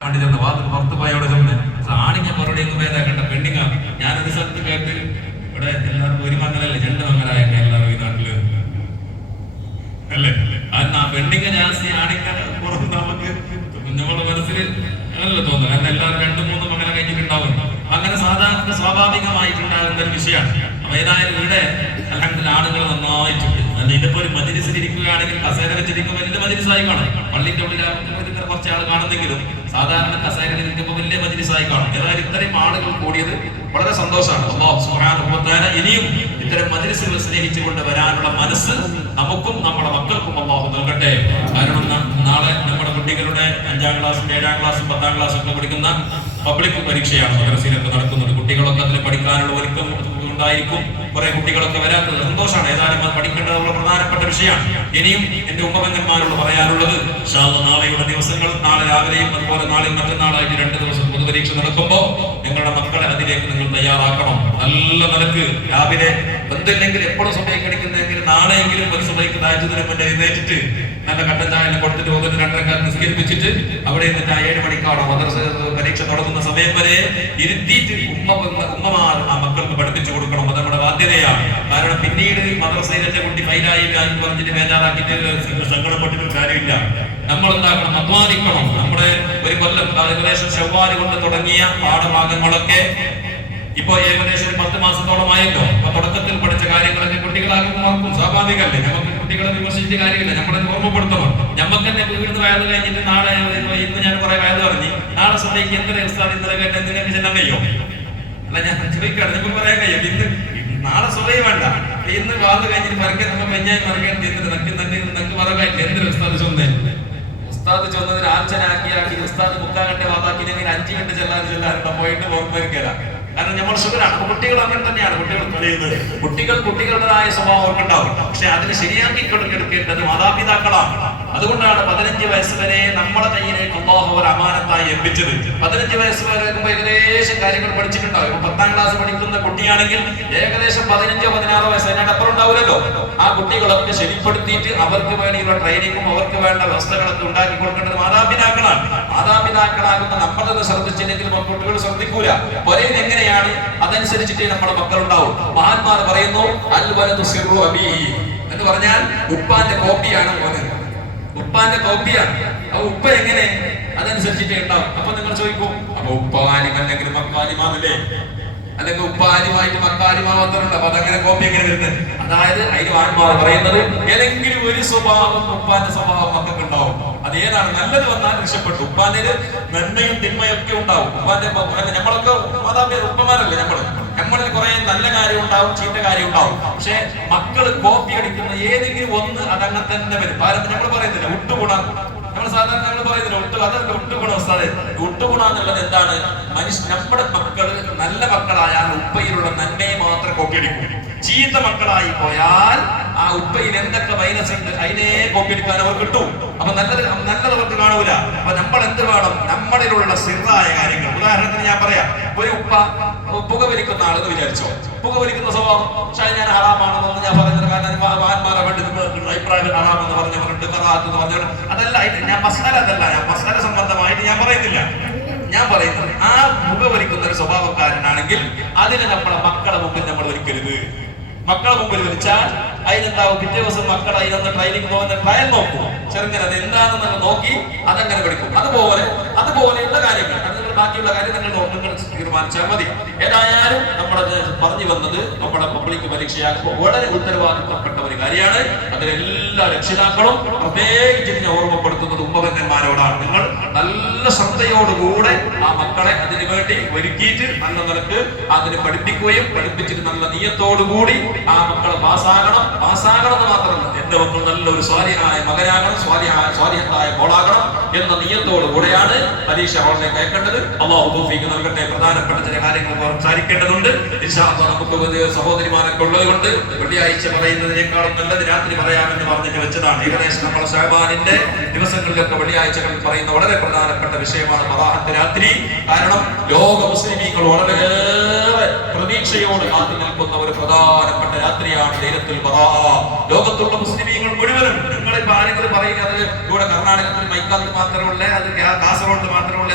ചെന്ന് പുറത്ത് പോയവിടെ ചെന്ന് ആണിങ്ങ പുറടെയൊന്നും ഭേദാക്കണ്ട പെണ്ണിങ്ങ. ഞാനൊരു സ്ഥലത്ത് കേട്ട് ഇവിടെ എല്ലാവർക്കും ഒരു മംഗലല്ലേ, രണ്ട് മംഗലായ എല്ലാവരും ഈ നാട്ടില് അല്ലേ. ആ പെണ്ണിങ്ങ ജാസ്തി ആണിങ്ങ പുറത്ത് നമുക്ക് നമ്മുടെ മനസ്സിൽ അങ്ങനല്ലേ തോന്നുന്നു. കാരണം എല്ലാവരും രണ്ടും മൂന്നും മംഗലം കഴിഞ്ഞിട്ടുണ്ടാവും. അങ്ങനെ സാധാരണ സ്വാഭാവികമായിട്ടുണ്ടാകുന്ന ഒരു വിഷയമാണ്. അപ്പൊ ഏതായാലും ഇവിടെ അൽഹംദുലില്ലാഹ് ആളുകൾ നന്നായിട്ടുണ്ട്. ഇതിപ്പോ ഒരു മജ്‌ലിസിൽ ഇരിക്കുകയാണെങ്കിൽ കസേര വെച്ചിരിക്കുമ്പോൾ വലിയ മജ്‌ലിസായി കാണും. പള്ളിന്റെ ഉള്ളിൽ കുറച്ച് ആൾ കാണുന്നെങ്കിലും സാധാരണ കസേരയിൽ ഇരിക്കുമ്പോൾ വലിയ മജ്‌ലിസായി കാണും. ഏതായാലും ഇത്രയും ആളുകൾ കൂടിയത് വളരെ സന്തോഷമാണ്. അല്ലാഹു സുബ്ഹാനഹു വ തആല ഇനിയും ഇത്തരം മജ്‌ലിസുകൾ സ്നേഹിച്ചുകൊണ്ട് വരാനുള്ള മനസ്സ് നമുക്കും നമ്മുടെ മക്കൾക്കും അല്ലാഹു നൽകട്ടെ. കാരണം നാളെ നമ്മുടെ കുട്ടികളുടെ 5ാം ക്ലാസ്സും 7ാം ക്ലാസ്സും 10ാം ക്ലാസ്സും ഒക്കെ പഠിക്കുന്ന പബ്ലിക് പരീക്ഷയാണ് മദ്രസയിലൊക്കെ നടക്കുന്നത്. കുട്ടികളൊക്കെ അതിൽ പഠിക്കാനുള്ള ഒരുക്കം ഉണ്ടായിരിക്കും. കുറെ കുട്ടികളൊക്കെ വരാത്തത് സന്തോഷമാണ്. ഏതായാലും അത് പഠിക്കേണ്ടതുള്ള പ്രധാനപ്പെട്ട വിഷയമാണ്. ഇനിയും എന്റെ ഉമ്മപെങ്ങന്മാരോട് പറയാനുള്ളത്, നാളെയുള്ള ദിവസങ്ങൾ, നാളെ രാവിലെയും അതുപോലെ നാളെയും മറ്റന്നാളായിട്ട് 2 ദിവസം പൊതുപരീക്ഷ നടക്കുമ്പോൾ നിങ്ങളുടെ മക്കളെ അതിലേക്ക് നിങ്ങൾ തയ്യാറാക്കണം. നല്ല നിലക്ക് രാവിലെ എന്തില്ലെങ്കിൽ എപ്പോഴും സുബഹിക്ക് കളിക്കുന്നെങ്കിൽ നാളെയെങ്കിലും ഒരു സുബഹിക്ക് താഹജ്ജുദിന് മുന്നേ എഴുന്നേറ്റിട്ട് നല്ല കട്ടൻ ചായ കൊടുത്തിട്ട് 2 രണ്ടരക്കാലത്ത് നിസ്കരിപ്പിച്ചിട്ട് അവിടെ എന്നിട്ട് 7 മണിക്കാണോ മദ്രസ പരീക്ഷ തുടങ്ങുന്ന സമയം വരെ ഇരുത്തിയിട്ട് ഉമ്മമാർ ആ മക്കൾക്ക് പഠിപ്പിച്ചു കൊടുക്കണം. അത് നമ്മുടെ ബാധ്യതയാണ്. കാരണം പിന്നീട് മദ്രസയിൽ എന്റെ കുട്ടി ഫൈലായില്ല എന്ന് പറഞ്ഞിട്ട് ബേജാറാക്കിയിട്ട് സങ്കടപ്പെട്ടിട്ട് കാര്യമില്ല. നമ്മൾ എന്താക്കണം? അധ്വാനിക്കണം. നമ്മുടെ ഒരു കൊല്ലം ഏകദേശം ശവ്വാൽ കൊണ്ട് തുടങ്ങിയ പാഠഭാഗങ്ങളൊക്കെ ഇപ്പൊ ഏകദേശം 10 മാസത്തോളമായല്ലോ. അപ്പൊ തുടക്കത്തിൽ പഠിച്ച കാര്യങ്ങളൊക്കെ കുട്ടികളാക്കി മറക്കും. സ്വാഭാവികമല്ലേ? നമുക്ക് കുട്ടികളെ വിമർശിച്ച കാര്യമില്ല, നമ്മളെ ഓർമ്മപ്പെടുത്തണം. നമുക്ക് തന്നെ വീടിന് വയത് കഴിഞ്ഞിട്ട് നാളെ ഇന്ന് ഞാൻ കുറെ വയത് പറഞ്ഞു, നാളെ സമയത്ത് എന്തൊരു അവസ്ഥ ഇന്നലെ കേട്ട നിങ്ങൾക്ക് ചെല്ലാൻ കഴിയോ? അല്ല, ഞാൻ ചോദിക്കാണ്, നിങ്ങൾക്ക് പറയാൻ കഴിയും. ഇന്ന് നാളെ സുബഹി വേണ്ട, ഇന്ന് വാത് കഴിഞ്ഞിട്ട് പറക്കാൻ നമുക്ക് എഞ്ഞായി മറിക്കാൻ നക്ക് പറകായിട്ട് എന്തൊരു ഉസ്താദ് ചൊന്നേ. ഉസ്താദ് ചൊന്നതിന് ആർച്ചനാക്കി ഉസ്താദ് 3 ഗಂಟೆ വാതാക്കിനെങ്കിൽ 5 ഗಂಟೆ ചെല്ലാറുണ്ടോ പോയിട്ട് ഓർമ്മയിരിക്കല. കാരണം നമ്മൾ സുഖരാണ്. കുട്ടികൾ അങ്ങനെ തന്നെയാണ്. കുട്ടികൾ കളിയുന്നത്, കുട്ടികളുടേതായ സ്വഭാവം അവർക്കുണ്ടാവും. പക്ഷെ അതിന് ശരിയാക്കി കൊടുക്കേണ്ടത് മാതാപിതാക്കളാണ്. അതുകൊണ്ടാണ് 15 വയസ്സ് വരെ നമ്മളെ കയ്യിലേക്ക് അല്ലാഹു ഒരു അമാനത്തായി ഏൽപ്പിച്ചത്. 15 വയസ്സ് വരെ ഏകദേശം കാര്യങ്ങൾ പഠിച്ചിട്ടുണ്ടാവും. 10ാം ക്ലാസ് പഠിക്കുന്ന കുട്ടിയാണെങ്കിൽ ഏകദേശം 15-16 വയസ്സ്, അതിനപ്പുറം ഉണ്ടാവില്ലല്ലോ. ആ കുട്ടികളൊക്കെ ശരിപ്പെടുത്തിയിട്ട് അവർക്ക് വേണ്ടിയുള്ള ട്രെയിനിങ്ങും അവർക്ക് വേണ്ട വ്യവസ്ഥകളൊക്കെ ഉണ്ടാക്കി കൊടുക്കേണ്ടത് മാതാപിതാക്കളാണ്. മാതാപിതാക്കളാകുന്ന നമ്മളത് ശ്രദ്ധിച്ചില്ലെങ്കിൽ കുട്ടികൾ ശ്രദ്ധിക്കൂല. പൊരയിൽ എങ്ങനെയാണ് അതനുസരിച്ചിട്ട് നമ്മുടെ മക്കളുണ്ടാവും. മഹാന്മാർ പറയുന്നു, അൽ വലദു സിർറു അബീഹി എന്ന് പറഞ്ഞാൽ ഉപ്പാന്റെ കോപ്പിയാണ് മോന്. ഉപ്പാന്റെ കോപ്പിയാണ്. അപ്പൊ ഉപ്പ എങ്ങനെ അതനുസരിച്ചിട്ടേ ഉണ്ടാവും. അപ്പൊ നിങ്ങൾ ചോദിക്കും, അപ്പൊ ഉപ്പ ആലിം അല്ലെങ്കിൽ മക്കാലിമാന്നല്ലേ? അല്ലെങ്കിൽ ഉപ്പ ആലിമായിട്ട് മക്കാലിമാവാത്തറുണ്ട്. അപ്പൊ അതങ്ങനെ കോപ്പി എങ്ങനെ വരുന്നത്? അതായത് അതിന് മഹാന്മാർ പറയുന്നത് ഏതെങ്കിലും ഒരു സ്വഭാവം ഉപ്പാന്റെ സ്വഭാവം മക്കൾക്ക് ഉണ്ടാവും. അത് ഏതാണ്? നല്ലത് വന്നാൽ രക്ഷപ്പെട്ടു. ഉപ്പാന്റെ നന്മയും തിന്മയും ഒക്കെ ഉണ്ടാവും. ഉപ്പാന്റെ നമ്മളൊക്കെ മാതാപിതാ ഉപ്പമാരല്ലേ നമ്മളിൽ കുറെ നല്ല കാര്യം ഉണ്ടാവും, ചീത്ത കാര്യം ഉണ്ടാവും. പക്ഷെ മക്കള് കോപ്പി അടിക്കുന്ന ഏതെങ്കിലും ഒന്ന് അതങ്ങനെ തന്നെ വരും. ഭാരതത്തിൽ നമ്മൾ പറയുന്നില്ല ഒട്ടുഗുണം. നമ്മൾ സാധാരണ നമ്മൾ പറയുന്നില്ല അതല്ല ഒട്ടുഗുണം. ഒട്ടുഗുണം എന്നുള്ളത് എന്താണ്? നമ്മുടെ മക്കള് നല്ല മക്കളായാൽ ഉപ്പയിലുള്ള നന്മയെ മാത്രം കോപ്പി അടിക്കും. ചീത്ത മക്കളായി പോയാൽ ആ ഉപ്പയിൽ എന്തൊക്കെ മൈനസ് ഉണ്ട് അതിനെ കോപ്പി അടിക്കാൻ അവർ കിട്ടും. അപ്പൊ നല്ലത് അവർക്ക് കാണൂല. അപ്പൊ നമ്മൾ എന്ത് വേണം? നമ്മളിലുള്ള സിറായ കാര്യങ്ങൾ. ഉദാഹരണത്തിന് ഞാൻ പറയാം, ഒരു ഉപ്പ പുകവലിക്കുന്ന ആളെന്ന് വിചാരിച്ചോ. പുകവലിക്കുന്ന സ്വഭാവം ഞാൻ ഹറാമാണെന്ന് ഞാൻ പറയുന്നത്. കാരണം മഹാന്മാരെ വേണ്ടി അഭിപ്രായം ഹറാമെന്ന് പറഞ്ഞവരുണ്ട്, കറാത്ത് എന്ന് പറഞ്ഞവരുണ്ട്. അതല്ല, ഞാൻ മസാല സംബന്ധമായിട്ട് ഞാൻ പറയുന്നില്ല. ഞാൻ പറയുന്നത് ആ പുകവലിക്കുന്ന ഒരു സ്വഭാവക്കാരനാണെങ്കിൽ അതിനെ നമ്മളെ മക്കളെ മുമ്പിൽ നമ്മൾ ഒരിക്കരുത്. മക്കളെ മുമ്പിൽ വിളിച്ചാൽ അതിനെന്താവും? പിറ്റേ ദിവസം മക്കൾ അതിനൊന്ന് ട്രെയിനിങ് പോകുന്ന ട്രയൽ നോക്കും. ചെറുങ്ങനെ അത് എന്താണെന്ന് നോക്കി അതങ്ങനെ പഠിക്കും. അതുപോലെയുള്ള കാര്യങ്ങൾ, ബാക്കിയുള്ള കാര്യം നിങ്ങൾ തീരുമാനിച്ചാൽ മതി. ഏതായാലും നമ്മളത് പറഞ്ഞു വന്നത് നമ്മുടെ പബ്ലിക് പരീക്ഷയാകുമ്പോൾ വളരെ ഉത്തരവാദിത്തപ്പെട്ട ഒരു കാര്യമാണ്. അതിലെല്ലാ രക്ഷിതാക്കളും പ്രത്യേകിച്ച് ഇതിനെ ഓർമ്മപ്പെടുത്തുന്നത് ഉമ്മപെങ്ങന്മാരോടാണ്. നിങ്ങൾ നല്ല ശ്രദ്ധയോടുകൂടെ ആ മക്കളെ അതിനു വേണ്ടി ഒരുക്കിയിട്ട് നല്ല നിലക്ക് അതിന് പഠിപ്പിക്കുകയും പഠിപ്പിച്ചിട്ട് നല്ല നിയത്തോടുകൂടി ആ മക്കളെ പാസ്സാകണം എന്ന് മാത്രമല്ല, എന്റെ മക്കൾ നല്ലൊരു സ്വാലിഹായ മകനാകണം, സ്വാലിഹത്തായ മോളാകണം എന്ന നിയത്തോടു കൂടെയാണ് പരീക്ഷ ഹാളിലേക്ക് അയക്കേണ്ടത്. അല്ലാഹു തൗഫീഖ് നൽകട്ടെ. പ്രധാനപ്പെട്ട ചില കാര്യങ്ങൾ സംസാരിക്കേണ്ടതുണ്ട്. ഇൻഷാ അല്ലാഹ് നമുക്ക് സഹോദരിമാരൊക്കെ ഉള്ളതുകൊണ്ട് വെള്ളിയാഴ്ച പറയുന്നതിനേക്കാളും നല്ലത് രാത്രി പറയാമെന്ന് പറഞ്ഞിട്ട് വെച്ചതാണ്. ഏകദേശം നമ്മുടെ ശഅബാനിന്റെ ദിവസങ്ങളിലൊക്കെ വെള്ളിയാഴ്ചകളിൽ പറയുന്ന വളരെ പ്രധാനപ്പെട്ട വിഷയമാണ് ബറാഅത്ത് രാത്രി. കാരണം ലോക മുസ്ലിമീങ്ങൾ വളരെയേറെ പ്രതീക്ഷയോട് കാത്തു നിൽക്കുന്ന ഒരു പ്രധാനപ്പെട്ട രാത്രിയാണ് ലൈലത്തുൽ ബറാഅ. ലോകത്തുള്ള മുസ്ലിമീങ്ങൾ മുഴുവനും, നിങ്ങളിപ്പോ ആരെങ്കിലും പറയുന്നത് ഇവിടെ കർണാടകത്തിൽ മൈക്കാത്ത് മാത്രമുള്ള, അത് കാസർഗോഡ് മാത്രമുള്ള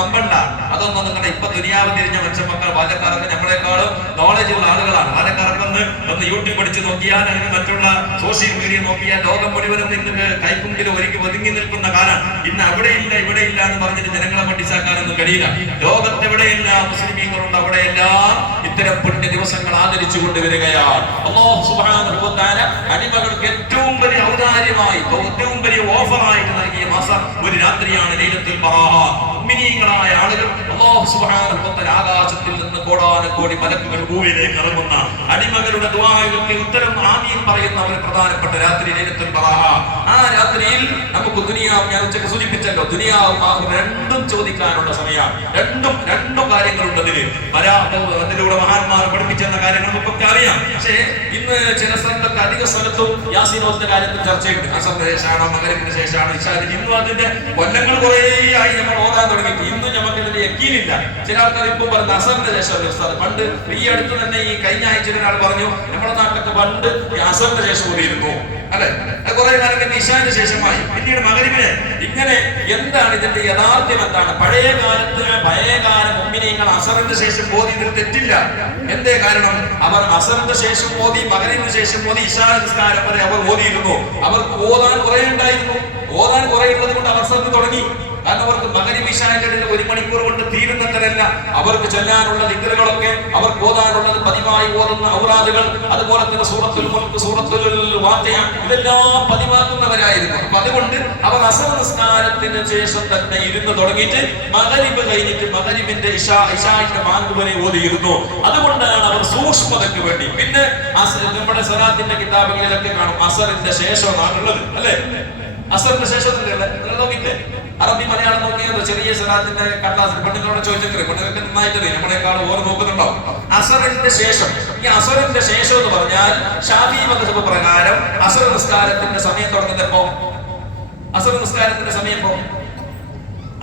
നമ്പണ്ട. അതൊന്നും നിങ്ങളുടെ ഇപ്പൊ ദുനിയാവ് തിരിഞ്ഞ മനുഷ്യന്മാർ ബാല്യക്കാർക്ക് നമ്മളെക്കാളും നോളജ് ഉള്ള ആളുകളാണ്. ബാല്യക്കാർക്ക് ഒന്ന് യൂട്യൂബ് പഠിച്ച് നോക്കിയാൽ, അല്ലെങ്കിൽ മറ്റുള്ള സോഷ്യൽ മീഡിയ നോക്കിയാൽ ലോകം മുഴുവനും ഇന്ന് കൈക്കുമ്പിൽ ഒതുങ്ങി നിൽക്കുന്ന കാലം. ഇന്ന് അവിടെയില്ല ഇവിടെയില്ല എന്ന് പറഞ്ഞിട്ട് ജനങ്ങളെ പഠിച്ചാക്കാനൊന്നും കഴിയില്ല. ലോകത്തെവിടെയെല്ലാം മുസ്ലിമീങ്ങളുണ്ട് അവിടെയെല്ലാം ഇത്തരം പുണ്യ ദിവസങ്ങൾ ആദരിച്ചു കൊണ്ടുവരികയാണ്. അല്ലാഹു സുബ്ഹാനഹു വ തആല അടിമകൾക്ക് ഏറ്റവും വലിയ ഔദാര്യമായി, ഏറ്റവും വലിയ ഓഫറായിട്ട് നൽകിയ മാസം ഒരു രാത്രിയാണ് ലൈലത്തുൽ ബറാഅ. മുഅ്മിനീങ്ങളായ ആളുകൾ അല്ലാഹു സുബ്ഹാനഹു വ തആല ആകാശത്തിൽ നിന്ന് കോടാനുകോടി മലക്കുകൾ ഭൂമിയിലേക്ക് ഇറങ്ങുന്ന അടിമകളുടെ ദുആകൾക്ക് ഉത്തരം ആമീൻ പറയുന്ന ഒരു പ്രധാനപ്പെട്ട രാത്രി ലൈലത്തുൽ ബറാഅ. ആ രാത്രിയിൽ നമുക്ക് ദുനിയാവ്, ഞാൻ ഉച്ചക്ക് സൂചിപ്പിച്ചല്ലോ, ദുനിയാവും ആഖിറത്തും രണ്ടും ചോദിക്കാനുള്ള സമയമാണ്. രണ്ടും കാര്യങ്ങളുണ്ട് അതിലൂടെ മഹാന്മാർ പഠിപ്പിച്ചെന്ന കാര്യങ്ങൾ നമുക്കൊക്കെ അറിയാം. പക്ഷേ ഇന്ന് ചില സ്ഥലത്തൊക്കെ അധിക സ്ഥലത്തും യാസീനോത്തിന്റെ കാര്യത്തിൽ ചർച്ചയുണ്ട്. അസറിന് ശേഷമാണോ മഗ്‌രിബിന് ശേഷമാണോ ഇശാന്? ഇന്നും അതിന്റെ കൊല്ലങ്ങൾ കുറേ ആയി നമ്മൾ ഓതാൻ തുടങ്ങിയിട്ട് ഇന്നും നമുക്ക് ഇതിന്റെ യക്കീനില്ല. ചില ആൾക്കാർ ഇപ്പം പറഞ്ഞ അസറിന്റെ ശേഷം പണ്ട് ഈ അടുത്ത് തന്നെ ഈ കഴിഞ്ഞ ആഴ്ച ഒരാൾ പറഞ്ഞു നമ്മുടെ നാട്ടിലൊക്കെ പണ്ട് അസറിന്റെ ശേഷം ഓതിയിരുന്നു, അല്ലെ? കുറെ കാലം കഴിഞ്ഞ് ഇശാന്റെ ശേഷമായി, പിന്നീട് മഗ്‌രിബിന്. ഇങ്ങനെ എന്താണ് ഇതിന്റെ യഥാർത്ഥ്യം? എന്താണ്? പഴയകാല മുഅ്മിനീങ്ങൾ അസറിന്റെ ശേഷം ഓതിയതിൽ തെറ്റില്ല. എന്തേ കാരണം? അവർ അസറിന്റെ ശേഷം ഓതി, മഗ്‌രിബിന് ശേഷം ഓതി, ഇശാ നിസ്കാരം വരെ അവർ ഓതിയിരുന്നു. അവർക്ക് ഓതാൻ കുറെ ഉണ്ടായിരുന്നു. ഓതാൻ കുറെ ഉള്ളത് കൊണ്ട് അവർ ശ്രദ്ധ തുടങ്ങി. കാരണം അവർക്ക് മഗ്‌രിബ് ഇശാന്റെ ഇടയിൽ 1 മണിക്കൂർ കൊണ്ട് തീരുന്നതല്ല. അവർക്ക് ചൊല്ലാനുള്ള ദിക്റുകളൊക്കെ, അവർക്ക് ഓതാനുള്ളത് പതിവായി ഓതുന്ന ഔറാദുകൾ, അതുപോലെ തന്നെ സൂറത്തുൽ മുൽക്ക്, സൂറത്തുൽ വാഖിഅ, ഇതെല്ലാം പതിവാക്കുന്നവരായിരുന്നു. അപ്പൊ അതുകൊണ്ട് അവർ അസർ നിസ്കാരത്തിന് ശേഷം തന്നെ ഇരുന്ന് തുടങ്ങിയിട്ട് മഗ്‌രിബ് കഴിഞ്ഞിട്ട് മഗ്‌രിബിന്റെ ഇശാന്റെ ബാങ്ക് വരെ ഓതിയിരുന്നു. അതുകൊണ്ടാണ് അവർ സൂക്ഷ്മതയ്ക്ക് വേണ്ടി. പിന്നെ നമ്മുടെ സലാത്തിന്റെ കിതാബുകളിലൊക്കെ കാണും അസറിന്റെ ശേഷം ആണുള്ളത്, അല്ലെ? അസറിന്റെ ശേഷം നിങ്ങൾ നോക്കിയില്ലേ? അറബി മലയാളം നോക്കിയത് ചെറിയ സലാത്തിന്റെ കടലാസ് പെണ്ണുങ്ങളോട് ചോദിച്ചിട്ട് പെണ്ണുങ്ങൾക്ക് നന്നായിട്ട് നമ്മളെക്കാളും ഓരോ നോക്കുന്നുണ്ടോ? അസറിന്റെ ശേഷം. ഈ അസറിന്റെ ശേഷം എന്ന് പറഞ്ഞാൽ ഷാഫി മദ്ഹബ് പ്രകാരം അസർ നിസ്കാരത്തിന്റെ സമയം തുടങ്ങുന്നപ്പോ, അസർ നിസ്കാരത്തിന്റെ സമയം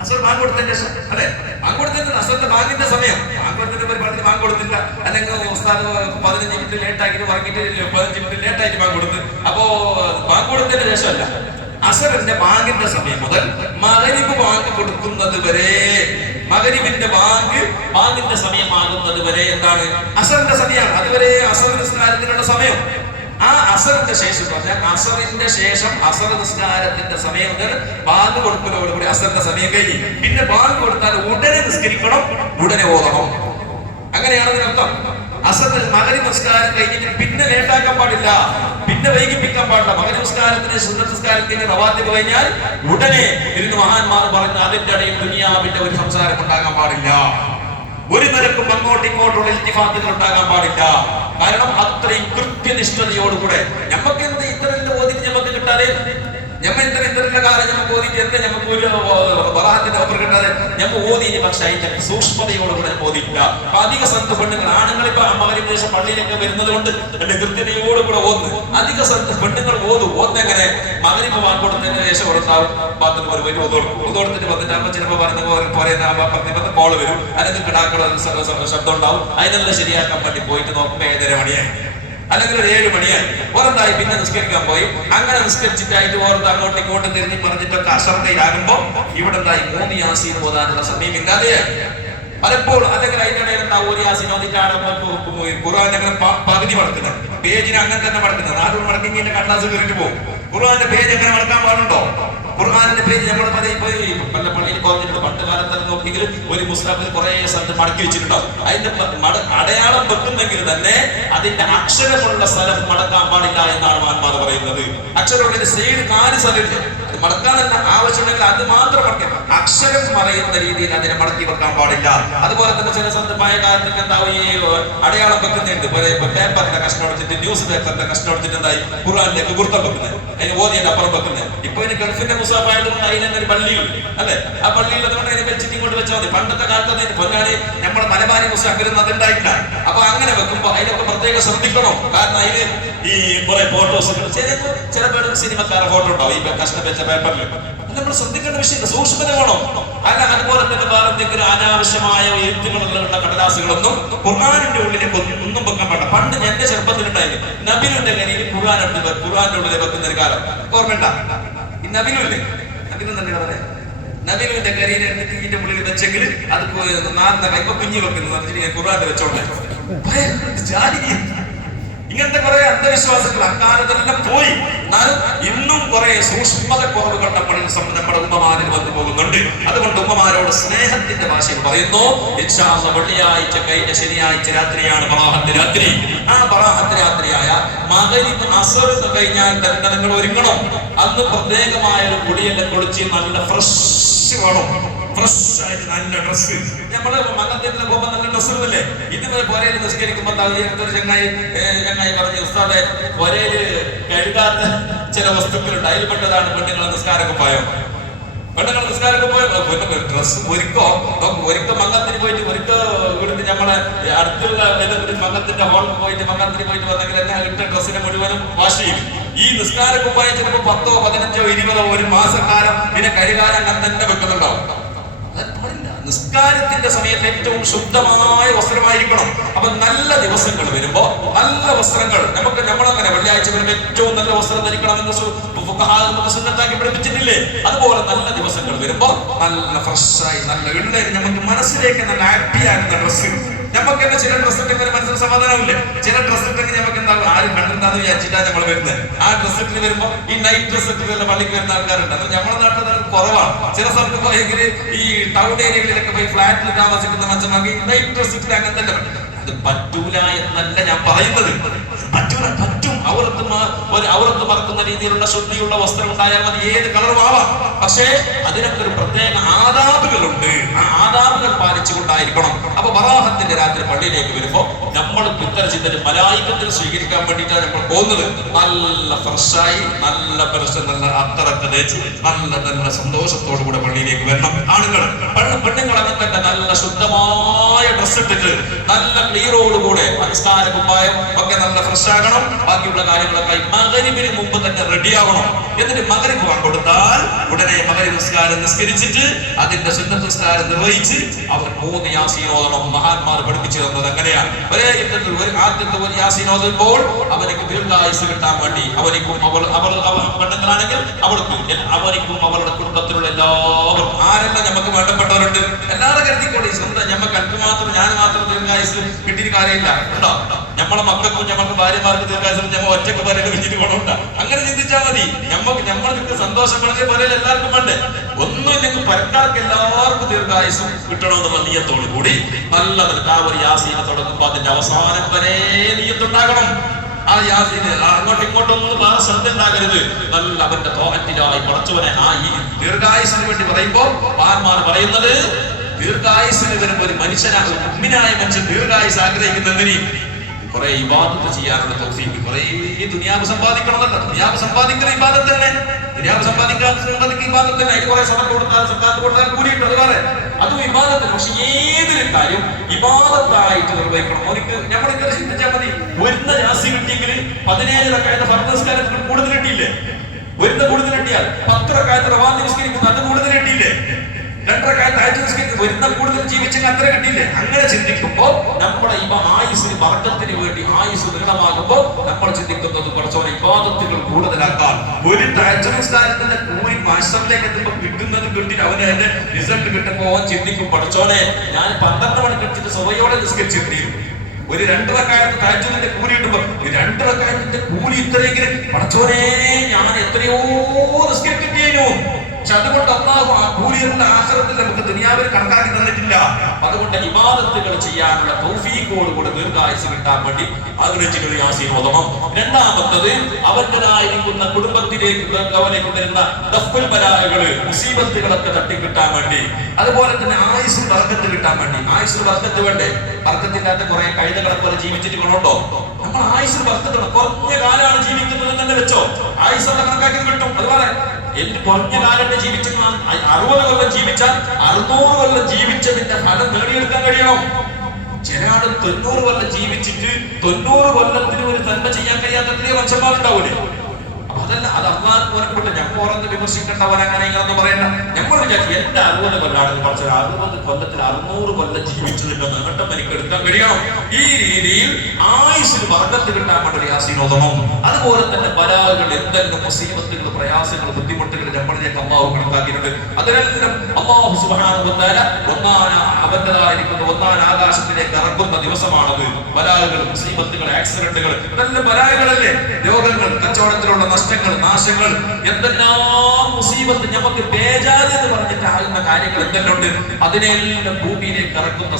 അസർ ബാങ്ക് കൊടുത്തതിന്റെ ശേഷം, അല്ലെ? ബാങ്ക് കൊടുത്തതിന്റെ അസറിന്റെ ബാങ്കിന്റെ സമയം. ബാങ്ക് കൊടുത്തിന്റെ പരിപാടിയിൽ ബാങ്ക് കൊടുത്തില്ല, അല്ലെങ്കിൽ ഉസ്താദ് 15 മിനിറ്റ് ലേറ്റ് ആക്കിയിട്ട് പറഞ്ഞിട്ട് 15 മിനിറ്റ് ലേറ്റ് ആയിട്ട് ബാങ്ക് കൊടുത്ത്. അപ്പോ ബാങ്ക് കൊടുത്തതിന്റെ ശേഷമല്ല, അസറിന്റെ ബാങ്കിന്റെ സമയം മുതൽ മഗ്‌രിബ് ബാങ്ക് കൊടുക്കുന്നത് വരെ, മഗ്‌രിബിന്റെ ബാങ്കിന്റെ സമയമാകുന്നത് വരെ എന്താണ്? അസറിന്റെ സമയമാണ്. അതുവരെ അസർ നിസ്കാരത്തിനുള്ള സമയം. ആ അസറിന്റെ ശേഷം പറഞ്ഞാൽ അസറിന്റെ ശേഷം അസർ നിസ്കാരത്തിന്റെ സമയം മുതൽ ബാങ്ക് കൊടുക്കലോടുകൂടി അസറിന്റെ സമയം കഴിഞ്ഞ്. പിന്നെ ബാങ്ക് കൊടുത്താൽ ഉടനെ നിസ്കരിക്കണം, ഉടനെ ഓതണം. അങ്ങനെയാണ് അതിനർത്ഥം. അസറിന്റെ മഗ്‌രിബ് നിസ്കാരം കഴിഞ്ഞിട്ട് പിന്നെ ലേറ്റാക്കാൻ പാടില്ല, പിന്നെ വൈകിപ്പിക്കാൻ പാടില്ല. മഗ്‌രിബ് നിസ്കാരത്തിന് സുന്നത്ത് നിസ്കാരത്തിന് റവാത്തിബ് കഴിഞ്ഞാൽ ഉടനെ ഇരുന്ന് മഹാന്മാർ പറയുന്ന അതിന്റെ ഇടയിൽ ദുനിയാവിന്റെ ഒരു സംസാരം ഉണ്ടാകാൻ പാടില്ല. ഒരു നിരക്കും അങ്ങോട്ടും ഇങ്ങോട്ടുള്ള ഇൽത്തിഫാത്തുകൾ ഉണ്ടാകാൻ പാടില്ല. കാരണം അത്രയും കൃത്യനിഷ്ഠതയോടുകൂടെ നമുക്ക് എന്ത് ഇത്തരം ഓതിട്ട് നമുക്ക് കിട്ടാതെ, ഞമ്മ ഇത്തരം കാലം നമുക്ക് ഓതിട്ട് എന്താ നമുക്ക് ഒരു ബറാഹത്തിന്റെ ഓഫർ കിട്ടാതെ ഞമ്മ ഓതിന്. പക്ഷെ അതിന്റെ സൂക്ഷ്മതയോടുകൂടെ ഓതിയില്ല. അപ്പൊ അധിക സന്ത് പെണ്ണുങ്ങൾ, ആണുങ്ങൾ ഇപ്പൊ മഗ്‌രിബിന് ശേഷം പള്ളിയിലൊക്കെ വരുന്നത് കൊണ്ട് എന്റെ കൃത്യതയോടുകൂടെ ഓന്ന്. അധിക സന്ത് പെണ്ണുങ്ങൾ ഓന്നെങ്ങനെ? മഗ്‌രിബ് ബാങ്ക് കൊടുത്തതിന് ശേഷം ഉണ്ടാവും ബാത്റൂം ഒരു വലിയ ഒതുകൊടുത്തിട്ട് വന്നിട്ടാകുമ്പോൾ ചിലപ്പോൾ പറയുന്ന കോള് വരും, അല്ലെങ്കിൽ കിടാക്കളുടെ ശബ്ദം ഉണ്ടാവും. അതിനെല്ലാം ശരിയാക്കാൻ വേണ്ടി പോയിട്ട് നോക്കുമ്പോൾ 7:30 മണിയായി, അല്ലെങ്കിൽ ഒരു 7 മണിയായി. ഓരോന്നായി പിന്നെ നിസ്കരിക്കാൻ പോയി. അങ്ങനെ നിസ്കരിച്ചിട്ടായിട്ട് ഓരോന്ന് അങ്ങോട്ടും ഇങ്ങോട്ടും തിരിഞ്ഞ് പറഞ്ഞിട്ടൊക്കെ അശ്രദ്ധയിലാകുമ്പോ ഇവിടെ എന്തായി 3 യാസീൻ ഓതാനുള്ള സമയമില്ലാതെയായി പലപ്പോഴും. അല്ലെങ്കിൽ അതിന്റെ ഇടയിൽ ഉണ്ടാവും ഒരു യാസീൻ ഓതിട്ടാണ് ഖുർആൻ അങ്ങനെ പകുതി മടക്കുന്നത്, പേജിന് അങ്ങനെ തന്നെ മടക്കുന്നത്. 4 മടക്കിങ്ങനെ കടലാസ് കയറിട്ട് പോകും. ഖുർആന്റെ പേജ് എങ്ങനെ മടക്കാൻ പാടുണ്ടോ? ഖുർആന്റെ പേജ് നമ്മൾ പല പള്ളിയിൽ കുറഞ്ഞിട്ടുണ്ട്. പണ്ട് കാലത്ത് നോക്കിയെങ്കിൽ ഒരു മുസ്ലിമിൽ കുറെ സ്ഥലത്ത് മടക്കി വെച്ചിട്ടുണ്ടാവും. അതിന്റെ അടയാളം വെക്കുന്നെങ്കിൽ തന്നെ അതിന്റെ അക്ഷരമുള്ള സ്ഥലം മടക്കാൻ പാടില്ല എന്നാണ് മഹാന്മാർ പറയുന്നത്. അക്ഷരമുള്ള സൈഡ് 4 സ്ഥലമില്ല, അത് മടക്കാനല്ല, ആവശ്യമുണ്ടെങ്കിൽ അത് മാത്രം മടക്കാം. അക്ഷരം മറയുന്ന രീതിയിൽ അതിനെ മടക്കി വെക്കാൻ പാടില്ല. അതുപോലെ തന്നെ ചില സ്വന്തമായ കാലത്തൊക്കെ എന്താവും ഈ അടയാളം വെക്കുന്നുണ്ട്. പേപ്പറിന്റെ കഷ്ണം എടുത്തിട്ട്, ന്യൂസ് പേപ്പറിന്റെ കഷ്ണം എടുത്തിട്ട് എന്തായി ഖുർആനിലേക്ക് കുർത്തം വെക്കുന്നത്, അതിന് ഓതിയുടെ അപ്പുറം വെക്കുന്നത്. ഇപ്പൊ ഇനി ഗൾഫിന്റെ മുസാഫായതുകൊണ്ട് അതിനൊരു പള്ളിയുണ്ട്, അല്ലെ? ആ പള്ളിയിൽ അതുകൊണ്ട് അതിനെ വെച്ചിട്ട് ഇങ്ങോട്ട് വെച്ചാൽ മതി. പണ്ടത്തെ കാലത്ത് പൊന്നാനി നമ്മുടെ മലബാരി മുസാഫിരൊന്നും അതുണ്ടായിട്ടില്ല. അപ്പൊ അങ്ങനെ വെക്കുമ്പോ അതിനൊക്കെ പ്രത്യേകം ശ്രദ്ധിക്കണം. കാരണം അതിന് ഈ കുറെ ഫോട്ടോസ്, ചില സിനിമക്കാരെ ഫോട്ടോ ഉണ്ടാവും ഈ കഷ്ണം വെച്ച പേപ്പറിൽ. നമ്മൾ ശ്രദ്ധിക്കേണ്ട വിഷയം സൂക്ഷ്മത വേണം. അല്ല അതുപോലെ തന്നെ വേറെ എന്തെങ്കിലും അനാവശ്യമായ എഴുത്തുകളുള്ള കടലാസുകളൊന്നും ഖുർആനിന്റെ ഉള്ളിലേക്ക് ഒന്നും വെക്കാൻ പാടില്ല. പണ്ട് എന്റെ ചെറുപ്പത്തിലുണ്ടായിരുന്നു നബിലുന്റെ കയ്യിൽ ഖുർആന്റെ ഉള്ളിൽ വെക്കുന്ന ഒരു കാലം ഓർമ്മണ്ട. ഈ നബിലുല്ലേ, നബിലും തന്നെ നബിലുവിന്റെ കരിയിലെ എടുത്തിട്ട് ഇതിന്റെ ഉള്ളിൽ വെച്ചെങ്കിൽ അത് നാലിന്റെ കൈപ്പ കുഞ്ഞി വെക്കുന്നു ഖുർആനിൽ വെച്ചോളെ. ഇങ്ങനത്തെ കുറെ അന്ധവിശ്വാസങ്ങൾ അക്കാലത്തെല്ലാം പോയി. എന്നാലും ഇന്നും കുറെ സൂക്ഷ്മത കുറവുകൾ നമ്മുടെ ഉമ്മമാരിൽ വന്നു പോകുന്നുണ്ട്. അതുകൊണ്ട് ഉമ്മമാരോട് സ്നേഹത്തിന്റെ ഭാഷയിൽ പറയുന്നു, ഇൻഷാ അല്ലാഹ് വെള്ളിയാഴ്ച കഴിഞ്ഞ ശനിയാഴ്ച രാത്രിയാണ് ബറാഅത്ത് രാത്രി. ആ ബറാഅത്ത് രാത്രിയായ മഗ്‌രിബ് അസ്ർ കഴിഞ്ഞാൽ തന്നെ നിങ്ങൾ ഒരുങ്ങണം. അന്ന് പ്രത്യേകമായ ഒരു കുടിയെല്ലാം കുളിച്ച് നല്ല ഫ്രഷ് വേണം. ഫ്രഷ് ആയിട്ട് നല്ല ഡ്രസ്സ്. നമ്മള് മംഗളത്തിന് പോകുമ്പോ നല്ല ഡ്രസ്സ് ഇല്ലേ? ഇതുവരെ പുരയിൽ നിസ്കരിക്കുമ്പോ ചങ്ങായി പറഞ്ഞു, ഉസ്താദെ പുരയില് കഴുകാത്ത ചില വസ്തുക്കളുണ്ട്, അതിൽപ്പെട്ടതാണ് പെണ്ണുങ്ങളെ നിസ്കാരക്കുപ്പായം. പെണ്ണുങ്ങൾ നിസ്കാരക്കുപ്പായം ഡ്രസ്സ് ഒരുക്കോ മംഗളത്തിന് പോയിട്ട് ഇവിടുന്ന് നമ്മളെ അടുത്തുള്ള മംഗളത്തിന്റെ ഹോളിൽ പോയിട്ട് മംഗളത്തിന് പോയിട്ട് വന്നെങ്കിൽ എന്നെ ഇട്ട ഡ്രസ്സിനെ മുഴുവനും വാഷ് ചെയ്യും. ഈ നിസ്കാരക്കുപ്പായം ചിലപ്പോ 10, 15, 20 ഒരു മാസക്കാലം പിന്നെ കഴുകാൻ അങ്ങനെ തന്നെ വെക്കുന്നുണ്ടാവും. നിസ്കാരത്തിന്റെ സമയത്ത് ഏറ്റവും ശുദ്ധമായ വസ്ത്രമായിരിക്കണം. അപ്പൊ നല്ല ദിവസങ്ങൾ വരുമ്പോ നല്ല വസ്ത്രങ്ങൾ നമ്മളങ്ങനെ വെള്ളിയാഴ്ച വരുമ്പോ ഏറ്റവും നല്ല വസ്ത്രം ധരിക്കണമെന്ന് സുന്നത്താക്കി പഠിപ്പിച്ചിട്ടില്ലേ? അതുപോലെ നല്ല ദിവസങ്ങൾ വരുമ്പോ നല്ല ഫ്രഷായി നല്ല എണ്ണയിൽ നമുക്ക് മനസ്സിലേക്ക് നല്ല ഹാപ്പി ആകുന്ന ഡ്രസ്സ്. നമുക്ക് തന്നെ ചില ഡ്രസ്സ് ഇട്ടെങ്കിൽ മനസ്സിന് സമാധാനമില്ലേ? ചില ഡ്രസ്സ് ഇട്ടെങ്കിൽ നമുക്ക് എന്താ ആരും കണ്ടിട്ടാന്ന് വിചാരിച്ചിട്ടാണ് നമ്മൾ വരുന്നത്. ആ ഡ്രസ്സ് ഇട്ട് വരുമ്പോ ഈ നൈറ്റ് ഡ്രസ്സ് ഇട്ട് പള്ളിക്ക് വരുന്ന ആൾക്കാരുണ്ട്. അത് നമ്മുടെ നാട്ടിൽ കുറവാണ്. ചില സ്ഥലത്ത് പോയെങ്കിൽ ഈ ടൗൺ ഏരിയകളിലൊക്കെ പോയി ഫ്ലാറ്റിൽ താമസിക്കുന്ന മനുഷ്യന്മാർക്ക് ഈ നൈറ്റ് ഡ്രസ്സ് ഇട്ട് അങ്ങനെ തന്നെ അത് പറ്റൂല എന്നല്ല ഞാൻ പറയുന്നത്. പറ്റും. ഔറത്ത് മറക്കുന്ന രീതിയിലുള്ള ശുദ്ധിയുള്ള വസ്ത്രം ഉണ്ടായാൽ മതി, ഏത് കളറും ആവാം. പക്ഷേ അതിനൊക്കെ ഒരു പ്രത്യേക ആദാബുകളുണ്ട്. ആ ആദാബുകൾ പാലിച്ചുകൊണ്ടായിരിക്കണം. അപ്പൊ ബറാഅത്തിന്റെ രാത്രി പള്ളിയിലേക്ക് വരുമ്പോ നമ്മൾ പിത്തരചിന്തന് മലായികത്തിൽ സ്വീകരിക്കാൻ വേണ്ടിയിട്ടാണ് നമ്മൾ പോകുന്നത്. നല്ല ഫ്രഷായി നല്ല നല്ല അത്തറൊക്കെ തേച്ച് നല്ല സന്തോഷത്തോടു കൂടെ പള്ളിയിലേക്ക് വരണം. ആണുങ്ങൾ പെണ്ണുങ്ങൾ അങ്ങനെ തന്നെ നല്ല ശുദ്ധമായ ഡ്രസ് ഇട്ടിട്ട് നല്ല ക്ലിയറോടുകൂടെ നിസ്കാര കുപ്പായം ഒക്കെ നല്ല ഫ്രഷ് ആകണം. ബാക്കിയുള്ള കാര്യങ്ങളൊക്കെ മഗ്‌രിബിന് മുമ്പ് തന്നെ റെഡി ആവണം. എന്നിട്ട് മഗ്‌രിബ് കൊടുത്താൽ ഉടനെ മഗ്‌രിബ് നിസ്കാരം നിസ്കരിച്ചിട്ട് അതിന്റെ സുന്നത്ത് നിസ്കാരം നിർവഹിച്ച് അവർ 3 യാസീൻ ഓതണം. മഹാന്മാർ പഠിപ്പിച്ചു തന്നത് അങ്ങനെയാണ്. ഒരേ യുദ്ധത്തിൽ ആദ്യത്തെ ഒരു യാസീൻ ഓതുമ്പോൾ അവനക്ക് ദീർഘായുസ് കിട്ടാൻ വേണ്ടി അവനിക്കും പെണ്ണുങ്ങളാണെങ്കിൽ അവനിക്കും അവരുടെ കുടുംബത്തിലുള്ള എല്ലാവരും ആരെല്ലാം നമുക്ക് വേണ്ടപ്പെട്ടവരുണ്ട് എല്ലാവരും കരുതിക്കോളി. സ്വന്തം ഞമ്മക്ക് എനിക്ക് മാത്രം ഞാൻ മാത്രം ദീർഘായുസ് കിട്ടിയ കാര്യമില്ല കേട്ടോ. നമ്മളെ മക്കൾക്കും ഞമ്മക്ക് ഭാര്യമാർക്ക് ദീർഘായുസ് ഞമ്മ ഒറ്റക്ക് പറയേണ്ട വെച്ചിട്ട് ഗുണമുണ്ട. അങ്ങനെ ചിന്തിച്ചാൽ മതി. നമ്മൾക്ക് സന്തോഷം പറഞ്ഞ പോലെ എല്ലാവർക്കും വേണ്ടേ? ഒന്നുമില്ലെങ്കിൽ പരക്കാർക്ക് എല്ലാവർക്കും ദീർഘായുസും കിട്ടണമെന്നുള്ള നിയത്തോടു കൂടി നല്ല ഒരു യാസീനെ തുടങ്ങുമ്പോ അതിന്റെ അവസാനം വരെ നിയത്തുണ്ടാകണം. ആ യാസീന് അങ്ങോട്ടും ഇങ്ങോട്ടൊന്നും വേറെ ശ്രദ്ധ ഉണ്ടാകരുത്. നല്ല അവന്റെ തോഹത്തിലായി പടച്ചവനെ ആ ഈ ദീർഘായുസിന് വേണ്ടി പറയുമ്പോ മഹാന്മാർ പറയുന്നത്, ദീർഘായുസിന് വരുമ്പോ ഒരു മനുഷ്യനായ മുഅ്മിനായ മനുഷ്യൻ ദീർഘായുസ് ആഗ്രഹിക്കുന്നതിന് കുറെ ഇബാദത്ത് ചെയ്യാനുള്ള തൗഫീഖ്, കുറെ ദുനിയാവ് സമ്പാദിക്കണമെന്നല്ല. ദുനിയാവ് സമ്പാദിക്കുന്ന ഇബാദത്ത് തന്നെ. ദുനിയാവ് സമ്പാദിക്കുന്ന ഇബാദത്ത് തന്നെ. അതിന് കുറെ സദഖ കൊടുത്താൽ സക്കാത്ത് കൊടുത്താൽ കൂടിയിട്ട് അത് വേറെ, അതും ഇബാദത്ത്. പക്ഷെ ഏതൊരു കാര്യം ഇബാദത്തായിട്ട് നിർവഹിക്കണം. അവർക്ക് നമ്മൾ ഇത്ര ചിന്തിച്ചാൽ മതി. വരുന്ന രാശി കിട്ടിയെങ്കിൽ 17 റക്അത്ത് ഫർദ് നിസ്കാരത്തിന് കൂടുതൽ കിട്ടിയില്ലേ? കൂടുതൽ കിട്ടിയാൽ 10 റക്അത്ത് റവാ നിസ്കരിക്കുന്നത് അത് കൂടുതൽ കിട്ടിയില്ലേ? 2 റക്അത്ത് തഹജ്ജുദ് നിസ്കരിക്കുന്നത് വരുന്ന കൂടുതൽ ജീവിച്ചെങ്കിൽ അത്ര കിട്ടിയില്ലേ? അങ്ങനെ ചിന്തിക്കുമ്പോൾ നമ്മുടെ ആയുസ്സിന് ബർക്കത്തിന് വേണ്ടി ആയുസ് ദൃഢമാകുമ്പോൾ നമ്മൾ ചിന്തിക്കുന്നത് കുറച്ചോടെ ഇബാദത്തുകൾ കൂടുതലാക്കാൻ. ഒരു തഹജ്ജുദ് നിസ്കാരത്തിന്റെ കൂലി മാസത്തിലേക്ക് എത്തുമ്പോൾ കിട്ടുന്നത് കിട്ടി അവന് അതിന്റെ റിസൾട്ട് കിട്ടുമ്പോൾ ചിന്തിക്കും, പഠിച്ചോനെ ഞാൻ 12 മണി കഴിച്ചിട്ട് സ്വയോടെ നിസ്കരിച്ചിരുന്നു. ഒരു 2 റക്അത്ത് തഹജ്ജുദിന്റെ കൂലി കിട്ടുമ്പോൾ 2 റക്അത്തിന്റെ കൂലി ഇത്രയെങ്കിലും പഠിച്ചോനെ ഞാൻ എത്രയോ നിസ്കരിച്ചിട്ടേനു. പക്ഷെ അതുകൊണ്ട് അല്ലാഹു ആ കൂലിയുടെ ആഖിറത്തിൽ നമുക്ക് ദുനിയാവിൽ കണക്കാക്കി തന്നിട്ടില്ല. അതുകൊണ്ട് ഇബാദത്തുകൾ ചെയ്യാനുള്ള തൗഫീഖോടുകൂടി ദീർഘായുസ് കിട്ടാൻ വേണ്ടി ആഗ്രഹിച്ചിട്ട് യാസീൻ ഓതണം. രണ്ടാമത്തത് അവന്റേതായിരിക്കുന്ന കുടുംബത്തിലേക്ക് അവനെ കൊണ്ടിരുന്ന ദഫ്ഫുൽ ബലാഗകള് മുസീബത്തുകളൊക്കെ തട്ടിക്കിട്ടാൻ വേണ്ടി, അതുപോലെ തന്നെ ആയുസ് ബർക്കത്ത് കിട്ടാൻ വേണ്ടി. ആയുസ് ബർക്കത്ത് വേണ്ടേ? ബർക്കത്തില്ലാത്ത കുറെ കഴുതകളെ പോലെ ജീവിച്ചിട്ട് ഗുണമുണ്ടോ? നമ്മൾ ആയുസ് ബർക്കത്ത് കുറഞ്ഞ കാലമാണ് ജീവിക്കുന്നത് തന്നെ വെച്ചോ, ആയുസ് കണക്കാക്കി കിട്ടും. അതുപോലെ എന്റെ കുറഞ്ഞ കാലത്ത് ജീവിച്ച 60 കൊല്ലം ജീവിച്ചാൽ 600 കൊല്ലം ജീവിച്ചതിന്റെ ഫലം നേടിയെടുക്കാൻ കഴിയണം. ചില ആള് 90 കൊല്ലം ജീവിച്ചിട്ട് 90 കൊല്ലത്തിന് ഒരു നന്മ ചെയ്യാൻ കഴിയാത്ത എത്രയോ മനുഷ്യന്മാരുണ്ടാവൂലേ? അതല്ല, അത് അള്ളാഹ് ഓർക്കൂട്ട്. ഞമ്മ ഓരോന്ന് വിമർശിക്കേണ്ടവൻ അങ്ങനെ ഇങ്ങനൊന്നും പറയണ്ട. നമ്മൾ വിചാരിച്ചു എന്റെ 60 കൊല്ലാണെന്ന് പറഞ്ഞാൽ 60 കൊല്ലത്തിൽ 600 കൊല്ലം ജീവിച്ചതിന്റെ നേട്ടം എനിക്ക് എടുക്കാൻ കഴിയണം. ഈ രീതിയിൽ ആയുസ്സിൽ വർഗത്ത് കിട്ടാൻ വേണ്ടി യാസീൻ ഓതണം. അതുപോലെ തന്നെ ബലാകൾ, എന്തെങ്കിലും മുസീബത്തുകൾ, പ്രയാസങ്ങൾ, ബുദ്ധിമുട്ടുകൾ നമ്മളിലേക്ക് അള്ളാഹു കണക്കാക്കിയിട്ടുണ്ട്. അതിനെല്ലാം അള്ളാഹു സുബ്ഹാനഹു വ തആല അവന്റേതായിരിക്കുന്ന ഒന്നാം ആകാശത്തിലേക്ക് ഇറക്കുന്ന ദിവസമാണത്. ബലാകൾ, മുസീബത്തുകൾ, ആക്സിഡന്റുകൾ, ഇതെല്ലാം ബലാകളല്ലേ? രോഗങ്ങൾ, കച്ചവടത്തിലുള്ള നഷ്ടങ്ങൾ, നാശങ്ങൾ, എന്തെല്ലാം മുസീബത്ത്, നമുക്ക് ബേജാറ് എന്ന് പറഞ്ഞിട്ട് ആകുന്ന കാര്യങ്ങൾ എന്തെല്ലാം ഉണ്ട്, അതിനെല്ലാം ഭൂമിയിലേക്ക് ഇറക്കുന്ന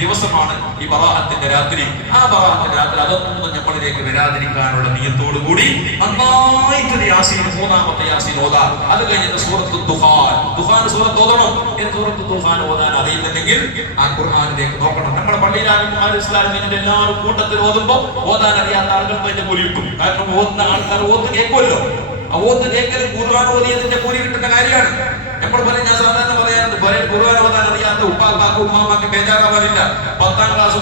ദിവസമാണ് ഈ ബറാഅത്തിന്റെ രാത്രി. ആ ബറാഅത്തിന്റെ രാത്രി അതൊന്നും നമ്മളിലേക്ക് വരാതിരിക്കാനുള്ള നിയത്തോടു കൂടി നന്നായിട്ട് യാസീൻ, മൂന്നാമത്തെ യാസീൻ ഓതാ. അത് കഴിഞ്ഞിട്ട് സൂറത്തുൽ ദുഖാൻ സൂറത്ത് ഓതണം. സൂറത്തുൽ ദുഖാൻ ഓതാൻ അറിയുന്നുണ്ടെങ്കിൽ ആ ഖുർആനിലേക്ക് നോക്കണം. നമ്മുടെ പള്ളിയിലാകുമ്പോൾ ഇസ്ലാമിന്റെ എല്ലാവരും കൂട്ടത്തിൽ ഓതുമ്പോൾ ഓതാൻ അറിയാത്ത ആളുകൾക്ക് അതിന്റെ കൂലി കിട്ടും. കാരണം ഓതുന്ന ആൾക്കാർ ഓത്ത് കേൾക്കുമല്ലോ. ആ ഓത്ത് കേൾക്കൽ ഖുർആൻ ഓതിയതിന്റെ കൂലി കിട്ടുന്ന കാര്യമാണ്. നമ്മൾ പറയും, ഞാൻ സാധാരണ പറയാറുണ്ട്, ഖുർആൻ ഓതാൻ അറിയാത്ത ഉപ്പാക്ക് ഉമ്മാമാക്ക് ബേജാറാവാനില്ല. 10ാം ക്ലാസ്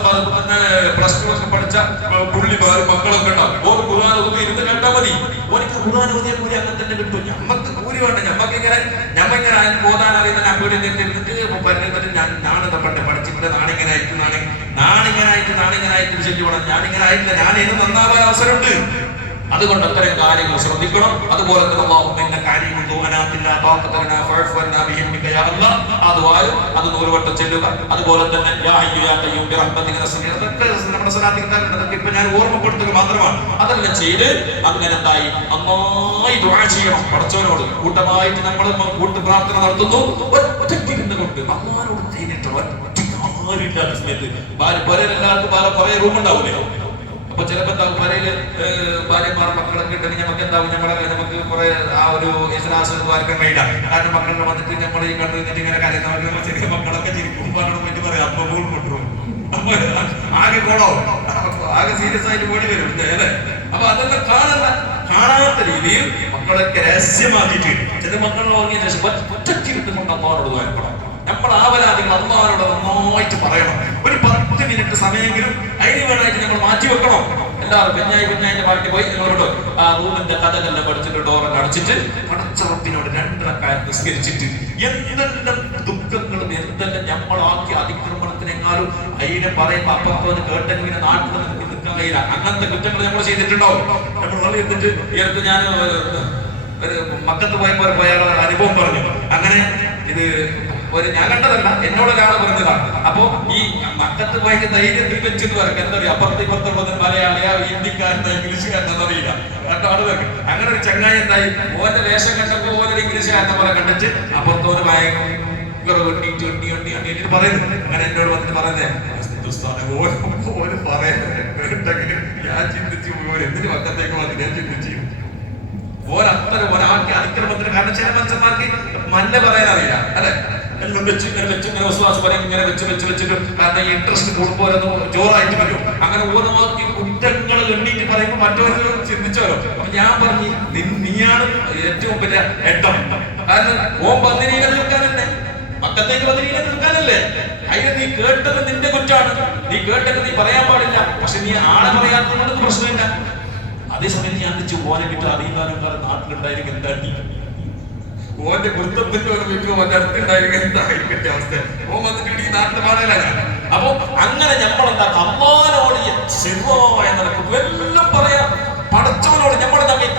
പ്ലസ് 2 ഒക്കെ പഠിച്ച മക്കളൊക്കെ ഉണ്ടാവും. ഓർ ഖുർആൻ ഓതുമ്പോൾ ഇരുന്ന് കേട്ടാൽ മതി. ഓനിക്ക് ഖുർആൻ ഓതിയ കൂലി അങ്ങനെ തന്നെ കിട്ടും. ഞമ്മക്ക് കൂലി വേണ്ട. ഞമ്മക്കിങ്ങനെ ഓതാൻ അറിയുന്ന അമ്മയുടെ പറഞ്ഞിട്ട് ഞാനെന്താ പണ്ട് പഠിച്ചിട്ട് നാണിങ്ങനായിട്ട് ശരിയോണം. ഞാനിങ്ങനെ ആയിട്ടില്ല. ഞാൻ ഇത് നന്നാവാൻ അവസരമുണ്ട്. അതുകൊണ്ട് അത്തരം കാര്യങ്ങൾ ശ്രദ്ധിക്കണം. അതുപോലെ തന്നെ അത് 100 വട്ടം ചെല്ലുക. അതുപോലെ തന്നെ ഇപ്പൊ ഞാൻ ഓർമ്മപ്പെടുത്തുക മാത്രമാണ്. അതെല്ലാം ചെയ്ത് അങ്ങനെ എന്തായി നന്നായി ദുആ ചെയ്യണം പടച്ചവനോട്. കൂട്ടമായിട്ട് നമ്മൾ കൂട്ടു പ്രാർത്ഥന നടത്തുന്നു. ഒറ്റയ്ക്കിരുന്ന് കൊണ്ട് അള്ളാഹുവോട് ചെയ്തിട്ടുള്ള ആരുമില്ലാത്ത സമയത്ത് എല്ലാവർക്കും കുറെ റൂം ഉണ്ടാവൂലേ. അപ്പൊ ചിലപ്പോ പരയില് ഭാര്യമാർ മക്കളൊക്കെ ഉണ്ടെങ്കിൽ നമുക്ക് എന്താവും, നമുക്ക് കുറെ ആ ഒരു ഇസ്ലാസ് വാർക്കാൻ കഴിയില്ല. കാരണം മക്കളുടെ വന്നിട്ട് നമ്മൾ ഈ കണ്ടു നിന്നിട്ട് ഇങ്ങനെ കരയുന്ന ചെറിയ മക്കളൊക്കെ ചിരിക്കുമ്പോഴാണ് പറ്റി പറയാം, അപ്പൊ ബോൾ കൊണ്ടുപോകും. അപ്പൊ ആകെ കോളോ, ആകെ സീരിയസ് ആയിട്ട് ഓടി വരും അല്ലേ. അപ്പൊ അതെല്ലാം കാണാത്ത രീതിയിൽ മക്കളൊക്കെ രഹസ്യമാക്കിയിട്ട് ചില മക്കളെ വാങ്ങിയ ശേഷം ഒറ്റക്കിരുത്തുകൊണ്ട് അമ്മാവനോട് വായിക്കണം. നമ്മൾ ആവലാദികൾ അള്ളാഹുവോട് നന്നായിട്ട് പറയണം. ഒരു 10 മിനിറ്റ് സമയമെങ്കിലും അതിന് വേണമായിട്ട് നമ്മൾ മാറ്റി വെക്കണം. എല്ലാവരും കുഞ്ഞായിന്റെ പാട്ടി പോയി നിങ്ങളോട് ആ റൂമിന്റെ കഥകളെല്ലാം പഠിച്ചിട്ട് ഡോറൊക്കെ അടച്ചിട്ട് പടച്ചറപ്പിനോട് 2 റക്അത്ത് നിസ്കരിച്ചിട്ട് എന്തെല്ലാം ദുഃഖങ്ങളും എന്തെല്ലാം നമ്മളാക്കി അതിക്രമണത്തിനെങ്ങാനും അതിനെ പറയുമ്പോ അപ്പുറത്തോന്ന് കേട്ടെങ്കിലും നാട്ടിൽ നിൽക്കാൻ കഴിയില്ല. അങ്ങനത്തെ കുറ്റങ്ങൾ നമ്മൾ ചെയ്തിട്ടുണ്ടോ? നമ്മൾ എന്നിട്ട് ഈ ഞാൻ മക്കത്ത് പോയപ്പോൾ പോയ അനുഭവം പറഞ്ഞു. അങ്ങനെ ഇത് ഞാൻ കണ്ടതല്ല, എന്നോടൊരാൾ പറഞ്ഞതാണ്. അപ്പൊ ഈ മക്കത്ത് പോയിട്ട് ധൈര്യത്തിൽ വെച്ചെന്ന് പറയും. എന്താ പറയുക, അപ്പുറത്തുള്ളത് മലയാളിയാ, ഹിന്ദിക്കാരനാ, ഇംഗ്ലീഷുകാരനെന്നറിയില്ല. അങ്ങനെ ഒരു ചങ്ങായി എന്തായി, ഓന്റെ വേഷം കണ്ടപ്പോ ഓരോ ഇംഗ്ലീഷുകാരനെ പോലെ കണ്ടിട്ട് അപ്പുറത്തോന് ഭയങ്കര എന്നിട്ട് പറയുന്നു. അങ്ങനെ എന്നോട് വന്നിട്ട് പറയുന്നേ, ഓര് പറയുന്നെങ്കിൽ ഞാൻ ചിന്തിച്ചു എന്തിന് മക്കത്തേക്ക് വന്ന് ഞാൻ ചിന്തിച്ചു ഓരത്തരം ഒരാൾക്ക് അതിക്രമത്തിന്. കാരണം ചില മനുഷ്യന്മാർക്ക് മല്ല പറയാൻ അറിയില്ല അല്ലെ. ഇങ്ങനെ വിശ്വാസം പറയാൻ ഇങ്ങനെ വെച്ചിട്ട് കാരണം ഈ ഇൻട്രസ്റ്റ് കൂടുമ്പോൾ ജോറായിട്ട് വരും. അങ്ങനെ ഓരോ കുറ്റങ്ങൾ എണ്ണീറ്റ് പറയുമ്പോൾ മറ്റൊരു ചിന്തിച്ചോലോ. അപ്പൊ ഞാൻ പറഞ്ഞു, നീയാണ് ഏറ്റവും വലിയ എട്ടം. കാരണം ഓൻ പന്നിനെ തീർക്കാനല്ലേ, പക്കത്തേക്ക് പന്നിനെ തീർക്കാനല്ലേ. അതിന് നീ കേട്ടത് നിന്റെ കുറ്റാണ്. നീ കേട്ടത് നീ പറയാൻ പാടില്ല. പക്ഷെ നീ ആളെ പറയാത്തത് കൊണ്ട് പ്രശ്നമില്ല. അതേസമയം ഞാൻ ഓനെ കിട്ടും അറിയുന്നവരെക്കാരും നാട്ടിലുണ്ടായിരിക്കും എന്താണ്ടി ഓന്റെ കുറ്റത്തിന്റെ ഓന്റെ അടുത്തുണ്ടായിരിക്കും എന്തായിരിക്കട്ടെ അവസ്ഥ. ഓൻ വന്നിട്ട് ഈ നാട്ടിൽ പാടില്ല. അപ്പൊ അങ്ങനെ നമ്മളെന്താ അമ്മാനോട് എല്ലാം പറയാം. പടച്ചവനോട് നമ്മൾ തമ്മിൽ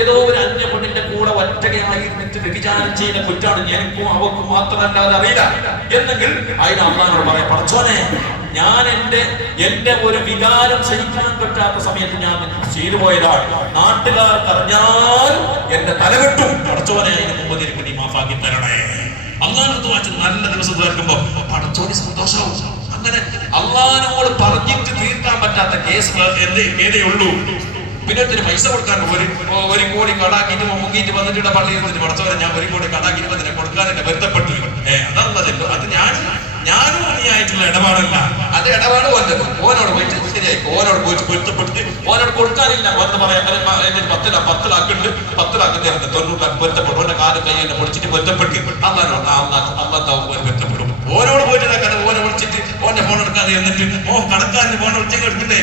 ഏതോ ഒരു അന്യ പെണ്ണിന്റെ കൂടെ ഒറ്റയായി വ്യഭിചാരം ചെയ്യുന്ന കുറ്റാണ് എനിക്കും അവക്കും മാത്രമല്ലാതെ അറിയില്ല എന്നെങ്കിൽ അതിന് അമ്മാനോട് പറയാം, പടച്ചോനെ ഞാൻ എന്റെ ഒരു വികാരം സഹിക്കാൻ പറ്റാത്ത സമയത്ത് ഞാൻ ചെയ്തു പോയതാണ്. നാട്ടുകാർക്ക് അറിഞ്ഞാൽ എന്റെ തലവെട്ടും. പടച്ചോനെ അതിന് മുമ്പ് എനിക്ക് നീ മാഫാക്കി തരണേ. അള്ളാഹുവിനോട് വായിച്ച് നല്ല ദിവസം തീർക്കുമ്പോ പടച്ചോന് സന്തോഷാവും. അങ്ങനെ അള്ളാഹുവിനോട് പറഞ്ഞിട്ട് തീർക്കാൻ പറ്റാത്ത കേസുകൾ ഏതേ ഉള്ളൂ. പിന്നെ പൈസ കൊടുക്കാൻ 1 കോടി കടാക്കിയിട്ട് മുങ്ങിയിട്ട് വന്നിട്ട് പള്ളിയിൽ നിന്നിട്ട് പടച്ചവരെ ഞാൻ 1 കോടി കടാക്കിയിട്ട് വന്നിട്ട് കൊടുക്കാനൊക്കെ ബന്ധപ്പെട്ടു. അതല്ലതല്ലോ, അത് ഞാനും ആയിട്ടുള്ള ഇടപാടല്ല. അത് ഇടപാട് വന്നത് ഓനോട് പോയിട്ട് ശരിയായി ഓനോട് പോയിട്ട് പൊരുത്തപ്പെട്ടിട്ട് ഓനോട് കൊടുക്കാനില്ല വന്ന് പറയാൻ 10 ലാക്കുണ്ട് 10 ലാക്ക് തരുന്നത് 90 ലാക്ക് പൊരുത്തപ്പെട്ടു. ഓന്റെ കാലും കൈ എന്നെ പൊടിച്ചിട്ട് പൊരുത്തപ്പെട്ട് അള്ളാഹ് പൊരുത്തപ്പെടും. ഓനോട് പോയിട്ട് ഓനെ വിളിച്ചിട്ട് ഓന്റെ ഫോൺ എടുക്കാതെ എന്നിട്ട് കടക്കാരന് ഫോൺ വിളിച്ചേക്ക് എടുക്കണ്ടേ.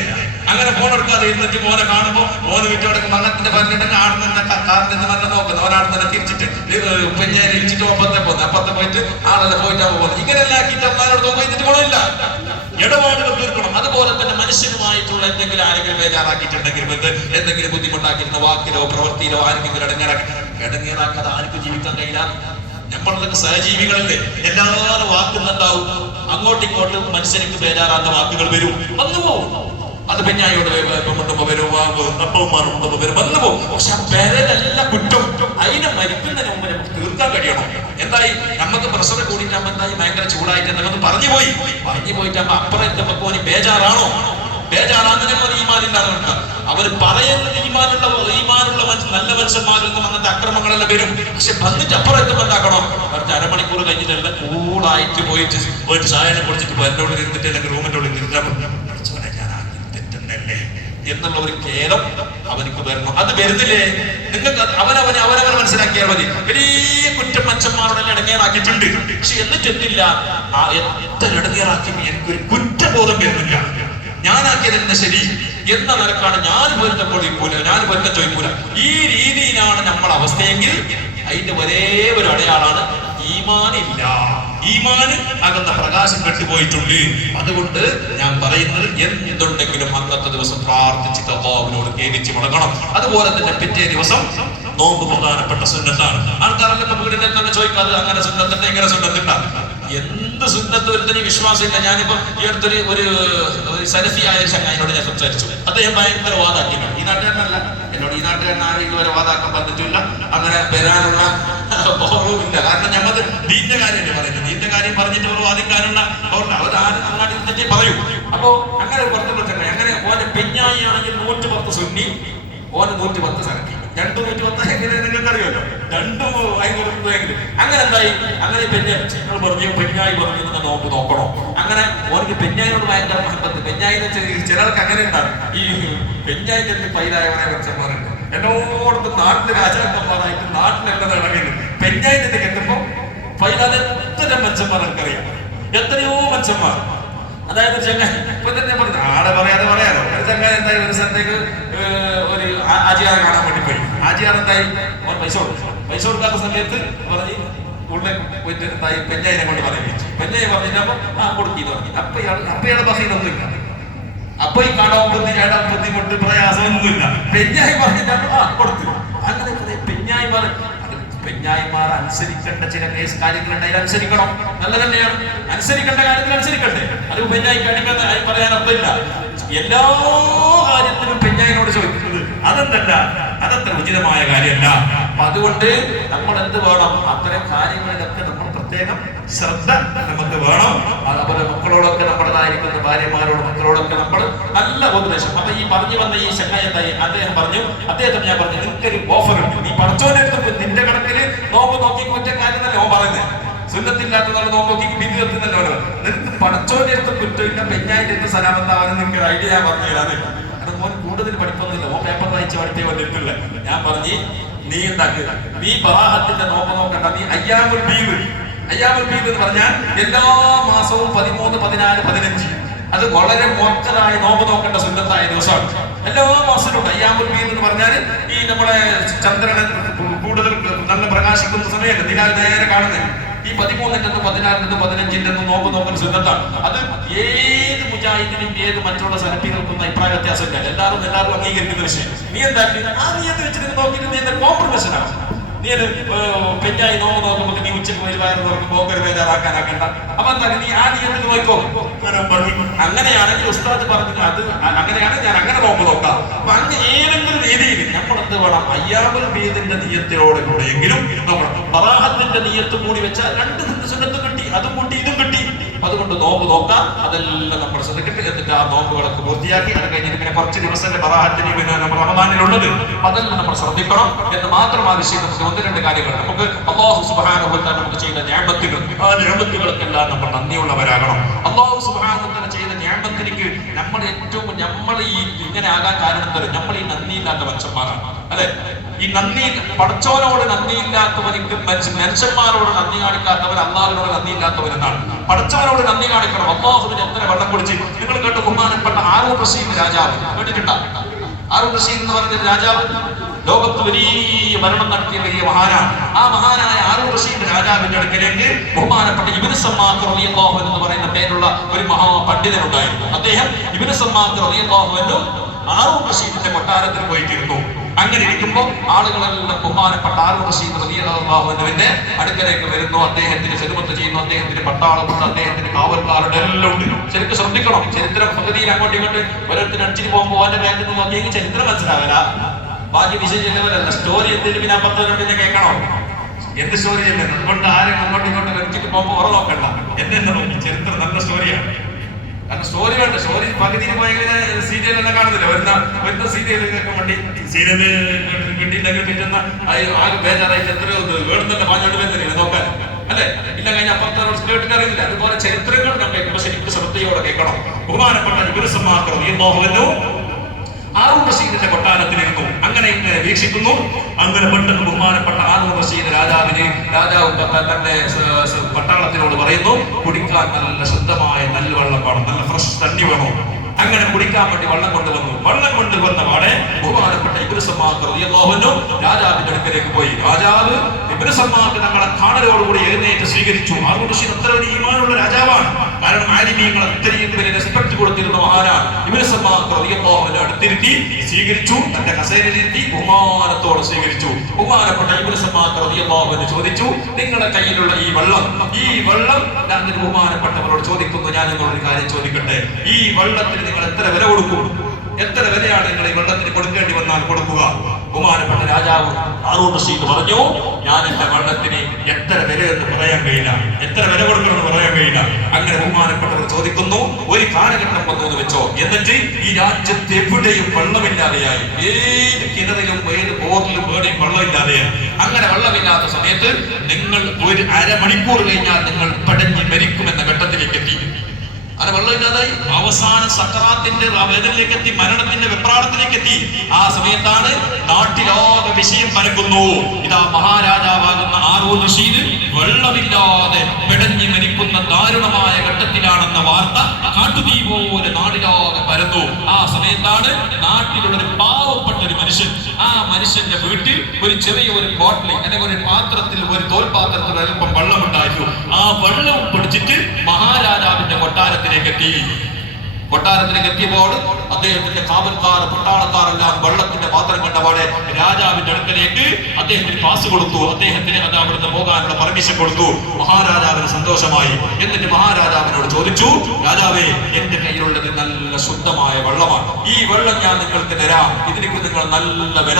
അങ്ങനെ ഫോൺ എടുക്കാതെ ഇരുന്നിട്ട് മോനെ കാണുമ്പോൾ മോന് വീട്ടോടൊക്കെ മങ്ങത്തിന്റെ പറഞ്ഞിട്ടുണ്ടെങ്കിൽ ആടുന്ന കാറിൽ നിന്ന് നല്ല നോക്കുന്നത് ഒരാടുന്ന തിരിച്ചിട്ട് പെഞ്ഞായി ഇരിച്ചിട്ട് അപ്പത്തെ പോയിട്ട് ആളെ പോയിട്ടാ പോകുന്നത്. ഇങ്ങനെയല്ല ആക്കിയിട്ട് അമ്മാരോട് പോയിട്ട് ഗുണമില്ല. ഇടപാടുകൾ തീർക്കണം. അതുപോലെ തന്നെ മനുഷ്യനുമായിട്ടുള്ള എന്തെങ്കിലും ആരെങ്കിലും ബേജാറാക്കിയിട്ടുണ്ടെങ്കിൽ എന്തെങ്കിലും ബുദ്ധിമുട്ടാക്കിയിരുന്ന വാക്കിലോ പ്രവൃത്തിയിലോ ആരെങ്കിലും ഇടങ്ങേറാക്കാതെ ആർക്കും ജീവിക്കാൻ കഴിയില്ല. നമ്മളൊക്കെ സഹജീവികളല്ലേ, എല്ലാവരും വാക്കുന്നുണ്ടാവും. അങ്ങോട്ടിങ്ങോട്ടും മനുഷ്യർക്ക് ബേജാറാത്ത വാക്കുകൾ വരും, വന്നു പോകും. അത് പെഞ്ഞായോട് കൊണ്ടുമ്പോ വരും, അപ്പന്മാർ കൊണ്ടുമ്പോ വരും, വന്നു പോകും. പക്ഷെ ആ പേരല്ല കുറ്റം. അതിനെ മരിക്കുന്നതിന് മുമ്പ് നമുക്ക് തീർക്കാൻ കഴിയണം. എന്തായി നമുക്ക് പ്രഷർ കൂടിയിട്ടാകുമ്പോ എന്തായി ഭയങ്കര ചൂടായിട്ട് നമുക്ക് പറഞ്ഞു പോയിട്ടാകുമ്പോ അപ്പുറം എത്തുമ്പോ ഓന് ബേജാറാണോ? ബേജാറാകുന്ന ഈമാനില്ലാതെ അവര് പറയുന്നത് ഈമാനുള്ള നല്ല മനുഷ്യന്മാരിൽ നിന്ന് അങ്ങനത്തെ അക്രമങ്ങളെല്ലാം വരും. പക്ഷെ വന്നിട്ട് അപ്പുറം എത്തുമ്പോ എന്താക്കണം? കുറച്ച് അരമണിക്കൂർ കഴിഞ്ഞിട്ടെല്ലാം കൂളായിട്ട് പോയിട്ട് ചായനെ കുടിച്ചിട്ട് എന്റെ ഉള്ളിൽ ഇരുന്നിട്ട് അല്ലെങ്കിൽ റൂമിന്റെ ഉള്ളിൽ ഇരുന്നിട്ട് തെറ്റുന്നല്ലേ എന്നുള്ള ഒരു ഖേദം അവർക്ക് വരണം. അത് വരുന്നില്ലേ? നിങ്ങൾക്ക് അവനവൻ മനസ്സിലാക്കിയാൽ മതി. വലിയ കുറ്റം മനുഷ്യന്മാരോടെല്ലാം ഇടങ്ങേറാക്കിയിട്ടുണ്ട്. പക്ഷെ എന്നിട്ട് എന്തില്ല, എത്ര ഇടങ്ങേറാക്കി എനിക്കൊരു കുറ്റബോധം വരുന്നില്ല. ഞാനാക്കിയത് എന്താ ശരി എന്ന നിലക്കാണ് ഞാൻ പൊരുത്തം ചോദിക്കൂല, ഞാൻ പൊരുത്തം ചോദിക്കൂല. ഈ രീതിയിലാണ് നമ്മുടെ അവസ്ഥയെങ്കിൽ അതിന്റെ ഒരേ ഒരു അടയാളാണ് ഈമാനില്ല. ഈമാന് അകന്ന പ്രകാശം കെട്ടുപോയിട്ടുണ്ട്. അതുകൊണ്ട് ഞാൻ പറയുന്നത് എന്തുണ്ടെങ്കിലും അന്നത്തെ ദിവസം പ്രാർത്ഥിച്ചിട്ട് അല്ലാഹുവിനോട് കേൾപ്പിച്ച് മടങ്ങണം. അതുപോലെ തന്നെ പിറ്റേ ദിവസം നോമ്പ് പ്രധാനപ്പെട്ട സുന്നത്താണ്. ആൾക്കാരെല്ലാം വീടിനെ തന്നെ ചോദിക്കാതെ അങ്ങനെ സുന്നത്തിന്റെ എങ്ങനെ സുന്നത്തിണ്ട എന്ത് സുന്നത്ത് ഒരുത്തന് വിശ്വാസമില്ല. ഞാനിപ്പോ ഈ അടുത്തൊരു ഒരു സലഫി ആയ ചങ്ങായിനോട് ഞാൻ സംസാരിച്ചു. അദ്ദേഹം ഭയങ്കര വാദാക്കില്ല. ഈ നാട്ടുകാരനല്ല, എന്നോട് ഈ നാട്ടുകാരൻ ആരും ഇതുവരെ വാദാക്കാൻ പറ്റില്ല. അങ്ങനെ വരാനുള്ള ബോധവുമില്ല. കാരണം ഞമ്മക്ക് ദീന്റെ കാര്യമല്ലേ പറയുന്നത്. ദീന്റെ കാര്യം പറഞ്ഞിട്ട് ഒരു വാദിക്കാനുള്ള അവർ ആരും അങ്ങാടി തെറ്റി പറയൂ. അപ്പോ അങ്ങനെ പുറത്തുള്ള ചങ്ങായി അങ്ങനെ ഓനെ പെഞ്ഞായി ആണെങ്കിൽ 110 സുന്നി, ഓന് 110 സലഫി. 210 എങ്ങനെ നിങ്ങൾക്ക് അറിയാമല്ലോ. രണ്ടും ഭയങ്കര അങ്ങനെ എന്തായി? അങ്ങനെ പെഞ്ഞായി പറഞ്ഞു നോമ്പ് നോക്കണോ? അങ്ങനെ ഓർക്ക് പെഞ്ഞായിനോട് ഭയങ്കര മഹബത്ത്. പെഞ്ഞായി ചിലർക്ക് അങ്ങനെ ഉണ്ടാകും. ഈ പെഞ്ഞായി ചെന്ന് പൈലായവനെ മനുഷ്യന്മാരുണ്ട്. എല്ലായിടത്തും നാട്ടിലെ രാജാക്കന്മാരായിട്ട് നാട്ടിലെല്ലാം ഇറങ്ങിയത്. പെഞ്ഞായിന്റെ എത്തുമ്പോ പൈലാതെ എത്ര മനുഷ്യന്മാർക്കറിയാം, എത്രയോ മനുഷ്യന്മാർ. അതായത് ചങ്ങായി ഇപ്പൊ തന്നെ പറഞ്ഞു ആളെ പറയാതെ പറയാലോ. ഒരു ചങ്ങായി എന്തായി ഒരു സ്ഥലത്തേക്ക് ഒരു ആജിയാറെ കാണാൻ വേണ്ടി പോയി. ആജിയാർ എന്തായി പൈസ കൊടുക്കാത്ത സമയത്ത് പറഞ്ഞ് ഉള്ളിൽ പോയിട്ട് എന്തായി പെഞ്ഞായിനെ കൊണ്ട് പറയിപ്പിച്ചു. പെഞ്ഞായി പറഞ്ഞിട്ടപ്പോ കൊടുക്കിന്ന് പറഞ്ഞു. അപ്പയാളെ ബഹീനൊന്നുമില്ല. അപ്പൊ ഈ കാണാൻ ബുദ്ധിമുട്ട് പ്രയാസമൊന്നുമില്ല. പെഞ്ഞായി പറഞ്ഞിട്ടപ്പോ കൊടുത്തു. അങ്ങനെ പെഞ്ഞായിമാർ അനുസരിക്കേണ്ട ചില കാര്യങ്ങളുണ്ട്. അതിൽ അനുസരിക്കണം, നല്ല തന്നെയാണ്. അനുസരിക്കേണ്ട കാര്യത്തിൽ അനുസരിക്കട്ടെ. അത് പെഞ്ഞായി കഴിക്കുന്ന പറയാൻ അർത്ഥമില്ല. എല്ലാ കാര്യത്തിലും പെഞ്ഞായിനോട് ചോദിക്കുന്നത് അതെന്തല്ല, അതത്ര ഉചിതമായ കാര്യമല്ല. അപ്പൊ അതുകൊണ്ട് നമ്മൾ എന്ത് വേണം? അത്തരം കാര്യങ്ങളിലൊക്കെ നമ്മൾ പ്രത്യേകം ശ്രദ്ധ നമുക്ക് വേണം. അതുപോലെ മക്കളോടൊക്കെ നമ്മുടേതായിരിക്കുന്ന ഭാര്യമാരോട് മക്കളോടൊക്കെ നമ്മൾ നല്ല ഉപദേശം. അപ്പൊ ഈ പറഞ്ഞു വന്ന ഈ ചങ്ങായി എന്തായി? അദ്ദേഹം പറഞ്ഞു, അദ്ദേഹത്തിന് ഞാൻ പറഞ്ഞു നിനക്കൊരു ഓഫർ ഉണ്ട്. നീ പഠിച്ചോനെടുത്ത് നിന്റെ കണക്കില് നോമ്പ് നോക്കി ഒറ്റ കാര്യമല്ല ഓ പറയുന്നത്. സുന്നത്തില്ലാത്ത നോമ്പ് നോക്കി വിധി എത്തുന്നല്ലോ. നിനക്ക് പഠിച്ചോന്റെ അടുത്ത് കുറ്റമില്ല, പെഞ്ഞായിന്റെ അടുത്ത് സലാമത്താവാനും നിങ്ങൾക്ക് ഐഡിയ പറഞ്ഞു തരാതെ. അത് മോൻ കൂടുതൽ പഠിപ്പൊന്നുമില്ല, ഓ പേപ്പർ വായിച്ച് പഠിപ്പേ വന്നിട്ടില്ല. ഞാൻ പറഞ്ഞു നീ എന്താക്കുക, നീ ബറാഅത്തിന്റെ നോമ്പ് നോക്കണ്ട, നീ അയ്യാമുൽ ബീദ് എന്ന് പറഞ്ഞാൽ എല്ലാ മാസവും 13, 14, 15 അത് വളരെ മോക്കതായി നോമ്പ് നോക്കേണ്ട സുന്നത്തായ ദിവസമാണ്. എല്ലാ മാസവും അയ്യാമുൽ ബീദ് എന്ന് പറഞ്ഞാൽ ഈ നമ്മുടെ ചന്ദ്രന് കൂടുതൽ നല്ല പ്രകാശിക്കുന്ന സമയമല്ല, ദിനാൽ നേരെ കാണുന്നത്. ഈ 13, 14, 15 നോമ്പ് നോക്കുന്ന സുന്നത്താണ്. അത് ഏത് മുജാഹിദിനും ഏത് മറ്റുള്ള സലഫികൾക്കൊന്നും അഭിപ്രായ വ്യത്യാസമില്ല. എല്ലാവരും അംഗീകരിക്കുന്ന വിഷയം. നീ എന്താക്കി ആ നീയത്ത് വെച്ചിട്ട് നോക്കിയിട്ട് നീ എന്താ കോംപ്രമൈസ് ആണ്. നീ പെഞ്ഞായി നോമ്പ് നോക്കുമ്പോൾ നീ ഉച്ചക്ക് വയറ് നോക്കുമ്പോൾ ഒരു ബേജാറാക്കാനാക്കണ്ട. അപ്പൊ എന്താ നീ ആ നീയത്തിന് നോക്കോ. അങ്ങനെയാണെങ്കിൽ ഉസ്താദ് പറഞ്ഞിട്ട് അത് അങ്ങനെയാണ്, ഞാൻ അങ്ങനെ നോമ്പ് നോക്കാം. അപ്പൊ അങ്ങനെ ഏതെങ്കിലും രീതിയിൽ നമ്മൾ എന്ത് വേണം? അയ്യാമുൽ ബീദിന്റെ നീയത്തോടെ കൂടെയെങ്കിലും നോക്കണം. ബറാഅത്തിന്റെ നീയത്ത് കൂടി വെച്ചാൽ 2 സുന്നത്ത് കിട്ടി, അതും കൂട്ടി ഇതും കിട്ടി. അതുകൊണ്ട് നോമ്പ് നോക്കാം. അതെല്ലാം നമ്മൾ ശ്രദ്ധിക്കട്ടെ. എന്നിട്ട് ആ നോമ്പുകളൊക്കെ പൂർത്തിയാക്കി അത് കഴിഞ്ഞിട്ട് പിന്നെ കുറച്ച് ദിവസത്തിന്റെ ബറാഅത്തിന് പിന്നെ നമ്മൾ റമദാനിലുള്ളത് അതെല്ലാം നമ്മൾ ശ്രദ്ധിക്കണം എന്ന് മാത്രം ആവശ്യം. നമുക്ക് 1-2 കാര്യങ്ങൾ നമുക്ക് അല്ലാഹു സുബ്ഹാനഹു വ തആല നമുക്ക് ചെയ്ത നിഅമത്തുകൾ, ആ നിഅമത്തുകൾക്കെല്ലാം നമ്മൾ നന്ദിയുള്ളവരാകണം. അല്ലാഹു സുബ്ഹാനഹു വ തആല ചെയ്ത നിഅമത്തിലേക്ക് നമ്മൾ ഇങ്ങനെ ആകാൻ കാരണം തരും നമ്മൾ ഈ നന്ദിയില്ലാത്ത മനുഷ്യന്മാരാണ്, അല്ലെ? ഈ നന്ദി പടച്ചവനോട് നന്ദിയില്ലാത്തവർക്ക് മനുഷ്യന്മാരോട് നന്ദി കാണിക്കാത്തവർ അള്ളാഹുവിനോട് നന്ദിയില്ലാത്തവരെന്നാണ്. പടച്ചവനോട് നന്ദി കാണിക്കണം. അള്ളാഹുവിന് എത്ര വെള്ളം കുടിച്ച് നിങ്ങൾ കേട്ട് ബഹുമാനപ്പെട്ട ഹാറൂൻ റഷീദ് രാജാവ് കേട്ടിട്ടുണ്ടോ? ഹാറൂൻ റഷീദ് എന്ന് പറയുന്ന രാജാവ് ലോകത്ത് വലിയ ഭരണം നടത്തിയ വലിയ മഹാനാണ്. ആ മഹാനായ ഹാറൂൻ റഷീദ് രാജാവിന്റെ അടുക്കലേക്ക് ബഹുമാനപ്പെട്ട ഇബ്നു സമ്മാഖ് റളിയല്ലാഹു അൻഹു എന്ന് പറയുന്ന പേരുള്ള ഒരു മഹാപണ്ഡിതനുണ്ടായിരുന്നു. അദ്ദേഹം ഇബ്നു സമ്മാഖ് റളിയല്ലാഹു അൻഹു ഹാറൂൻ റഷീദിന്റെ കൊട്ടാരത്തിൽ പോയിട്ടിരുന്നു. അങ്ങനെ ഇരിക്കുമ്പോൾ ആളുകളെല്ലാം ബഹുമാനപ്പെട്ട ഹാറൂൻ റഷീദ് റളിയല്ലാഹു അൻഹുവിന്റെ അടുക്കലേക്ക് വരുന്നു. അദ്ദേഹത്തിന് ഖിദ്മത്ത് ചെയ്യുന്നു. അദ്ദേഹത്തിന് പട്ടാളമുണ്ട്, അദ്ദേഹത്തിന് കാവൽക്കാരുടെ എല്ലാം ഉണ്ട്. ശരിക്കും ശ്രദ്ധിക്കണം. ചരിത്രം പകുതിയിൽ അങ്ങോട്ടും ഇങ്ങോട്ട് ഓരോരുത്തർ അടിച്ചിട്ട് പോകുമ്പോൾ അവന്റെ ബാക്കിൽ നിന്ന് നോക്കിയെങ്കിൽ ചരിത്രം മനസ്സിലാവില്ല. ബാക്കി വിഷയം ചെല്ലുന്നവരല്ല. സ്റ്റോറി എന്തെങ്കിലും പിന്നെ അപ്പുറത്തോട്ട് കേൾക്കണോ? എന്ത് സ്റ്റോറി ചെല്ലുന്നത്? അതുകൊണ്ട് ആരും അങ്ങോട്ടും ഇങ്ങോട്ട് വെച്ചിട്ട് പോകുമ്പോൾ ഉറ നോക്കണ്ട. എന്നെ നോക്കി ചരിത്രം നല്ല സ്റ്റോറിയാണ്. കാരണം സ്റ്റോറി വേണ്ട. സ്റ്റോറി പകുതിയിൽ ഭയങ്കര സീരിയൽ എല്ലാം കാണുന്നില്ല. വരുന്ന സീരിയലുകളൊക്കെ വേണ്ടി സീരിയൽ കിട്ടിയില്ലെങ്കിൽ പിറ്റുന്ന ആകെ ബേജാറായിട്ട് എത്രയോ വേണമെന്നല്ല പാഞ്ഞോട്ട് വരുന്നില്ല നോക്കാൻ, അല്ലെ? ഇല്ല കഴിഞ്ഞ അപ്പുറത്തെ കേട്ടിട്ട് അറിയുന്നില്ല. അതുപോലെ ചരിത്രങ്ങൾ നമ്മൾ കേൾക്കുമ്പോൾ ശരിക്കും ശ്രദ്ധയോടെ കേൾക്കണം. ബഹുമാനപ്പെട്ട ഇബ്നു സമ്മാഖ് റളിയല്ലാഹു അൻഹു ഹാറൂൻ റഷീദിന്റെ കൊട്ടാരത്തിലിരുന്നു. അങ്ങനെ ഇങ്ങനെ വീക്ഷിക്കുന്നു. അങ്ങനെ പെട്ടെന്ന് ബഹുമാനപ്പെട്ട ഹാറൂൻ റഷീദ് രാജാവ് തന്റെ പട്ടാളത്തിനോട് പറയുന്നു, കുടിക്കാൻ നല്ല ശുദ്ധമായ നല്ല വെള്ളം വേണം, നല്ല ഫ്രഷ് തണ്ണി വേണം. അങ്ങനെ കുടിക്കാൻ വേണ്ടി വെള്ളം കൊണ്ടുവന്നു. വെള്ളം കൊണ്ടുവന്ന പാടെ ബഹുമാനപ്പെട്ട ഇബ്നു സമ്മാഖ് റളിയല്ലാഹു അൻഹു രാജാവിന്റെ അടുക്കലേക്ക് പോയി. രാജാവ് ഇബ്നു സമ്മാഖ് തങ്ങളെ കാണലോടുകൂടി എഴുന്നേറ്റ് സ്വീകരിച്ചു. ഹാറൂൻ റഷീദ് അത്ര വലിയ ഈമാനുള്ള രാജാവാണ്. കാരണം ആലിമീങ്ങൾ അത്രയും വലിയ റെസ്പെക്ട് കൊടുത്തിരുന്ന മഹാനാണ്. ഇബ്നു സമ്മാഖ് റളിയല്ലാഹു അൻഹു അടുത്തിരുത്തി സ്വീകരിച്ചു. തന്റെ കസേരയിലിരുത്തി ബഹുമാനത്തോടെ സ്വീകരിച്ചു. ബഹുമാനപ്പെട്ട ഇബ്നു സമ്മാഖ് റളിയല്ലാഹു അൻഹു ചോദിച്ചു, നിങ്ങളുടെ കയ്യിലുള്ള ഈ വെള്ളം ഞാൻ ബഹുമാനപ്പെട്ടവരോട് ചോദിക്കുന്നു, ഞാൻ നിങ്ങളൊരു കാര്യം ചോദിക്കട്ടെ, ഈ വെള്ളത്തിന് നിങ്ങൾ എത്ര വില കൊടുക്കും? എത്ര വിലയാണ് നിങ്ങൾ ഈ വെള്ളത്തിന് കൊടുക്കേണ്ടി വന്നാൽ കൊടുക്കുക? ബഹുമാനപ്പെട്ട രാജാവ് ഹാറൂൻ റഷീദ് പറഞ്ഞു, ഞാൻ എന്റെ വെള്ളത്തിന് എത്ര വില എന്ന് പറയാൻ കഴിയില്ല, എത്ര വില കൊടുക്കണമെന്ന് പറയാൻ കഴിയില്ല. അങ്ങനെ ബഹുമാനപ്പെട്ടവർ ചോദിക്കുന്നു, ഒരു കാലഘട്ടം വന്നു എന്ന് വെച്ചോ, എന്നിട്ട് ഈ രാജ്യത്ത് എവിടെയും വെള്ളമില്ലാതെയായി, ഏത് കിണറിലും ഏത് ബോറിലും എവിടെയും വെള്ളമില്ലാതെയായി. അങ്ങനെ വെള്ളമില്ലാത്ത സമയത്ത് നിങ്ങൾ ഒരു അരമണിക്കൂർ കഴിഞ്ഞാൽ നിങ്ങൾ പടഞ്ഞ് മരിക്കുമെന്ന ഘട്ടത്തിലേക്ക് എത്തി. അത് വെള്ളമില്ലാതായി. അവസാന സക്കറാത്തിന്റെ വേദനയിലേക്ക് എത്തി, മരണത്തിന്റെ വെപ്രാളത്തിലേക്ക് എത്തി. ആ സമയത്താണ് നാട്ടിലാകെ വിഷയം പരക്കുന്നു. ഇതാ മഹാരാജാവാകുന്ന ഹാറൂൻ റഷീദ് വെള്ളമില്ലാതെ പിടഞ്ഞു മരിക്കുന്ന ദാരുണമായ ഘട്ടത്തിലാണെന്ന വാർത്ത കാട്ടുതീ പോലെ നാടിലാകെ പരന്നു. ആ സമയത്താണ് നാട്ടിലുള്ള ഒരു പാവപ്പെട്ട ഒരു മനുഷ്യൻ, ആ മനുഷ്യന്റെ വീട്ടിൽ ഒരു ചെറിയ ഒരു ബോട്ടിൽ അല്ലെങ്കിൽ ഒരു പാത്രത്തിൽ, ഒരു തോൽപാത്രത്തിൽ അല്പം വെള്ളമുണ്ടായിരുന്നു. ആ വെള്ളം പിടിച്ചിട്ട് മഹാരാജാവിന്റെ കൊട്ടാരത്തിലേക്ക് എത്തിയപ്പോൾ അദ്ദേഹത്തിന്റെ കാവൽക്കാർ പട്ടാളക്കാരെല്ലാം വെള്ളത്തിന്റെ പാത്രം കണ്ടപാടെ രാജാവിന്റെ അടുക്കലേക്ക് അദ്ദേഹത്തിന് പാസ് കൊടുത്തു. അദ്ദേഹത്തിന് അത് അവിടുന്ന് പോകാനുള്ള പെർമിഷൻ കൊടുത്തു. മഹാരാജാവിന് സന്തോഷമായി. എന്നിട്ട് മഹാരാജാവിനോട് ചോദിച്ചു, രാജാവേ, എന്റെ കയ്യിലുള്ളത് നല്ല ശുദ്ധമായ വെള്ളമാണ്, ഈ വെള്ളം ഞാൻ നിങ്ങൾക്ക് തരാം, ഇതിലേക്ക് നിങ്ങൾ നല്ല വില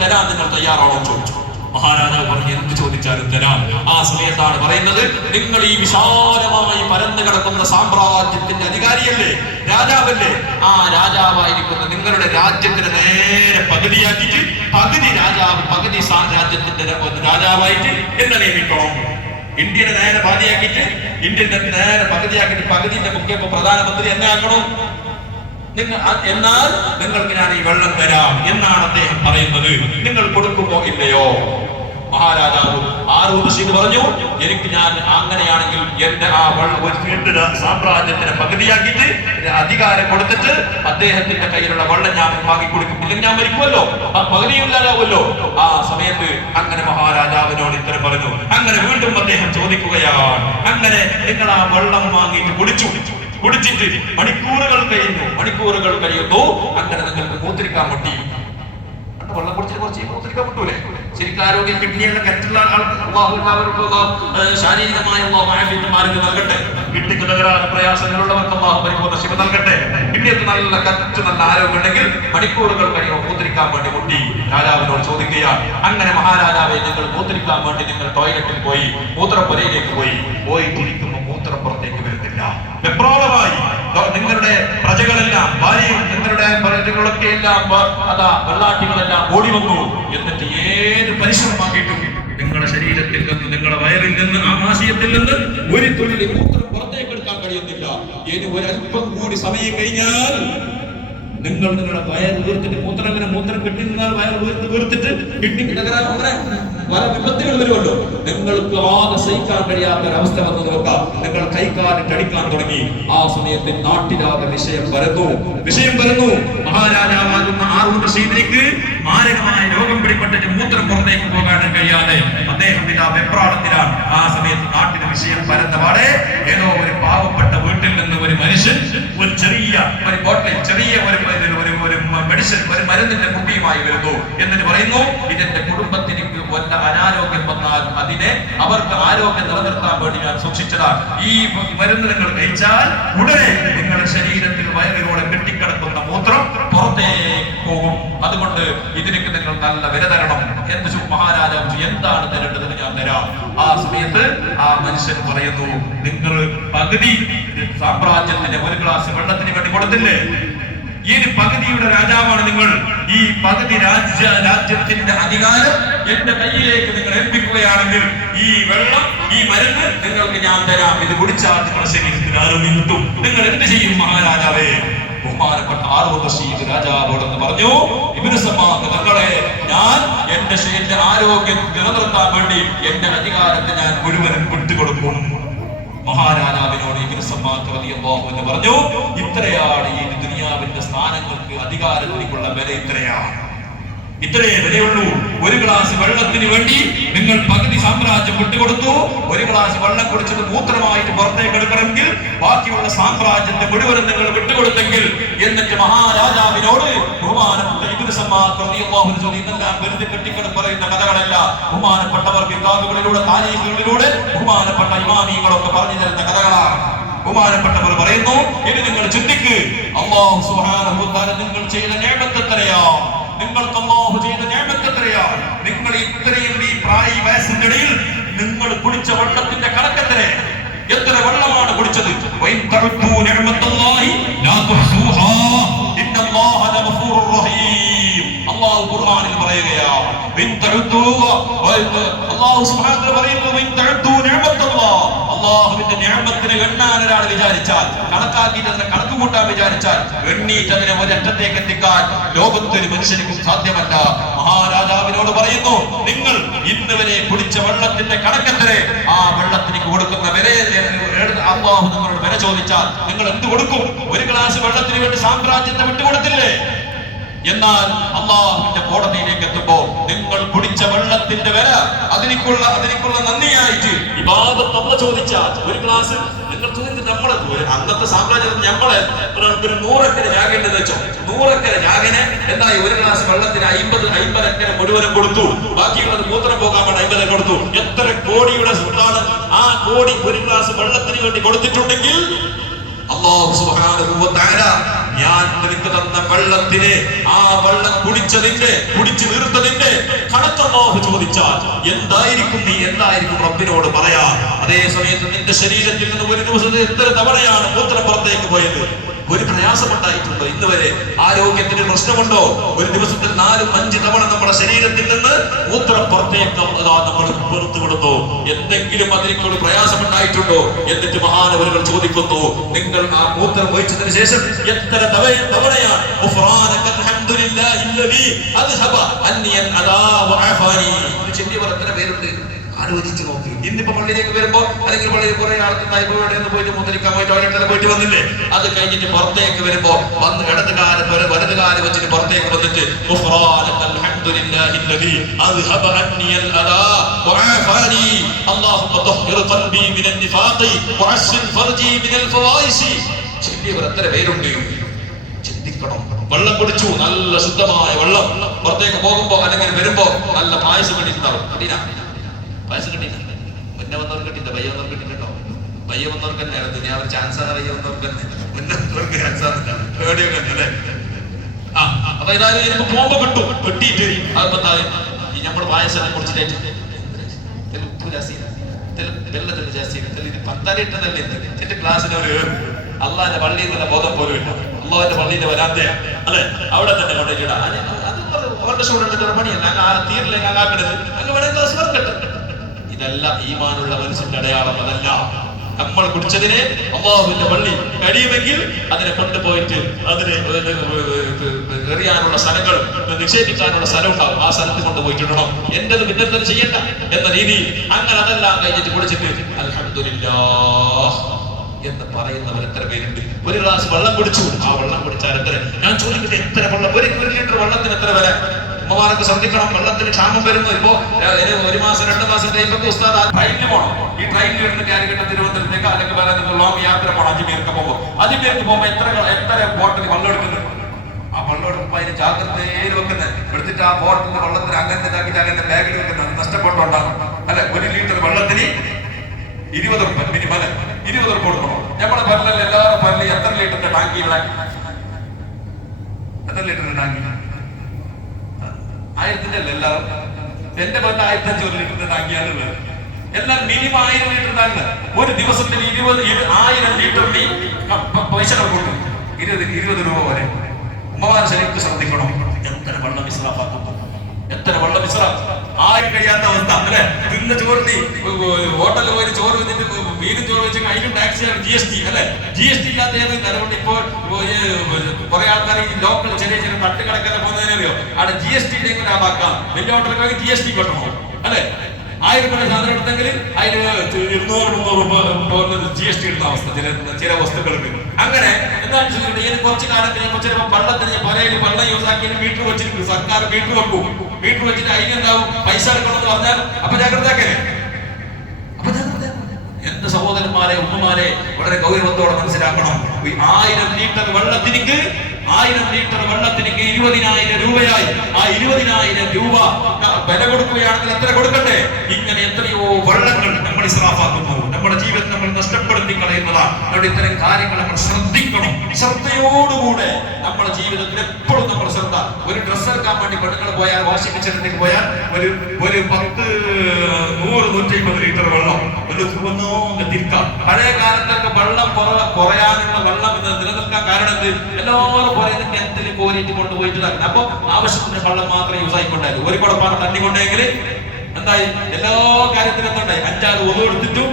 തരാൻ നിങ്ങൾ തയ്യാറാണോ എന്ന് ചോദിച്ചു. മഹാരാജാവ് പറഞ്ഞു, എന്ത് ചോദിച്ചാലും തരാം. ആ സമയത്താണ് പറയുന്നത്, നിങ്ങൾ ഈ വിശാലമായി പരന്നു കിടക്കുന്ന സാമ്രാജ്യത്തിന്റെ അധികാരിയല്ലേ, രാജാവല്ലേ? ആ രാജാവായിരിക്കുന്ന നിങ്ങളുടെ രാജ്യത്തിന് നേരെ പകുതിയാക്കിയിട്ട് പകുതി രാജാവ് പകുതി രാജ്യത്തിന്റെ രാജാവായിട്ട് എന്നെ നിയമിക്കണം. ഇന്ത്യനെ നേരെ പാതിയാക്കിയിട്ട് ഇന്ത്യന്റെ നേരെ പകുതിയാക്കിയിട്ട് പകുതിന്റെ മുഖ്യ പ്രധാനമന്ത്രി എന്നെ ആക്കണം. എന്നാൽ നിങ്ങൾക്ക് ഞാൻ ഈ വെള്ളം തരാം എന്നാണ് അദ്ദേഹം പറയുന്നത്. നിങ്ങൾ കൊടുക്കുമോ ഇല്ലയോ? മഹാരാജാവ് ഹാറൂൻ റഷീദ് പറഞ്ഞു, ഞാൻ അങ്ങനെയാണെങ്കിൽ എന്റെ ആ വെള്ളം സാമ്രാജ്യത്തിന് പകുതിയാക്കിയിട്ട് അധികാരം കൊടുത്തിട്ട് അദ്ദേഹത്തിന്റെ കയ്യിലുള്ള വെള്ളം ഞാൻ വാങ്ങി കൊടുക്കും, ഇല്ലെങ്കിൽ ഞാൻ മരിക്കുമല്ലോ, ആ പകുതിയില്ലാതാവുമല്ലോ. ആ സമയത്ത് അങ്ങനെ മഹാരാജാവിനോട് ഇത്തരം പറഞ്ഞു. അങ്ങനെ വീണ്ടും അദ്ദേഹം ചോദിക്കുകയാണ്, അങ്ങനെ നിങ്ങൾ ആ വെള്ളം വാങ്ങിയിട്ട് കുടിച്ചിട്ട് മണിക്കൂറുകൾ കഴിയുന്നു, അങ്ങനെ നിങ്ങൾക്ക് മൂത്രിക്കാൻ പറ്റി. വെള്ളം കുടിച്ചിട്ട് കുറച്ച് മൂത്രിക്കാൻ പറ്റൂലേ? ശരിക്കും ആരോഗ്യം കിഡ്നിയുടെ കറ്റുള്ള ശാരീരികമായ മാർഗം നൽകട്ടെ. കിഡ്നിക്ക് തകരാറ് പ്രയാസങ്ങളുള്ളവർക്ക് പരിപൂർണ്ണ ശിവ നൽകട്ടെ. കിഡ്നിക്ക് നല്ല കറ്റ് നല്ല ആരോഗ്യം ഉണ്ടെങ്കിൽ മണിക്കൂറുകൾ കഴിയുമ്പോൾ മൂത്രിക്കാൻ വേണ്ടി മുട്ടി രാജാവിനോട് ചോദിക്കുകയാണ്. അങ്ങനെ മഹാരാജാവെ, നിങ്ങൾ മൂത്രിക്കാൻ വേണ്ടി നിങ്ങൾ ടോയ്ലറ്റിൽ പോയി, മൂത്രപ്പുരയിലേക്ക് പോയി തിരിക്കുമ്പോൾ മൂത്രം പുറത്തേക്ക് വരുന്നില്ല. വെപ്രാളമായി നിങ്ങളുടെ പ്രജകളെല്ലാം, ഭാര്യയും നിങ്ങളുടെ പ്രജകളൊക്കെ എല്ലാം, വെള്ളാട്ടികളെല്ലാം ഓടി വന്നു. എന്നിട്ട് ഏത് പരിശ്രമമാക്കിയിട്ടും നിങ്ങളുടെ ശരീരത്തിൽ നിന്ന്, നിങ്ങളുടെ വയറിൽ നിന്ന്, ആമാശയത്തിൽ നിന്ന് ഒരു തുള്ളി മൂത്രം പുറത്തേക്ക് ഇനി ഒരല്പം കൂടി സമയം കഴിഞ്ഞാൽ നിങ്ങൾ നിങ്ങളുടെ വയർ വീർത്തിട്ട് മൂത്രം കെട്ടി നിന്നാൽ വയർ വീർത്തിട്ട് കിഡ്നിക്ക് തകരാറ് പല വിപത്തുകൾ വരുമല്ലോ. നിങ്ങൾക്ക് ആകെ സഹിക്കാൻ കഴിയാത്ത ഒരവസ്ഥ വന്നു നോക്കാം. നിങ്ങൾ കൈകാലിട്ട് അടിക്കാൻ തുടങ്ങി. ആ സമയത്ത് നാട്ടിലാകെ വിഷയം വരുന്നു. മഹാരാജാവാകുന്ന ഹാറൂൻ റഷീദിലേക്ക് മാരകമായ രോഗം പിടിപെട്ടിട്ട് മൂത്രം പുറത്തേക്ക് പോകാൻ കഴിയാതെ അദ്ദേഹം ഇതാ വെപ്രാളത്തിലാണ്. ആ സമയത്ത് നാട്ടിലെ വിഷയം പരന്നപാടെ ഏതോ ഒരു പാവപ്പെട്ട വീട്ടിൽ നിന്ന് ഒരു മനുഷ്യൻ ഒരു ചെറിയ ഒരു ബോട്ടിൽ ചെറിയ ഒരു മെഡിസിൻ ഒരു മരുന്നിന്റെ കുപ്പിയുമായി വരുന്നു. എന്നിട്ട് പറയുന്നു, ഇതെന്റെ കുടുംബത്തിന് വല്ല അനാരോഗ്യം വന്നാൽ അതിനെ അവർക്ക് ആരോഗ്യം നിലനിർത്താൻ വേണ്ടി ഞാൻ സൂക്ഷിച്ചതാണ്. ഈ മരുന്ന് നിങ്ങൾ കഴിച്ചാൽ ഉടനെ നിങ്ങളുടെ ശരീരത്തിൽ വയറിലൂടെ കെട്ടിക്കിടക്കുന്ന മൂത്രം പുറത്തേക്ക് പോകും. അതുകൊണ്ട് ഇതിലേക്ക് നിങ്ങൾ നല്ല വില തരണം എന്ന് മഹാരാജാവ് എന്താണ് തരേണ്ടതെന്ന് ഞാൻ തരാം. ആ സമയത്ത് ആ മനുഷ്യൻ പറയുന്നു, നിങ്ങൾ പകുതി സാമ്രാജ്യത്തിന് ഒരു ഗ്ലാസ് വെള്ളത്തിന് വേണ്ടി കൊടുത്തില്ലേ? ഈ പകുതിയുടെ രാജാവാണ് നിങ്ങൾ. ഈ പകുതി രാജ്യത്തിന്റെ അധികാരം എന്റെ കയ്യിലേക്ക് നിങ്ങൾ ഏൽപ്പിക്കുകയാണെങ്കിൽ ഈ വെള്ളം ഈ മരുന്ന് നിങ്ങൾക്ക് ഞാൻ തരാം. ഇത് കുടിച്ചാൽ നിങ്ങളുടെ ശരീരത്തിന് ആരോഗ്യം കിട്ടും. നിങ്ങൾ എന്ത് ചെയ്യും മഹാരാജാവേ? ബഹുമാനപ്പെട്ട ഹാറൂൻ റഷീദ് രാജാവോടെന്ന് പറഞ്ഞു, ഇബ്നു സമാഅത്ത് തങ്ങളെ, ഞാൻ എന്റെ ആരോഗ്യം നിലനിർത്താൻ വേണ്ടി എന്റെ അധികാരത്തെ ഞാൻ മുഴുവനും വിട്ടുകൊടുക്കും. മഹാരാജാവിനോട് ഇബ്നു സമാഅത്ത് റളിയല്ലാഹു അൻഹു പറഞ്ഞു, ഇത്രയാണ് ഈ ദുനിയാവിന്റെ സ്ഥാനങ്ങൾക്ക് അധികാരത്തിനുള്ള വില. ഇത്രയേ വിലയുള്ളൂ. ഒരു ഗ്ലാസ് വെള്ളത്തിന് വേണ്ടി നിങ്ങൾ പകുതി സാമ്രാജ്യം വിട്ടുകൊടുത്തു. ഒരു ഗ്ലാസ് വെള്ളം കുടിച്ചത് മൂത്രമായിട്ട് പുറത്തേക്ക് എടുക്കണമെങ്കിൽ ബാക്കിയുള്ള സാമ്രാജ്യത്തെ മുഴുവനും നിങ്ങൾ വിട്ടുകൊടുത്തെങ്കിൽ. എന്നിട്ട് മഹാരാജാവിനോട് ബഹുമാനപ്പെട്ട ഇബ്നു സമാഅത്ത് റളിയല്ലാഹു അൻഹു ഇതെല്ലാം വെറുതെ കെട്ടിക്കിടന്ന് പറയുന്ന കഥകളല്ല. ബഹുമാനപ്പെട്ടവർ കിതാബുകളിലൂടെ താരീഖുകളിലൂടെ ബഹുമാനപ്പെട്ട ഇമാമികളൊക്കെ പറഞ്ഞു തരുന്ന കഥകളാണ്. ബഹുമാനപ്പെട്ടവർ പറയുന്നു, ഇനി നിങ്ങൾ ചിന്തിക്ക്, അല്ലാഹു സുബ്ഹാനഹു വ തആല നിങ്ങൾ ചെയ്ത നിഅമത്ത് എത്രയാണ്? നിങ്ങൾക്ക് അല്ലാഹു ചെയ്ത നിഅമത്ത് എത്രയാണ്? നിങ്ങൾ ഇത്രയും ഈ വയസ്സിന്റെ ഇടയിൽ നിങ്ങൾ കുടിച്ച വെള്ളത്തിന്റെ കണക്കെത്ര? എത്ര വെള്ളമാണ് കുടിച്ചത്? വഇൻ തഅദ്ദൂ നിഅമത്തല്ലാഹി ലാ തുഹ്സൂഹാ ഇന്നല്ലാഹ ലഗഫൂറുർ റഹീം. അല്ലാഹു ഖുർആനിൽ പറയുകയാണ്, വഇൻ തഅദ്ദൂ അല്ലാഹു സുബ്ഹാനഹു വ തആല പറയുന്നു, വഇൻ തഅദ്ദൂ നിഅമത്തല്ലാഹ്, അല്ലാഹുവിന്റെ നിഅമത്തിനെ എണ്ണാൻ ഒരാൾ വിചാരിച്ചാൽ, കണക്കാക്കിയിട്ട് അതിനെ കണക്ക് കൂട്ടാൻ വിചാരിച്ചാൽ, എണ്ണീറ്റ് അതിനെ ഒരറ്റത്തേക്ക് എത്തിക്കാൻ ലോകത്തൊരു മനുഷ്യനും സാധ്യമല്ല. മഹാരാജാവിനോട് പറയുന്നു, നിങ്ങൾ ഇന്ന് വരെ കുടിച്ച വെള്ളത്തിന്റെ കണക്കെത്രേ? ആ വെള്ളത്തിന് കൊടുക്കുന്ന വില അല്ലാഹു നിങ്ങളോട് വില ചോദിച്ചാൽ നിങ്ങൾ എന്ത് കൊടുക്കും? ഒരു ഗ്ലാസ് വെള്ളത്തിന് വേണ്ടി സാമ്രാജ്യത്തെ വിട്ടുകൊടുത്തില്ലേ? എന്നാൽ അല്ലാഹുവിന്റെ കോടതിയിലേക്ക് എത്തുമ്പോൾ നിങ്ങൾ കുടിച്ച വെള്ളത്തിന്റെ വില അതിനുള്ള നന്ദിയായിട്ട് ഇബാദത്ത് അല്ലാഹു ചോദിച്ചാൽ ഒരു ഗ്ലാസ് നിങ്ങൾ നമ്മളെ അന്നത്തെ സാമ്രാജ്യത്തിൽ നമ്മളെ ഒരു 100 ഏക്കർ ജാഗേണ്ടത് വെച്ചോ, 100 ഏക്കർ ജാഗിന് എന്തായി? ഒരു ഗ്ലാസ് വെള്ളത്തിന് 50 ഏക്കർ മുഴുവനും കൊടുത്തു. ബാക്കിയുള്ളത് മൂത്രം പോകാൻ വേണ്ടി 50 കൊടുത്തു. എത്ര കോടിയുടെ സുഖാണ് ആ കോടി ഒരു ഗ്ലാസ് വെള്ളത്തിന് വേണ്ടി കൊടുത്തിട്ടുണ്ടെങ്കിൽ അല്ലാഹു സുബ്ഹാനഹു വ തആല ഞാൻ നിനക്ക് തന്ന വെള്ളത്തിന് ആ വെള്ളം കുടിച്ചു തീർത്തതിന്റെ കണക്ക് അല്ലാഹു ചോദിച്ചാൽ എന്തായിരിക്കും റബ്ബിനോട് പറയാ? അതേ സമയത്ത് നിന്റെ ശരീരത്തിൽ നിന്ന് ഒരു ദിവസത്തെ എത്ര തവണയാണ് മൂത്രം പുറത്തേക്ക് പോയത്? ഒരു പ്രയാസമുണ്ടായിട്ടുണ്ടോ? ഇന്ന് വരെ ആരോഗ്യത്തിന് പ്രശ്നമുണ്ടോ? ഒരു ദിവസത്തിൽ 4-5 തവണ നമ്മുടെ ശരീരത്തിൽ നിന്ന് മൂത്രം പുറത്തേക്ക് നമ്മൾ പുറത്തു വിടുന്നു. എന്തെങ്കിലും അതിനൊരു പ്രയാസമുണ്ടായിട്ടുണ്ടോ? എന്നിട്ട് മഹാനവരുകൾ ചോദിക്കുന്നു, നിങ്ങൾ ആ മൂത്രം ഒഴിച്ചതിന് ശേഷം എത്ര തവണയാണ് എത്ര പേരുണ്ട്? ആലോചിച്ചു നോക്കി. ഇന്നിപ്പോ പള്ളിയിലേക്ക് വരുമ്പോ അല്ലെങ്കിൽ പള്ളിയിൽ കുറെ ആൾക്ക് പോയിട്ട് മുദ്രിക്കാൻ പോയി ടോയ്ലറ്റിൽ പോയിട്ട് വന്നില്ലേ? അത് കഴിഞ്ഞിട്ട് പുറത്തേക്ക് വരുമ്പോ വന്ന് വലത് കാല് വെച്ചിട്ട് പുറത്തേക്ക് വന്നിട്ട് എത്ര പേരുണ്ട്? ചിന്തിക്കണം. വെള്ളം കുടിച്ചു, നല്ല ശുദ്ധമായ വെള്ളം. പുറത്തേക്ക് പോകുമ്പോ അല്ലെങ്കിൽ വരുമ്പോ നല്ല പായസം കിട്ടിയിട്ടുണ്ടാവും. പായസം കിട്ടിയില്ല, മുന്നേ വന്നവർക്ക് കിട്ടിയില്ല, പയ്യ വന്നവർക്ക് കിട്ടിയിട്ടുണ്ടോ? പയ്യ വന്നവർക്ക് തന്നെ ഞാൻ ഒരു ചാൻസാണ്. പയ്യ വന്നവർക്ക് തന്നെ മുന്നേ വന്നവർക്ക് ചാൻസാണ്. അല്ലേ? അപ്പൊ ഏതായാലും എനിക്ക് പോകുമ്പോ കിട്ടിയിട്ട് അതെന്തായി ഈ നമ്മൾ പായസം കുടിച്ചിട്ട് ഉപ്പ് ജാസ്തി, വെള്ളത്തിന് ജാസ്തി, ഇത് 10 ഇട്ടതല്ലേ എന്റെ ക്ലാസ്സിന് ഒരു അള്ളാന്റെ പള്ളിയിൽ നിന്നുള്ള ബോധം പോലും ഇല്ല. അള്ളാഹുവിന്റെ പള്ളിയിൽ വരാതെ അല്ലെ അവിടെ തന്നെ കൊണ്ടിട്ടാ അത് അവരുടെ ഷൂടെ പണിയല്ല. തീരില്ലെങ്കിൽ അങ്ങാക്കരുത്, അങ്ങ് വേണമെങ്കിൽ ക്ലാസ് വർക്കട്ടെ. ഇതല്ല ഈമാനുള്ള മനുഷ്യന്റെ അടയാളം. അതല്ല നമ്മൾ കുടിച്ചതിനെ അള്ളാഹുവിന്റെ പള്ളി കഴിയുമെങ്കിൽ അതിനെ കൊണ്ടുപോയിട്ട് അതിന് എറിയാനുള്ള സ്ഥലങ്ങൾ നിക്ഷേപിക്കാനുള്ള സ്ഥലം ഉണ്ടാവും. ആ സ്ഥലത്ത് കൊണ്ടുപോയിട്ടിടണം. എന്റേത് പിന്നത്തെ ചെയ്യണ്ട എന്ന രീതിയിൽ അങ്ങനെ അതെല്ലാം കഴിഞ്ഞിട്ട് കുടിച്ചിട്ട് അൽഹംദുലില്ലാഹ് എന്ന് പറയുന്നവർ എത്ര പേരുണ്ട്? ഒരു ഗ്ലാസ് വെള്ളം കുടിച്ചു, ആ വെള്ളം കുടിച്ചാൽ എത്ര? ഞാൻ ചോദിക്കുന്നത് എത്ര വെള്ളം? ഒരു ലിറ്റർ വെള്ളത്തിന് എത്ര വില? ഉമ്മമാരൊക്കെ ശ്രദ്ധിക്കണം. വെള്ളത്തിന് ക്ഷാമം വരുന്നു. ഇപ്പോ 1 മാസം 2 മാസം കഴിയുമ്പോൾ ഉസ്താദ് ട്രെയിനിൽ പോകണം. ഈ ട്രെയിനിൽ ഇരുന്ന് കാലിക്കട്ട് തിരുവനന്തപുരത്തേക്ക് അല്ലെങ്കിൽ വേറെ ലോങ് യാത്ര പോകണം. അജ്മീർക്ക് പോകുമ്പോൾ എത്ര ബോട്ടിൽ വെള്ളം എടുക്കുന്നുണ്ട്? ആ വെള്ളം എടുക്കുമ്പോൾ അതിന് ജാഗ്രതയിൽ വെക്കുന്നത് എടുത്തിട്ട് ആ ബോട്ടിന്റെ വെള്ളത്തിന് അങ്ങനെ ഇതാക്കിയിട്ട് അങ്ങനെ ബാഗിൽ വെക്കുന്നത് നഷ്ടപ്പെട്ടുണ്ടാകും അല്ലെ. 1 ലിറ്റർ വെള്ളത്തിന് 20 രൂപ മിനിമം 20 രൂപ കൊടുക്കണം. നമ്മുടെ പല്ലിൽ എല്ലാവരും പല്ലിൽ എത്ര ലിറ്ററിന്റെ ടാങ്കിയുള്ള എത്ര ലിറ്ററിന്റെ ടാങ്കി? 1000ന്റെ അല്ല എല്ലാവരും. എന്റെ പല്ല് 1500 ലിറ്ററിന്റെ ടാങ്കിയാണുള്ളത്. എല്ലാം മിനിമം 1000 ലിറ്റർ ടാങ്ക്. ഒരു ദിവസത്തിന് 1000 ലിറ്ററിന് പൈസ കൊടുക്കും. 20 രൂപ വരെ. ഉമ്മമാർ ശരിക്കും ശ്രദ്ധിക്കണം. എത്ര വെള്ളം ഇസ്രാഫാക്കുന്നു, എത്ര വെള്ളം ഇസ്രാഫ്. ആരും കഴിയാത്ത അവസ്ഥ അല്ലെ. തിന്ന ചോറിന് ഹോട്ടലിൽ പോയി ചോറ് വെച്ചിട്ട് വീണ്ടും ചോറ് വെച്ച് അതിനും ടാക്സിയാണ് GST അല്ലെ. GST ഇല്ലാത്ത അതുകൊണ്ട് ഇപ്പോൾ കുറെ ആൾക്കാർ ഈ ലോക്കൽ ചെറിയ ചെറിയ തട്ടുകടക്കെല്ലാം പോകുന്നതിനറിയോ അവിടെ GST ലാഭാക്കാം. വലിയ ഹോട്ടലൊക്കെ GST കെട്ടണോ അല്ലെ. 1000 രൂപ സാധനം എടുത്തെങ്കിൽ അതിന് 200-300 രൂപ GST ഇടുന്ന അവസ്ഥ ചില വസ്തുക്കൾക്ക്. അങ്ങനെ എന്താണെന്ന് വെച്ചാൽ കുറച്ച് കാലം കഴിയുമ്പോൾ ചിലപ്പോൾ വെള്ളത്തിന് പുരയിൽ വെള്ളം യൂസ് ആക്കിയിട്ട് മീറ്റർ വെച്ചിട്ട് സർക്കാർ മീറ്റർ വെക്കും. മീറ്റർ വെച്ചിട്ട് അതിനുണ്ടാവും പൈസ എടുക്കണമെന്ന് പറഞ്ഞാൽ അപ്പൊ ജാഗ്രതയാക്കേ. അപ്പൊ എന്റെ സഹോദരന്മാരെ ഉമ്മമാരെ വളരെ ഗൗരവത്തോടെ മനസ്സിലാക്കണം. 1000 ലിറ്റർ വെള്ളത്തിനിക്ക് 20,000 രൂപയായി. ആ 20,000 രൂപ വില കൊടുക്കുകയാണെങ്കിൽ എത്ര കൊടുക്കണ്ടേ? ഇങ്ങനെ എത്രയോ വെള്ളങ്ങൾ നമ്മൾ ഇസ്രാഫാക്കുന്നു. നമ്മുടെ ജീവിതം നമ്മൾ നഷ്ടപ്പെടുത്തി കളയുന്നതാണ്. അവിടെ ഇത്തരം കാര്യങ്ങൾ നമ്മൾ ശ്രദ്ധിക്കണം. ശ്രദ്ധയോടുകൂടെ നമ്മുടെ ജീവിതത്തിൽ എപ്പോഴും നമ്മൾ ശ്രദ്ധ. ഒരു ഡ്രസ്സ് എടുക്കാൻ വേണ്ടി പെണ്ണുങ്ങൾ പോയാൽ വാഷിംഗ് മെഷീനിലേക്ക് പോയാൽ ഒരു 100-150 ലിറ്റർ വെള്ളം ഒരു തിരിക്കാം. പഴയ കാലത്തൊക്കെ വെള്ളം കുറയാനുള്ള വെള്ളം നിലനിൽക്കാൻ കാരണം എല്ലാവരും കിണറ്റിൽ കോരിയിട്ട് കൊണ്ടുപോയിട്ട് അപ്പൊ ആവശ്യത്തിന് വെള്ളം മാത്രം യൂസ് ആയിക്കൊണ്ടായിരുന്നു. ഒരു കുടപ്പാണ് തണ്ണി കൊണ്ടെങ്കിൽ എന്തായി എല്ലാ കാര്യത്തിലും എന്തുണ്ടായി? 5-6 ഒതു എടുത്തിട്ടും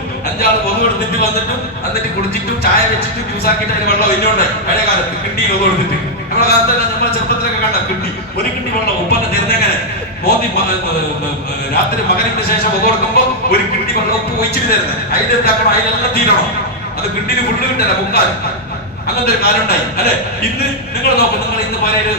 വന്നിട്ടും എന്നിട്ട് കുടിച്ചിട്ടും ചായ വെച്ചിട്ടും ജ്യൂസ് ആക്കിയിട്ട് അതിന് വെള്ളം ഇന്നുണ്ടായി. പഴയ കാലത്ത് കിണ്ടിയിൽ ഒതു എടുത്തിട്ട് നമ്മുടെ കാലത്ത് നമ്മുടെ ചെറുപ്പത്തിലൊക്കെ കണ്ട കിണ്ടി ഒരു കിണ്ടി വെള്ളം ഉപ്പന്നെ തരുന്നെങ്ങനെ മോദി രാത്രി മകനിന് ശേഷം ഒതു കൊടുക്കുമ്പോ ഒരു കിണ്ടി വെള്ളം ഉപ്പ് ഒഴിച്ചിട്ട് തരുന്നത്. അതിലെന്താക്കണം? അതിലെല്ലാം തീരണം. അത് കിണ്ടിന് ഫുള്ള് കിട്ടല്ല മുക്കാൽ. അങ്ങനത്തെ ഒരു കാലം ഉണ്ടായി അല്ലെ. ഇന്ന് നിങ്ങൾ നോക്കും. നിങ്ങൾ ഇന്ന് പലര്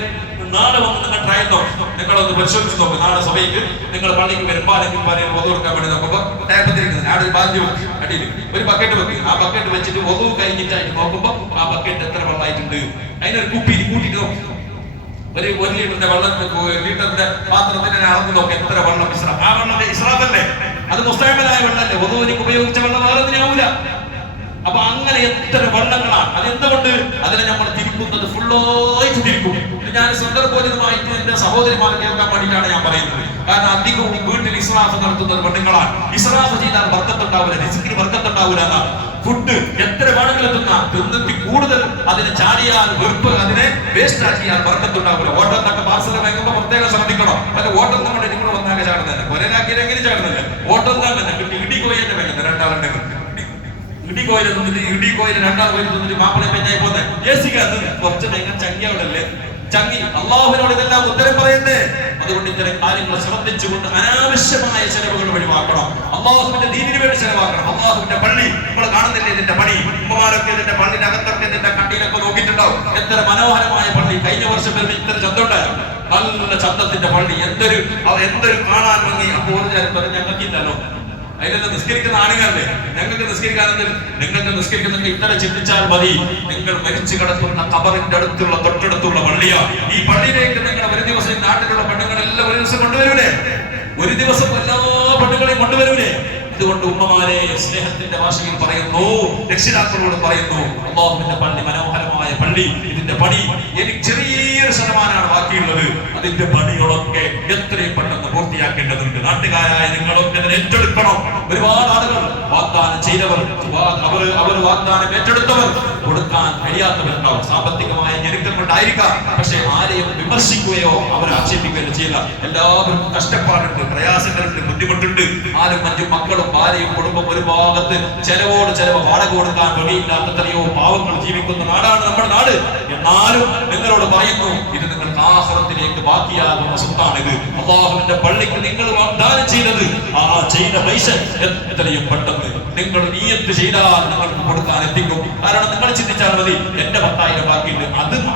നാളെ വന്ന് നിങ്ങൾ ട്രയൽ നോക്കും. നിങ്ങളൊന്ന് പരിശോധിച്ച് നോക്കും. നാളെ സഭയ്ക്ക് നിങ്ങൾ പള്ളിക്ക് വരുമ്പോൾ അല്ലെങ്കിൽ പലരും ഒതു കൊടുക്കാൻ വേണ്ടി നോക്കുമ്പോൾ ടേപ്പത്തിരിക്കുന്നത് അവിടെ ഒരു ബാധ്യ വെക്കും. അടിയിൽ ഒരു ബക്കറ്റ് വെക്കും. ആ ബക്കറ്റ് വെച്ചിട്ട് ഒതു കഴിഞ്ഞിട്ടായിട്ട് നോക്കുമ്പോൾ ആ ബക്കറ്റ് എത്ര വെള്ളമായിട്ടുണ്ട് അതിനൊരു കുപ്പിയിൽ കൂട്ടിട്ട് നോക്കും. ഒരു ലിറ്ററിന്റെ വെള്ളം ലിറ്ററിന്റെ പാത്രത്തിന് അളന്ന് നോക്കി എത്ര വെള്ളം ഇസ്രാഫ്. ആ വെള്ളം ഇസ്രാഫല്ലേ? അത് മുസ്തഅമലായ വെള്ളമല്ലേ. ഒതുവിലേക്ക് ഉപയോഗിച്ച വെള്ളം വേറെ ആവൂല. അപ്പൊ അങ്ങനെ എത്ര വെള്ളങ്ങളാണ്. അതെന്തുകൊണ്ട് അതിനെ നമ്മൾ തിരിക്കുന്നത്? ഫുള്ളായിട്ട് തിരിക്കും. ഞാൻ സന്ദർഭോചിതമായിട്ട് എന്റെ സഹോദരിമാർ കേൾക്കാൻ വേണ്ടിയിട്ടാണ് ഞാൻ പറയുന്നത്. കാരണം അധികവും വീട്ടിൽ ഇസ്രാഫ് നടത്തുന്നത് പെണ്ണുങ്ങളാണ്. ഇസ്രാഫ് ചെയ്താൽ ബർക്കത്തുണ്ടാവില്ല, റിസ്കിന് ബർക്കത്തുണ്ടാവില്ല എന്നാണ്. ഫുഡ് എത്ര വേണമെങ്കിലും തിന്നിട്ട് കൂടുതൽ അതിനെ ചാടിയാൽ വെറുപ്പ്, അതിനെ വേസ്റ്റ് ആക്കിയാൽ ബർക്കത്തുണ്ടാവില്ല. ഹോട്ടൽ നിന്നൊക്കെ പാർസൽ വാങ്ങുമ്പോൾ പ്രത്യേകം ശ്രദ്ധിക്കണം. അല്ല ഹോട്ടൽ നമ്മുടെ നിങ്ങൾ വന്നാകെ ചാടുന്നതന്നെ ഒരാക്കിയത് എങ്ങനെ ചാടുന്നില്ല. ഹോട്ടൽ തന്നെ ഇടിക്കോയി തന്നെ വേണ്ടത് രണ്ടാളുണ്ടെങ്കിൽ ഇടിക്കോയില് തിന്നിട്ട് ഇടിക്കോയില് 2 കോയിൽ തിന്നിട്ട് മാപ്പിളെ പെഞ്ഞായി പോന്നെ ഏസിക്കകത്ത് കുറച്ച് ഭയങ്കര ചങ്ങിയോടല്ലേ ചങ്ങി. അള്ളാഹുവിനോട് ഇതെല്ലാം ഉത്തരം പറയണ്ടേ? അതുകൊണ്ട് ഇത്തരം കാര്യങ്ങൾ ശ്രദ്ധിച്ചുകൊണ്ട് അനാവശ്യമായ ചെലവുകൾ ഒഴിവാക്കണം. അള്ളാഹുവിന്റെ ദീനിന് വേണ്ടി ചെലവാക്കണം. അള്ളാഹുവിന്റെ പള്ളി നമ്മൾ കാണുന്നില്ലേ? ഇതിന്റെ പണി ഉമ്മമാരൊക്കെ ഇതിന്റെ പള്ളിന്റെ അകത്തൊക്കെ ഇതിന്റെ കണ്ടിയിലൊക്കെ നോക്കിയിട്ടുണ്ടാവും. എത്ര മനോഹരമായ പള്ളി. കഴിഞ്ഞ വർഷം വരുന്ന ഇത്ര ചന്തമുണ്ടായിരുന്നു. നല്ല ചന്തത്തിന്റെ പള്ളി. എന്തൊരു കാണാൻ ഭംഗി. അപ്പോൾ ഞങ്ങൾക്കില്ലല്ലോ. അതിലെല്ലാം നിസ്കരിക്കുന്ന ആണുങ്ങളല്ലേ? ഞങ്ങൾക്ക് നിസ്കരിക്കാനെങ്കിൽ നിങ്ങൾക്ക് നിസ്കരിക്കുന്നെങ്കിൽ ഇത്ര ചിന്തിച്ചാൽ മതി. നിങ്ങൾ മരിച്ചു കിടക്കുന്ന ഖബറിന്റെ അടുത്തുള്ള തൊട്ടടുത്തുള്ള പള്ളിയാ. ഈ പള്ളിയിലേക്ക് നിങ്ങൾ ഒരു ദിവസം നാട്ടിലുള്ള പെണ്ണുങ്ങളെല്ലാം ഒരു ദിവസം കൊണ്ടുവരൂലേ? ഒരു ദിവസം എല്ലാ പെണ്ണുങ്ങളെയും കൊണ്ടുവരൂലേ? അതുകൊണ്ട് ഉമ്മമാരെ സ്നേഹത്തിന്റെ ഭാഷയിൽ പറയുന്നു, രക്ഷിതാക്കളോട് പറയുന്നു, അല്ലാഹുവിന്റെ പള്ളി മനോഹരമായ മനോഹരമായ പള്ളി, ഇതിന്റെ പണി എനിക്ക് ചെറിയൊരു ശതമാനമാണ് ബാക്കിയുള്ളത്. അതിന്റെ പണികളൊക്കെ എത്രയും പെട്ടെന്ന് പൂർത്തിയാക്കേണ്ടതുണ്ട്. നാട്ടുകാരായ നിങ്ങളൊക്കെ ഇതിനെ ഏറ്റെടുക്കണം. ഒരുപാട് ആളുകൾ വാഗ്ദാനം ചെയ്തവർ, അവർ വാഗ്ദാനം ഏറ്റെടുത്തവർ കൊടുക്കാൻ കഴിയാത്തവരുണ്ടാവും. സാമ്പത്തികമായ ഞെരുക്കം കൊണ്ടായിരിക്കാം. പക്ഷെ ആരെയും വിമർശിക്കുകയോ അവരെ ആക്ഷേപിക്കുകയോ ചെയ്യില്ല. എല്ലാവരും കഷ്ടപ്പാടുണ്ട്, പ്രയാസങ്ങളുണ്ട്, ബുദ്ധിമുട്ടുണ്ട്. 4-5 മക്കളും ഭാര്യയും കുടുംബം ഒരു ഭാഗത്ത് ചെലവോട് ചെലവ് വാടക കൊടുക്കാൻ വഴിയില്ലാത്തത്രയോ പാവങ്ങൾ ജീവിക്കുന്ന നാടാണ് നമ്മുടെ നാട്. എന്നാലും നിങ്ങളോട് പറയുന്നു, ഇത് നിങ്ങൾക്ക് ആഖിറത്തിലേക്ക് ബാക്കിയാകുന്ന സ്വത്താണിത്. അല്ലാഹുവിന്റെ പള്ളിക്ക് നിങ്ങൾ വാഗ്ദാനം ചെയ്തത്, ആ ചെയ്ത പൈസ എത്രയും പെട്ടെന്ന് നിങ്ങൾ നിയ്യത്ത് ചെയ്താൽ നിങ്ങൾക്ക് കൊടുക്കാൻ എത്തിക്കും. കാരണം നിങ്ങൾ ചിന്തിച്ചാൽ മതി, എന്റെ 10,000 ബാക്കിയുണ്ട്,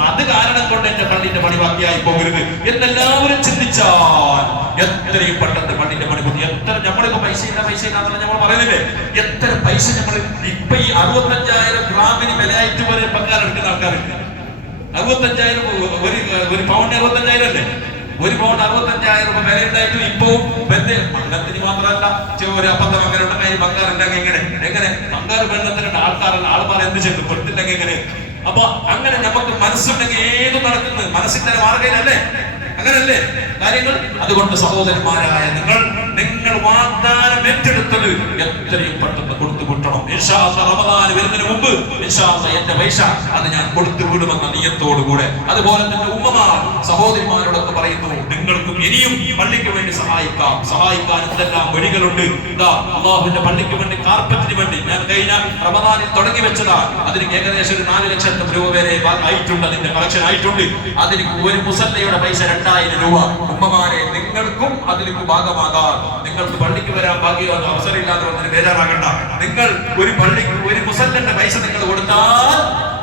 അത് കാരണം കൊണ്ട് എന്റെ പള്ളിന്റെ പണി ബാക്കിയായി പോകരുത് എന്നെല്ലാവരും ചിന്തിച്ചാൽ എത്രയും പെട്ടെന്ന് പള്ളിന്റെ പണി പൂർത്തി. എത്ര നമ്മളിപ്പോ പൈസ നമ്മൾ പറയുന്നില്ലേ, എത്ര പൈസ നമ്മൾ ഇപ്പൊ ഈ 65,000 ഗ്രാമിന് വിലയായിട്ട് വരെ പങ്കാളി എടുക്കുന്ന ആൾക്കാരുണ്ട്. 65,000 ഒരു പൗണ്ട് 65,000 അല്ലേ? ഒരു പൗണ്ട് 65,000 രൂപ വില ഉണ്ടായിട്ടും ഇപ്പോ ബന്ധത്തിന് മാത്രമല്ല ഒരു അബദ്ധം അങ്ങനെ ഉണ്ടെങ്കിൽ ബംഗാറുണ്ടെങ്കിൽ എങ്ങനെ ബംഗാറ് ബന്ധത്തിനുള്ള ആൾക്കാരല്ല ആൾമാർ എന്ത് ചെയ്തു പെട്ടില്ലെങ്കിൽ എങ്ങനെ? അപ്പൊ അങ്ങനെ നമുക്ക് മനസ്സുണ്ടെങ്കിൽ ഏതും നടക്കുന്നത് മനസ്സിന്റെ മാർഗയിലല്ലേ? അങ്ങനല്ലേ കാര്യങ്ങൾ? അതുകൊണ്ട് സഹോദരന്മാരായ നിങ്ങൾ വാഗ്ദാനം ഏറ്റെടുത്തത് എത്രയും പെട്ടെന്ന് കൊടുത്തു വിട്ടണം. ഇൻഷാ അല്ലാഹ് റമദാൻ വരുന്നതിന് മുമ്പ് ഇൻഷാ അല്ലാഹ് എന്റെ പൈസ അത് ഞാൻ കൊടുത്തു വിടുമെന്ന നിയത്തോടുകൂടെ. അതുപോലെ തന്നെ ഉമ്മമാർ സഹോദരിമാരോടൊക്കെ പറയുന്നു, നിങ്ങൾക്കും ഇനിയും പള്ളിക്ക് വേണ്ടി സഹായിക്കാൻ എന്തെല്ലാം വഴികളുണ്ട്. അല്ലാഹുവിന്റെ പള്ളിക്ക് വേണ്ടി കാർപ്പറ്റിന് വേണ്ടി ഞാൻ കഴിഞ്ഞ റമദാനിൽ തുടങ്ങി വെച്ചതാണ്. അതിന് ഏകദേശം ഒരു 4 ലക്ഷം രൂപ വരെ ആയിട്ടുണ്ട്, അതിന്റെ കളക്ഷൻ ആയിട്ടുണ്ട്. അതിന് ഒരു മുസല്ലയുടെ പൈസ 2,000 രൂപ. ഉമ്മമാരെ നിങ്ങൾക്കും അതിലേക്ക് ഭാഗമാകാം. നിങ്ങൾക്ക് പള്ളിക്ക് വരാൻ ഭാഗ്യമോ അവസരമില്ലാതെ വന്നതിന് ബേജാറാകണ്ട. നിങ്ങൾ ഒരു പള്ളിക്ക് ഒരു മുസല്ലന്റെ പൈസ നിങ്ങൾ കൊടുത്താൽ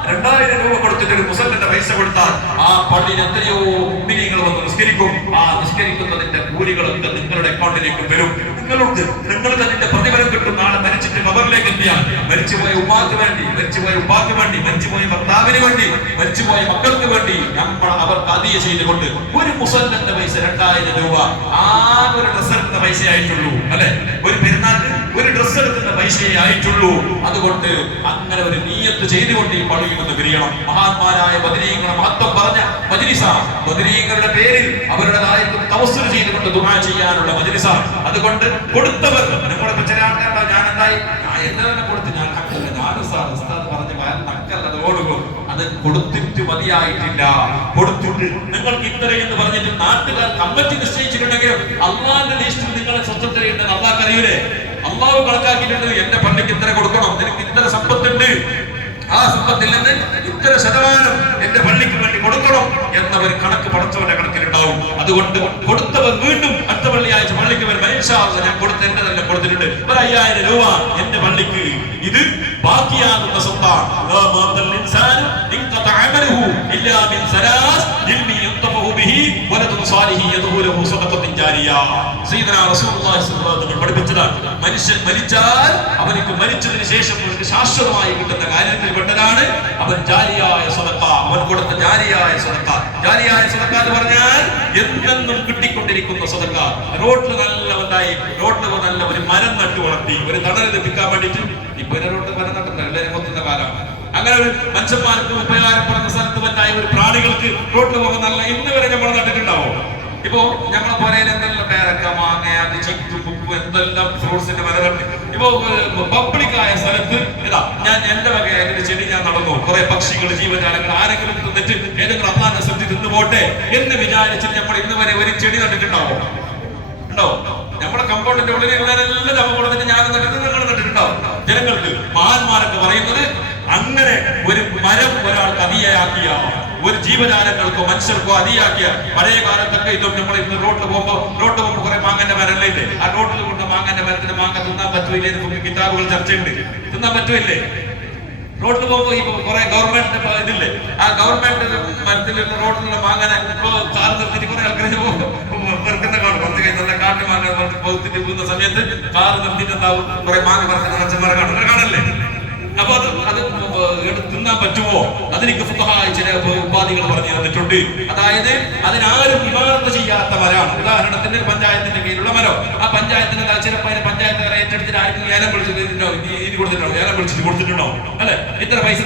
2,000 രൂപ കൊടുത്തിട്ട് ഒരു മുസല്ലന്റെ പൈസ കൊടുത്താൽ ആ പള്ളിയിൽ എത്രയോ മുഅ്മിനീങ്ങൾ വന്ന് നിസ്കരിക്കും. ആ നിസ്കരിക്കുന്നതിന്റെ കൂലികളൊക്കെ നിങ്ങളുടെ അക്കൗണ്ടിലേക്ക് വരും. നിങ്ങൾക്ക് അതിന്റെ പ്രതിഫലം കിട്ടും. നാളെ മരിച്ചിട്ട് ഖബറിലേക്ക് എത്തിയാൽ മരിച്ചുപോയ ഉമ്മാക്ക് വേണ്ടി, മരിച്ചുപോയ ഉപ്പാക്ക് വേണ്ടി, മരിച്ചുപോയ ഭർത്താവിന് വേണ്ടി, മരിച്ചുപോയ മക്കൾക്ക് വേണ്ടി നമ്മൾ അവർക്ക് അതിയ ചെയ്തുകൊണ്ട് ഒരു മുസല്ലന്റെ പൈസ 2,000 രൂപ ആ ഒരു ഡ്രസ് എടുക്കുന്ന പൈസ ആയിട്ടുള്ളൂ അല്ലെ? ഒരു പെരുന്നാളിന് ഒരു ഡ്രസ് എടുക്കുന്ന പൈസയെ ആയിട്ടുള്ളൂ. അതുകൊണ്ട് അങ്ങനെ ഒരു നിയ്യത്ത് ചെയ്തുകൊണ്ട് ഈ പള്ളിയിൽ നിന്ന് പിരിയണം. മഹാന്മാരായ ബദരീങ്ങളുടെ മഹത്വം പറഞ്ഞ മജ്‌ലിസ, ബദരീങ്ങളുടെ പേരിൽ അവരുടേതായ തവസ്സുൽ ചെയ്തുകൊണ്ട് ദുആ ചെയ്യാനുള്ള മജ്‌ലിസ. അതുകൊണ്ട് കൊടുത്തവർ നിങ്ങളൊക്കെ ചില ആൾക്കാരുണ്ടാവും, ഞാൻ എന്തായി എന്തെല്ലാം കൊടുത്ത് ഞാൻ ഉസ്താദ് പറഞ്ഞ നക്കല്ലത് ഓടുമ്പോൾ അത് കൊടുത്തിട്ട് മതിയായിട്ടില്ല. കൊടുത്തിട്ട് നിങ്ങൾക്ക് ഇത്രയെന്ന് പറഞ്ഞിട്ട് നാട്ടുകാർ കമ്മിറ്റി നിശ്ചയിച്ചിട്ടുണ്ടെങ്കിൽ അള്ളാന്റെ ലിസ്റ്റിൽ നിങ്ങളെ സ്വന്തത്തിലുണ്ടെന്ന് അള്ളാഹ് അറിയൂലേ? അള്ളാഹു കണക്കാക്കിയിട്ടുണ്ട്, എന്റെ പള്ളിക്ക് ഇത്ര കൊടുക്കണം, നിനക്ക് ഇത്ര സമ്പത്തുണ്ട്, ആ സമ്പത്തിൽ നിന്ന് ഇത്ര ശതമാനം എന്റെ പള്ളിക്ക് വേണ്ടി കൊടുക്കണം എന്നവർ കണക്ക് പടച്ചവന്റെ കണക്കിലുണ്ടാവും. അതുകൊണ്ട് കൊടുത്തവർ വീണ്ടും അടുത്ത വെള്ളിയാഴ്ച പള്ളിക്ക് വരും. ഞാൻ കൊടുത്ത എന്റെ തന്നെ കൊടുത്തിട്ടുണ്ട് 5,000 രൂപ എന്റെ പള്ളിക്ക്. ഇത് ബാക്കിയാകുന്ന സ്വത്താണ്. മനുഷ്യൻ മരിച്ചാൽ അവനിക്ക് മരിച്ചതിന് ശേഷം ശാശ്വതമായി കിട്ടുന്ന കാര്യത്തിൽ പെട്ടതാണ് അവൻ ജാരിയായ സ്വതക്ക, അവൻ കൊടുത്ത ജാരിയായ സ്വതക്ക. ജാരിയായ സ്വതക്ക എന്ന് പറഞ്ഞാൽ എന്നെന്നും കിട്ടിക്കൊണ്ടിരിക്കുന്ന സ്വതക്ക. റോഡിൽ നല്ലവനായി റോഡിൽ നല്ല ഒരു മരം നട്ടു വളർത്തി ഒരു തണൽ ലഭിക്കാൻ വേണ്ടിയിട്ട്. ഇപ്പൊ റോഡിൽ മരം നട്ടുന്ന എല്ലാവരും കൊത്തുന്ന കാലമാണ്. അങ്ങനെ ഒരു മനുഷ്യന്മാർക്ക് ഉപകാരപ്പെടുന്ന സ്ഥലത്ത് പറ്റായ ഒരു പ്രാണികൾക്ക് റോഡിൽ പോകുന്ന നല്ല ഇന്ന് വരെ നമ്മൾ നട്ടിട്ടുണ്ടാവും. ഇപ്പോ ഞങ്ങളെ പുരയിൽ എന്തെല്ലാം പേരക്ക, മാങ്ങ, അത് ചിക്കു, കുക്കു എന്തെല്ലാം ഫ്രൂട്ട്സിന്റെ മരങ്ങളുണ്ട്. ഇപ്പോ പബ്ലിക്കായ സ്ഥലത്ത് ഇതാ ഞാൻ എന്റെ വകയായ ചെടി ഞാൻ നടന്നു. കുറെ പക്ഷികൾ, ജീവജാലങ്ങൾ ആരെങ്കിലും തിന്നിട്ട് ഏതെങ്കിലും അള്ളാന്റെ ശ്രദ്ധ തിന്നു പോട്ടെ എന്ന് വിചാരിച്ചിട്ട് നമ്മൾ ഇന്ന് വരെ ഒരു ചെടി നട്ടിട്ടുണ്ടാവോ? ഉണ്ടോ? നമ്മുടെ കമ്പൗണ്ടിന്റെ ഉള്ളിൽ ഉള്ളതെല്ലാം നമ്മൾ കൊടുത്തിട്ട് ഞാൻ നട്ടിട്ട് നിങ്ങൾ നട്ടിട്ടുണ്ടാവും. ജനങ്ങൾക്ക് മഹാന്മാരൊക്കെ പറയുന്നത് അങ്ങനെ ഒരു മരം ഒരാൾക്ക് അതിയാക്കിയ, ഒരു ജീവജാലങ്ങൾക്കോ മനുഷ്യർക്കോ അതിയാക്കിയ. പഴയ കാലത്തൊക്കെ ഇതും നമ്മൾ ഇന്ന് റോഡിൽ പോകുമ്പോൾ കുറെ മാങ്ങന്റെ മരങ്ങളില്ലേ? ആ റോഡിൽ കൊണ്ട് മാങ്ങന്റെ മരത്തിന് മാങ്ങ തിന്നാൻ പറ്റൂല്ലേ? കിതാബുകൾ ചർച്ചയുണ്ട്. തിന്നാൻ പറ്റൂല്ലേ? റോഡിൽ പോകുമ്പോൾ ഇപ്പൊ കുറെ ഗവൺമെന്റ് ഇതില്ലേ, ആ ഗവൺമെന്റ് മരത്തിലുള്ള റോഡിലുള്ള മാങ്ങനെ ഇപ്പൊ കാർ നിർത്തിട്ട് കുറെ ആൾക്കാർ വെറുക്കുന്ന കാണും. കുറച്ച് കഴിഞ്ഞ കാട്ടിൽ മാങ്ങ പോകുന്ന സമയത്ത് കാർ നിർത്തിയിട്ടുണ്ടാവും കുറെ മാങ്ങ പറക്കുന്ന മനുഷ്യന്മാരെ കാണുന്നല്ലേ? അപ്പൊ അത് തിന്നാൻ പറ്റുമോ? അതിലേക്ക് ഫുഖഹായി ചില ഉപാധികൾ പറഞ്ഞു തന്നിട്ടുണ്ട്. അതായത് അതിനാരും ഇബാദത്ത് ചെയ്യാത്ത മരമാണ്. ഉദാഹരണത്തിന് ഒരു പഞ്ചായത്തിന്റെ കീഴിലുള്ള മരം, ആ പഞ്ചായത്തിന് ചിലപ്പോൾ അതിന് പഞ്ചായത്ത് ഏറ്റെടുത്തിട്ട് ആർക്കും ഏലം വിളിച്ചിട്ടുണ്ടോ, ഇത് കൊടുത്തിട്ടുണ്ടോ, ഏലം വിളിച്ചിട്ട് കൊടുത്തിട്ടുണ്ടോ, അല്ലെ? ഇത്ര പൈസ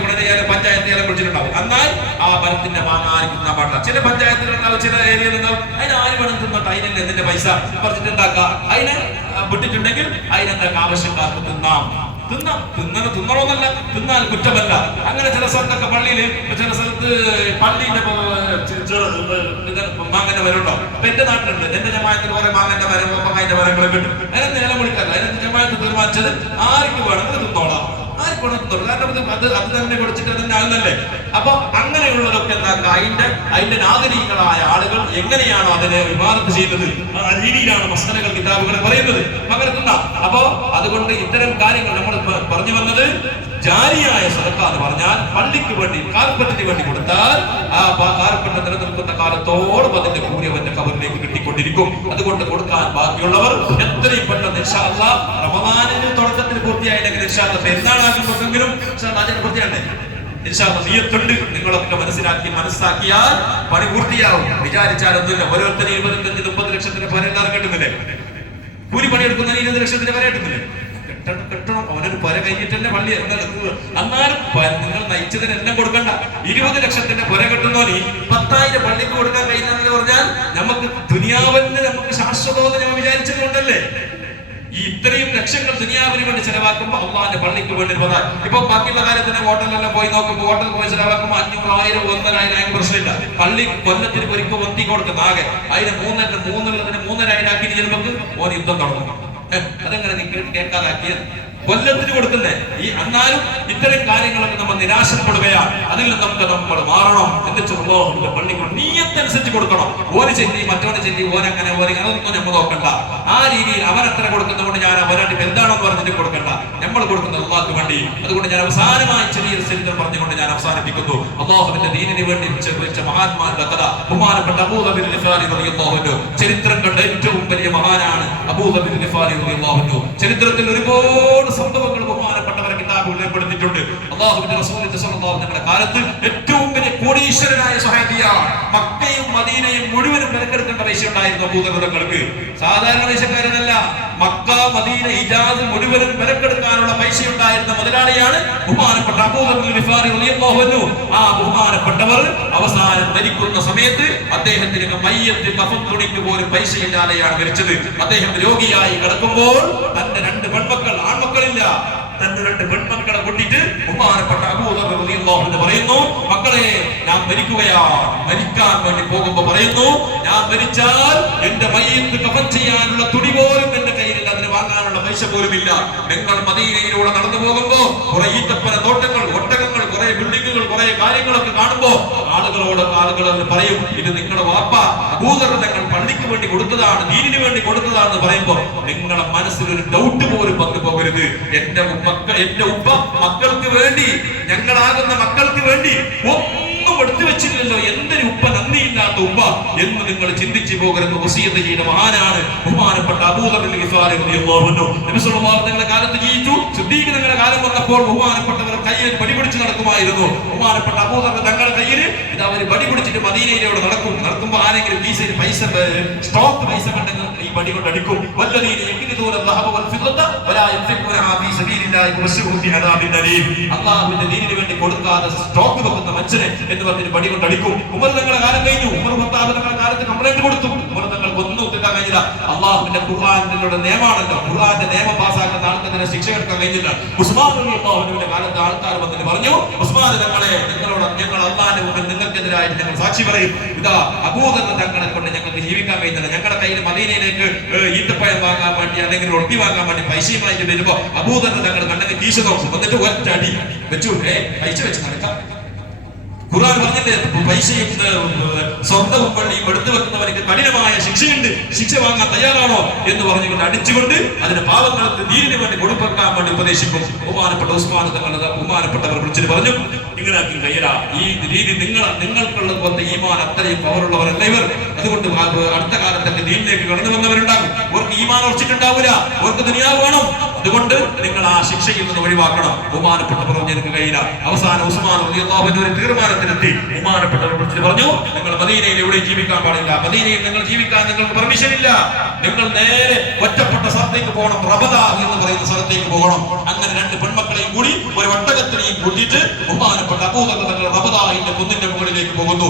കൊണ്ട് പഞ്ചായത്ത് ഏലം വിളിച്ചിട്ടുണ്ടാവും. എന്നാൽ ആ മരത്തിന്റെ മാങ്ങ ആർക്കും തിന്നാൻ പാടില്ല. ചില പഞ്ചായത്തിലുണ്ടാവും, ചില ഏരിയയിൽ ഉണ്ടാവും, അതിന് ആര് വേണം തിന്നോട്ടെ, അതിനല്ലേ എന്തിന്റെ പൈസ പറിച്ചിട്ടുണ്ടാക്കുക. അതിനെ വിട്ടിട്ടുണ്ടെങ്കിൽ അതിനെന്തൊക്കെ ആവശ്യക്കാർക്ക് തിന്നണമെന്നല്ല, തിന്നാൽ കുറ്റമല്ല. അങ്ങനെ ചില സ്ഥലത്തൊക്കെ പള്ളിയിൽ, ചില സ്ഥലത്ത് പള്ളിന്റെ മാങ്ങന്റെ മരമുണ്ടോ? ഇപ്പൊ എന്റെ നാട്ടിലുണ്ട്, എന്റെ ജമാഅത്തിൽ കുറെ മാങ്ങന്റെ മരം, പപ്പായന്റെ മരങ്ങളൊക്കെ ഉണ്ട്. അതിനൊന്നും നിലം വിളിക്കാറില്ല. അതിനകത്ത് ജമാഅത്ത് തീരുമാനിച്ചത് ആർക്ക് വേണമെങ്കിൽ തിന്നോളാം, ആർക്ക് വേണം തിന്നോളൂ. കാരണം അത് തന്നെ കുടിച്ചിട്ട് തന്നെ ആകുന്നല്ലേ. അപ്പൊ അങ്ങനെയുള്ളതൊക്കെ എന്താക്കുക, അതിന്റെ നാഗരികങ്ങളായ ആളുകൾ എങ്ങനെയാണോ അതിനെ ഇബാദത്ത് ചെയ്യുന്നത്, ആ രീതിയിലാണ് മസ്അലകൾ കിതാബുകൾ പറയുന്നത്. പകരത്തുന്ന അപ്പോ അതുകൊണ്ട് ഇത്തരം കാര്യങ്ങൾ നമ്മൾ പറഞ്ഞു വന്നത്, ജാരിയായ സദഖ എന്ന് പറഞ്ഞാൽ പള്ളിക്ക് വേണ്ടി, കാർപ്പറ്റിന് വേണ്ടി കൊടുത്താൽ ആ കാർപ്പറ്റ് നിലനിൽക്കുന്ന കാലത്തോളം അതിന്റെ കൂലി അവന്റെ കബറിലേക്ക് കിട്ടിക്കൊണ്ടിരിക്കും. അതുകൊണ്ട് കൊടുക്കാൻ ബാക്കിയുള്ളവർ എത്രയും പെട്ടെന്ന് ഇൻഷാ അല്ലാഹ് റമദാനിന് തുടക്കത്തിൽ പൂർത്തിയായില്ലെങ്കിൽ ഇൻഷാ അല്ലാഹ് പെരുന്നാളാകുമ്പോഴെങ്കിലും അതിന് പൂർത്തിയാണ്ടേ നീയത്തുണ്ട്. നിങ്ങളൊക്കെ മനസ്സാക്കിയാൽ പണി പൂർത്തിയാവും. വിചാരിച്ചാലൊന്നുമില്ല. ഓരോരുത്തരും 25-30 ലക്ഷത്തിന് പരേതാറ് കിട്ടുന്നില്ലേ? കൂലി പണിയെടുക്കുന്നതിന് 20 ലക്ഷത്തിന് പര കിട്ടുന്നില്ലേ? കെട്ടണം. അവനൊരു പര കഴിഞ്ഞിട്ടല്ലേ പള്ളി. എന്നാലും നിങ്ങൾ നയിച്ചതിനെല്ലാം കൊടുക്കണ്ട. 20 ലക്ഷത്തിന്റെ പുര കെട്ടുന്നോനി 10,000 പള്ളിക്ക് കൊടുക്കാൻ കഴിയുന്നതെന്ന് പറഞ്ഞാൽ നമുക്ക് ദുനിയാവിന് നമുക്ക് ശാശ്വതമെന്ന് ഞാൻ വിചാരിച്ചത് കൊണ്ടല്ലേ. ഈ ഇത്രയും ലക്ഷങ്ങൾ ദുനിയാവിന് വേണ്ടി ചെലവാക്കുമ്പോൾ അള്ളാന്റെ പള്ളിക്ക് വേണ്ടി ഇപ്പൊ ബാക്കിയുള്ള കാര്യത്തിന് ഹോട്ടലിലെല്ലാം പോയി നോക്കുമ്പോൾ, ഹോട്ടലിൽ പോയി ചെലവാക്കുമ്പോൾ 500,000, 1,500,000 പ്രശ്നമില്ല. പള്ളി കൊല്ലത്തിന് ഒരിക്കൽ ഒത്തി കൊടുക്കുന്ന ആകെ അതിന് 3,500,000 ആക്കി ചെല്ലുമ്പോൾ ഓൻ യുദ്ധം തുടങ്ങും. അതെങ്ങനെ നിങ്ങൾ കേൾക്കാതാക്കിയത്? കൊല്ലത്തിന് കൊടുക്കുന്നേ. ഈ എന്നാലും ഇത്തരം കാര്യങ്ങളൊക്കെ നമ്മൾ നിരാശപ്പെടുകയാണ്. അതിൽ നമുക്ക് നമ്മൾ മാറണം. എന്നിട്ടുള്ളോ പള്ളികൾ നീയത്തനുസരിച്ച് കൊടുക്കണം. ഓന് ചെല്ലി മറ്റോന് ചെല്ലി ഓനങ്ങനെ അതൊന്നും നമ്മൾ നോക്കണ്ട. ആ രീതിയിൽ അവനെത്ര കൊടുക്കുന്നതുകൊണ്ട് ഞാൻ അവനായിട്ട് എന്താണെന്ന് പറഞ്ഞിട്ട് കൊടുക്കണ്ട. നമ്മൾ കൊടുക്കുന്നത് അള്ളാഹ്ക്ക് വേണ്ടി. അതുകൊണ്ട് ഞാൻ അവസാനമായി ചെറിയൊരു ചരിത്രം പറഞ്ഞുകൊണ്ട് ഞാൻ അവസാനിപ്പിക്കുന്നു. അള്ളാഹുവിന്റെ ദീനിന് വേണ്ടി വെച്ച മഹാന്മാരുടെ കഥ. ബഹുമാനപ്പെട്ട അബൂ ദർ ഗിഫാരി റളിയല്ലാഹു അൻഹു ചരിത്രം കണ്ട ഏറ്റവും വലിയ മഹാനാണ് അബൂ ദർ ഗിഫാരി റളിയല്ലാഹു അൻഹു. ചരിത്രത്തിൽ ഒരുപാട് സംഭവങ്ങൾ ബഹുമാനപ്പെട്ടവരെ കിതാബുകളിൽ ഉൾപ്പെടുത്തിയിട്ടുണ്ട്. അല്ലാഹുവിന്റെ റസൂൽ സ്വല്ലല്ലാഹു അലൈഹി വസല്ലം കാലത്ത് ഏറ്റവും വലിയ കോടീശ്വരനായ സ്വഹാബിയാണ്. മക്കയും മദീനയും മുഴുവനും വിലക്കെടുക്കേണ്ട പൈസ ഉണ്ടായിരുന്നു അബൂ ദർ തങ്ങൾക്ക്. സാധാരണ പൈസക്കാരനല്ല. മക്ക, മദീന, ഹിജാസ് മുഴുവനും വിലക്കെടുക്കാനുള്ള പൈസ ഉണ്ടായിരുന്ന മുതലാളിയാണ് ബഹുമാനപ്പെട്ട അബൂ ദർ ഗിഫാരി റളിയല്ലാഹു അൻഹു. ആ ബഹുമാനപ്പെട്ടവർ അവസാനം മരിക്കുന്ന സമയത്ത് അദ്ദേഹത്തിന് മയ്യത്ത് കഫൻ തുണിക്ക് പോലും പൈസയില്ലാതെയാണ് മരിച്ചത്. അദ്ദേഹം രോഗിയായി കിടക്കുമ്പോൾ തന്റെ 2 പെൺമക്കൾ, ആൺമക്കളില്ല, തന്റെ 2 പെൺമക്കളെ കൂട്ടിയിട്ട് ബഹുമാനപ്പെട്ട അബൂ ദർ റളിയല്ലാഹു അൻഹു പറയുന്നു, മക്കളെ ഞാൻ മരിക്കാൻ വേണ്ടി പോകുമ്പോ പറയുന്നു, ഞാൻ മരിച്ചാൽ എന്റെ മയ്യത്ത് കഫൻ ചെയ്യാനുള്ള തുണി പോലും എന്റെ കയ്യിലില്ല, അതിന് വാങ്ങാനുള്ള പൈസ പോലും ഇല്ല. നിങ്ങൾ മദീനയിലൂടെ നടന്നു പോകുമ്പോ കുറെ ഈത്തപ്പന തോട്ടങ്ങൾ, ഒട്ടകങ്ങൾ, കുറെ ബിൽഡിങ്ങുകൾ, കുറെ കാര്യങ്ങളൊക്കെ കാണുമ്പോ ആളുകൾ പറയും, ഇത് നിങ്ങളുടെ വാപ്പ അബൂ ദർ തങ്ങൾ പള്ളിക്ക് വേണ്ടി കൊടുത്തതാണ്, ദീനിന് വേണ്ടി കൊടുത്തതാണെന്ന് പറയുമ്പോ നിങ്ങളുടെ മനസ്സിലൊരു ഡൗട്ട് പോലും വന്നു പോകരുത്. എന്റെ ഉപ്പ മക്കൾക്ക് വേണ്ടി, ഞങ്ങളാകുന്ന മക്കൾക്ക് വേണ്ടി ഒന്നും എടുത്തു വെച്ചില്ലല്ലോ, എന്തൊരു ഉപ്പ, നന്ദിയില്ലാത്ത ഉപ്പ എന്ന് നിങ്ങൾ ചിന്തിച്ചു പോകരുത്. വസിയത്ത് ചെയ്ത മഹാനാണ് ബഹുമാനപ്പെട്ട അബൂ ദർ ഗിഫാരി റളിയല്ലാഹു അൻഹു. നബി സല്ലല്ലാഹു അലൈഹി വസല്ലം കാലത്ത് ജീവിച്ചു. സിദ്ദീഖ് തങ്ങളുടെ കാലം വന്നപ്പോൾ ബഹുമാനപ്പെട്ടവർ കയ്യിൽ പടി പിടിച്ച് നടക്കുമായിരുന്നു. ബഹുമാനപ്പെട്ട അബൂ ദർ തങ്ങളുടെ കയ്യിൽ ഇത് അവർ പടി പിടിച്ചിട്ട് മദീനയിലൂടെ നടക്കുമ്പോൾ ആരെങ്കിലും കീസിൽ പൈസ, സ്റ്റോക്ക് പൈസ കണ്ടെങ്കിൽ ഈ പടി കൊണ്ട് അടിക്കും. വല്ലദീന യഖ്നിദൂന അല്ലാഹ വൽ ഫിദ്ദത വലാ യൻഫിഖൂനഹാ ഫീ സബീലില്ലാഹി വബശ്ശിർഹും ബിഅദാബിൻ അലീം. അല്ലാഹുവിന്റെ ദീനിന് വേണ്ടി കൊടുക്കാതെ സ്റ്റോക്ക് വെക്കുന്ന മനുഷ്യനെ എന്ന് പറഞ്ഞിട്ട് പടി കൊണ്ട് അടിക്കും. ഉമർ തങ്ങളുടെ കാലം കഴിഞ്ഞു. ഉമർ ഖത്താബ് തങ്ങളുടെ കാലത്ത് കംപ്ലൈന്റ് കൊടുത്തു. ഉമർ തങ്ങൾക്ക് ഒന്നും ഒത്തുക്കാൻ കഴിഞ്ഞില്ല. അള്ളാഹുവിന്റെ ഖുർആനിലുള്ള നിയമമാണല്ലോ, ഖുർആന്റെ നിയമം പാസ്സാക്കുന്ന ആൾക്കെതിരെ ശിക്ഷ എടുക്കാൻ കഴിഞ്ഞില്ല. ഉസ്മാൻ റളിയല്ലാഹു അൻഹുവിന്റെ കാലത്ത് ആൾക്കാർ വന്നിട്ട് പറഞ്ഞു, ഉസ്മാൻ തങ്ങളെ, ഞങ്ങൾ അള്ളാഹിന്റെ മുമ്പിൽ നിങ്ങൾക്കെതിരായിട്ട് ഞങ്ങൾ സാക്ഷി പറയും. ഇതാ അബൂ ദർ തങ്ങളെ കൊണ്ട് ഞങ്ങൾക്ക് ജീവിക്കാൻ കഴിയുന്നില്ല. ഞങ്ങളുടെ കയ്യിൽ മദീനയിലേക്ക് ഈത്തപ്പഴം വാങ്ങാൻ വേണ്ടി അല്ലെങ്കിൽ റൊട്ടി വാങ്ങാൻ വേണ്ടി പൈസയുമായിട്ട് വരുമ്പോ അബൂ ദർ തങ്ങൾ കണ്ണെങ്കിൽ കീശ നോക്കും. എന്നിട്ട് ഒറ്റ അടി വെച്ചു, പൈസ വെച്ച് നടക്കാം. ഖുർആൻ പറഞ്ഞില്ലേ, പൈസയും സ്വർണ്ണവും വെള്ളിയും എടുത്തു വെക്കുന്നവർക്ക് കഠിനമായ ശിക്ഷയുണ്ട്, ശിക്ഷ വാങ്ങാൻ തയ്യാറാണോ എന്ന് പറഞ്ഞുകൊണ്ട് അടിച്ചുകൊണ്ട് അതിന് പാവങ്ങൾക്ക് ദീനിന് വേണ്ടി കൊടുക്കാൻ വേണ്ടി ഉപദേശിക്കും. ബഹുമാനപ്പെട്ട ഉസ്മാൻ തങ്ങളുടെ ബഹുമാനപ്പെട്ടവർ വിളിച്ചിട്ട് പറഞ്ഞു, നിങ്ങളാക്കി കയ്യരാ, ഈ രീതി നിങ്ങൾക്കുള്ളത് പോലെ ഈമാൻ അത്രയും പവറുള്ളവരല്ല ഇവർ. അതുകൊണ്ട് അടുത്ത കാലത്തൊക്കെ ദീനിലേക്ക് കടന്നു വന്നവരുണ്ടാകും. അവർക്ക് ഈമാൻ ഉറച്ചിട്ടുണ്ടാവില്ല, അവർക്ക് ദുനിയാവ് വേണം. അതുകൊണ്ട് നിങ്ങൾ ആ ശിക്ഷയിൽ നിന്ന് ഒഴിവാക്കണം. ബഹുമാനപ്പെട്ടവർ എനിക്ക് കഴിയില്ല. അവസാനം ഉസ്മാൻ റളിയല്ലാഹു അൻഹു ഒരു തീരുമാനത്തിലെത്തി. ബഹുമാനപ്പെട്ടവർ വിളിച്ചിട്ട് പറഞ്ഞു, നിങ്ങൾ മദീനയിൽ എവിടെ ജീവിക്കാൻ പാടില്ല, മദീനയിൽ നിങ്ങൾ ജീവിക്കാൻ നിങ്ങൾക്ക് പെർമിഷൻ ഇല്ല, നിങ്ങൾ നേരെ ഒറ്റപ്പെട്ട സ്ഥലത്തേക്ക് പോകണം, റബദ എന്ന് പറയുന്ന സ്ഥലത്തേക്ക് പോകണം. അങ്ങനെ രണ്ട് പെൺമക്കളെയും കൂടി ഒരു ഒട്ടകത്തിനെയും കൂട്ടിയിട്ട് ബഹുമാനപ്പെട്ട അബൂബക്കർ തങ്ങൾ റബദായിന്റെ കുന്നിന്റെ മുകളിലേക്ക് പോകുന്നു.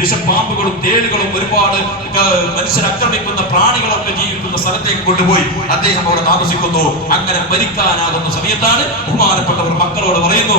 വിഷപ്പാമ്പുകളും തേളുകളും ഒരുപാട് മനുഷ്യരെ ആക്രമിക്കുന്ന പ്രാണികളൊക്കെ ജീവിക്കുന്ന സ്ഥലത്തേക്ക് കൊണ്ടുപോയി അദ്ദേഹം അവിടെ താമസിക്കുന്നു. അങ്ങനെ മരിക്കാനാകുന്ന സമയത്താണ് ബഹുമാനപ്പെട്ടവർ മക്കളോട് പറയുന്നു,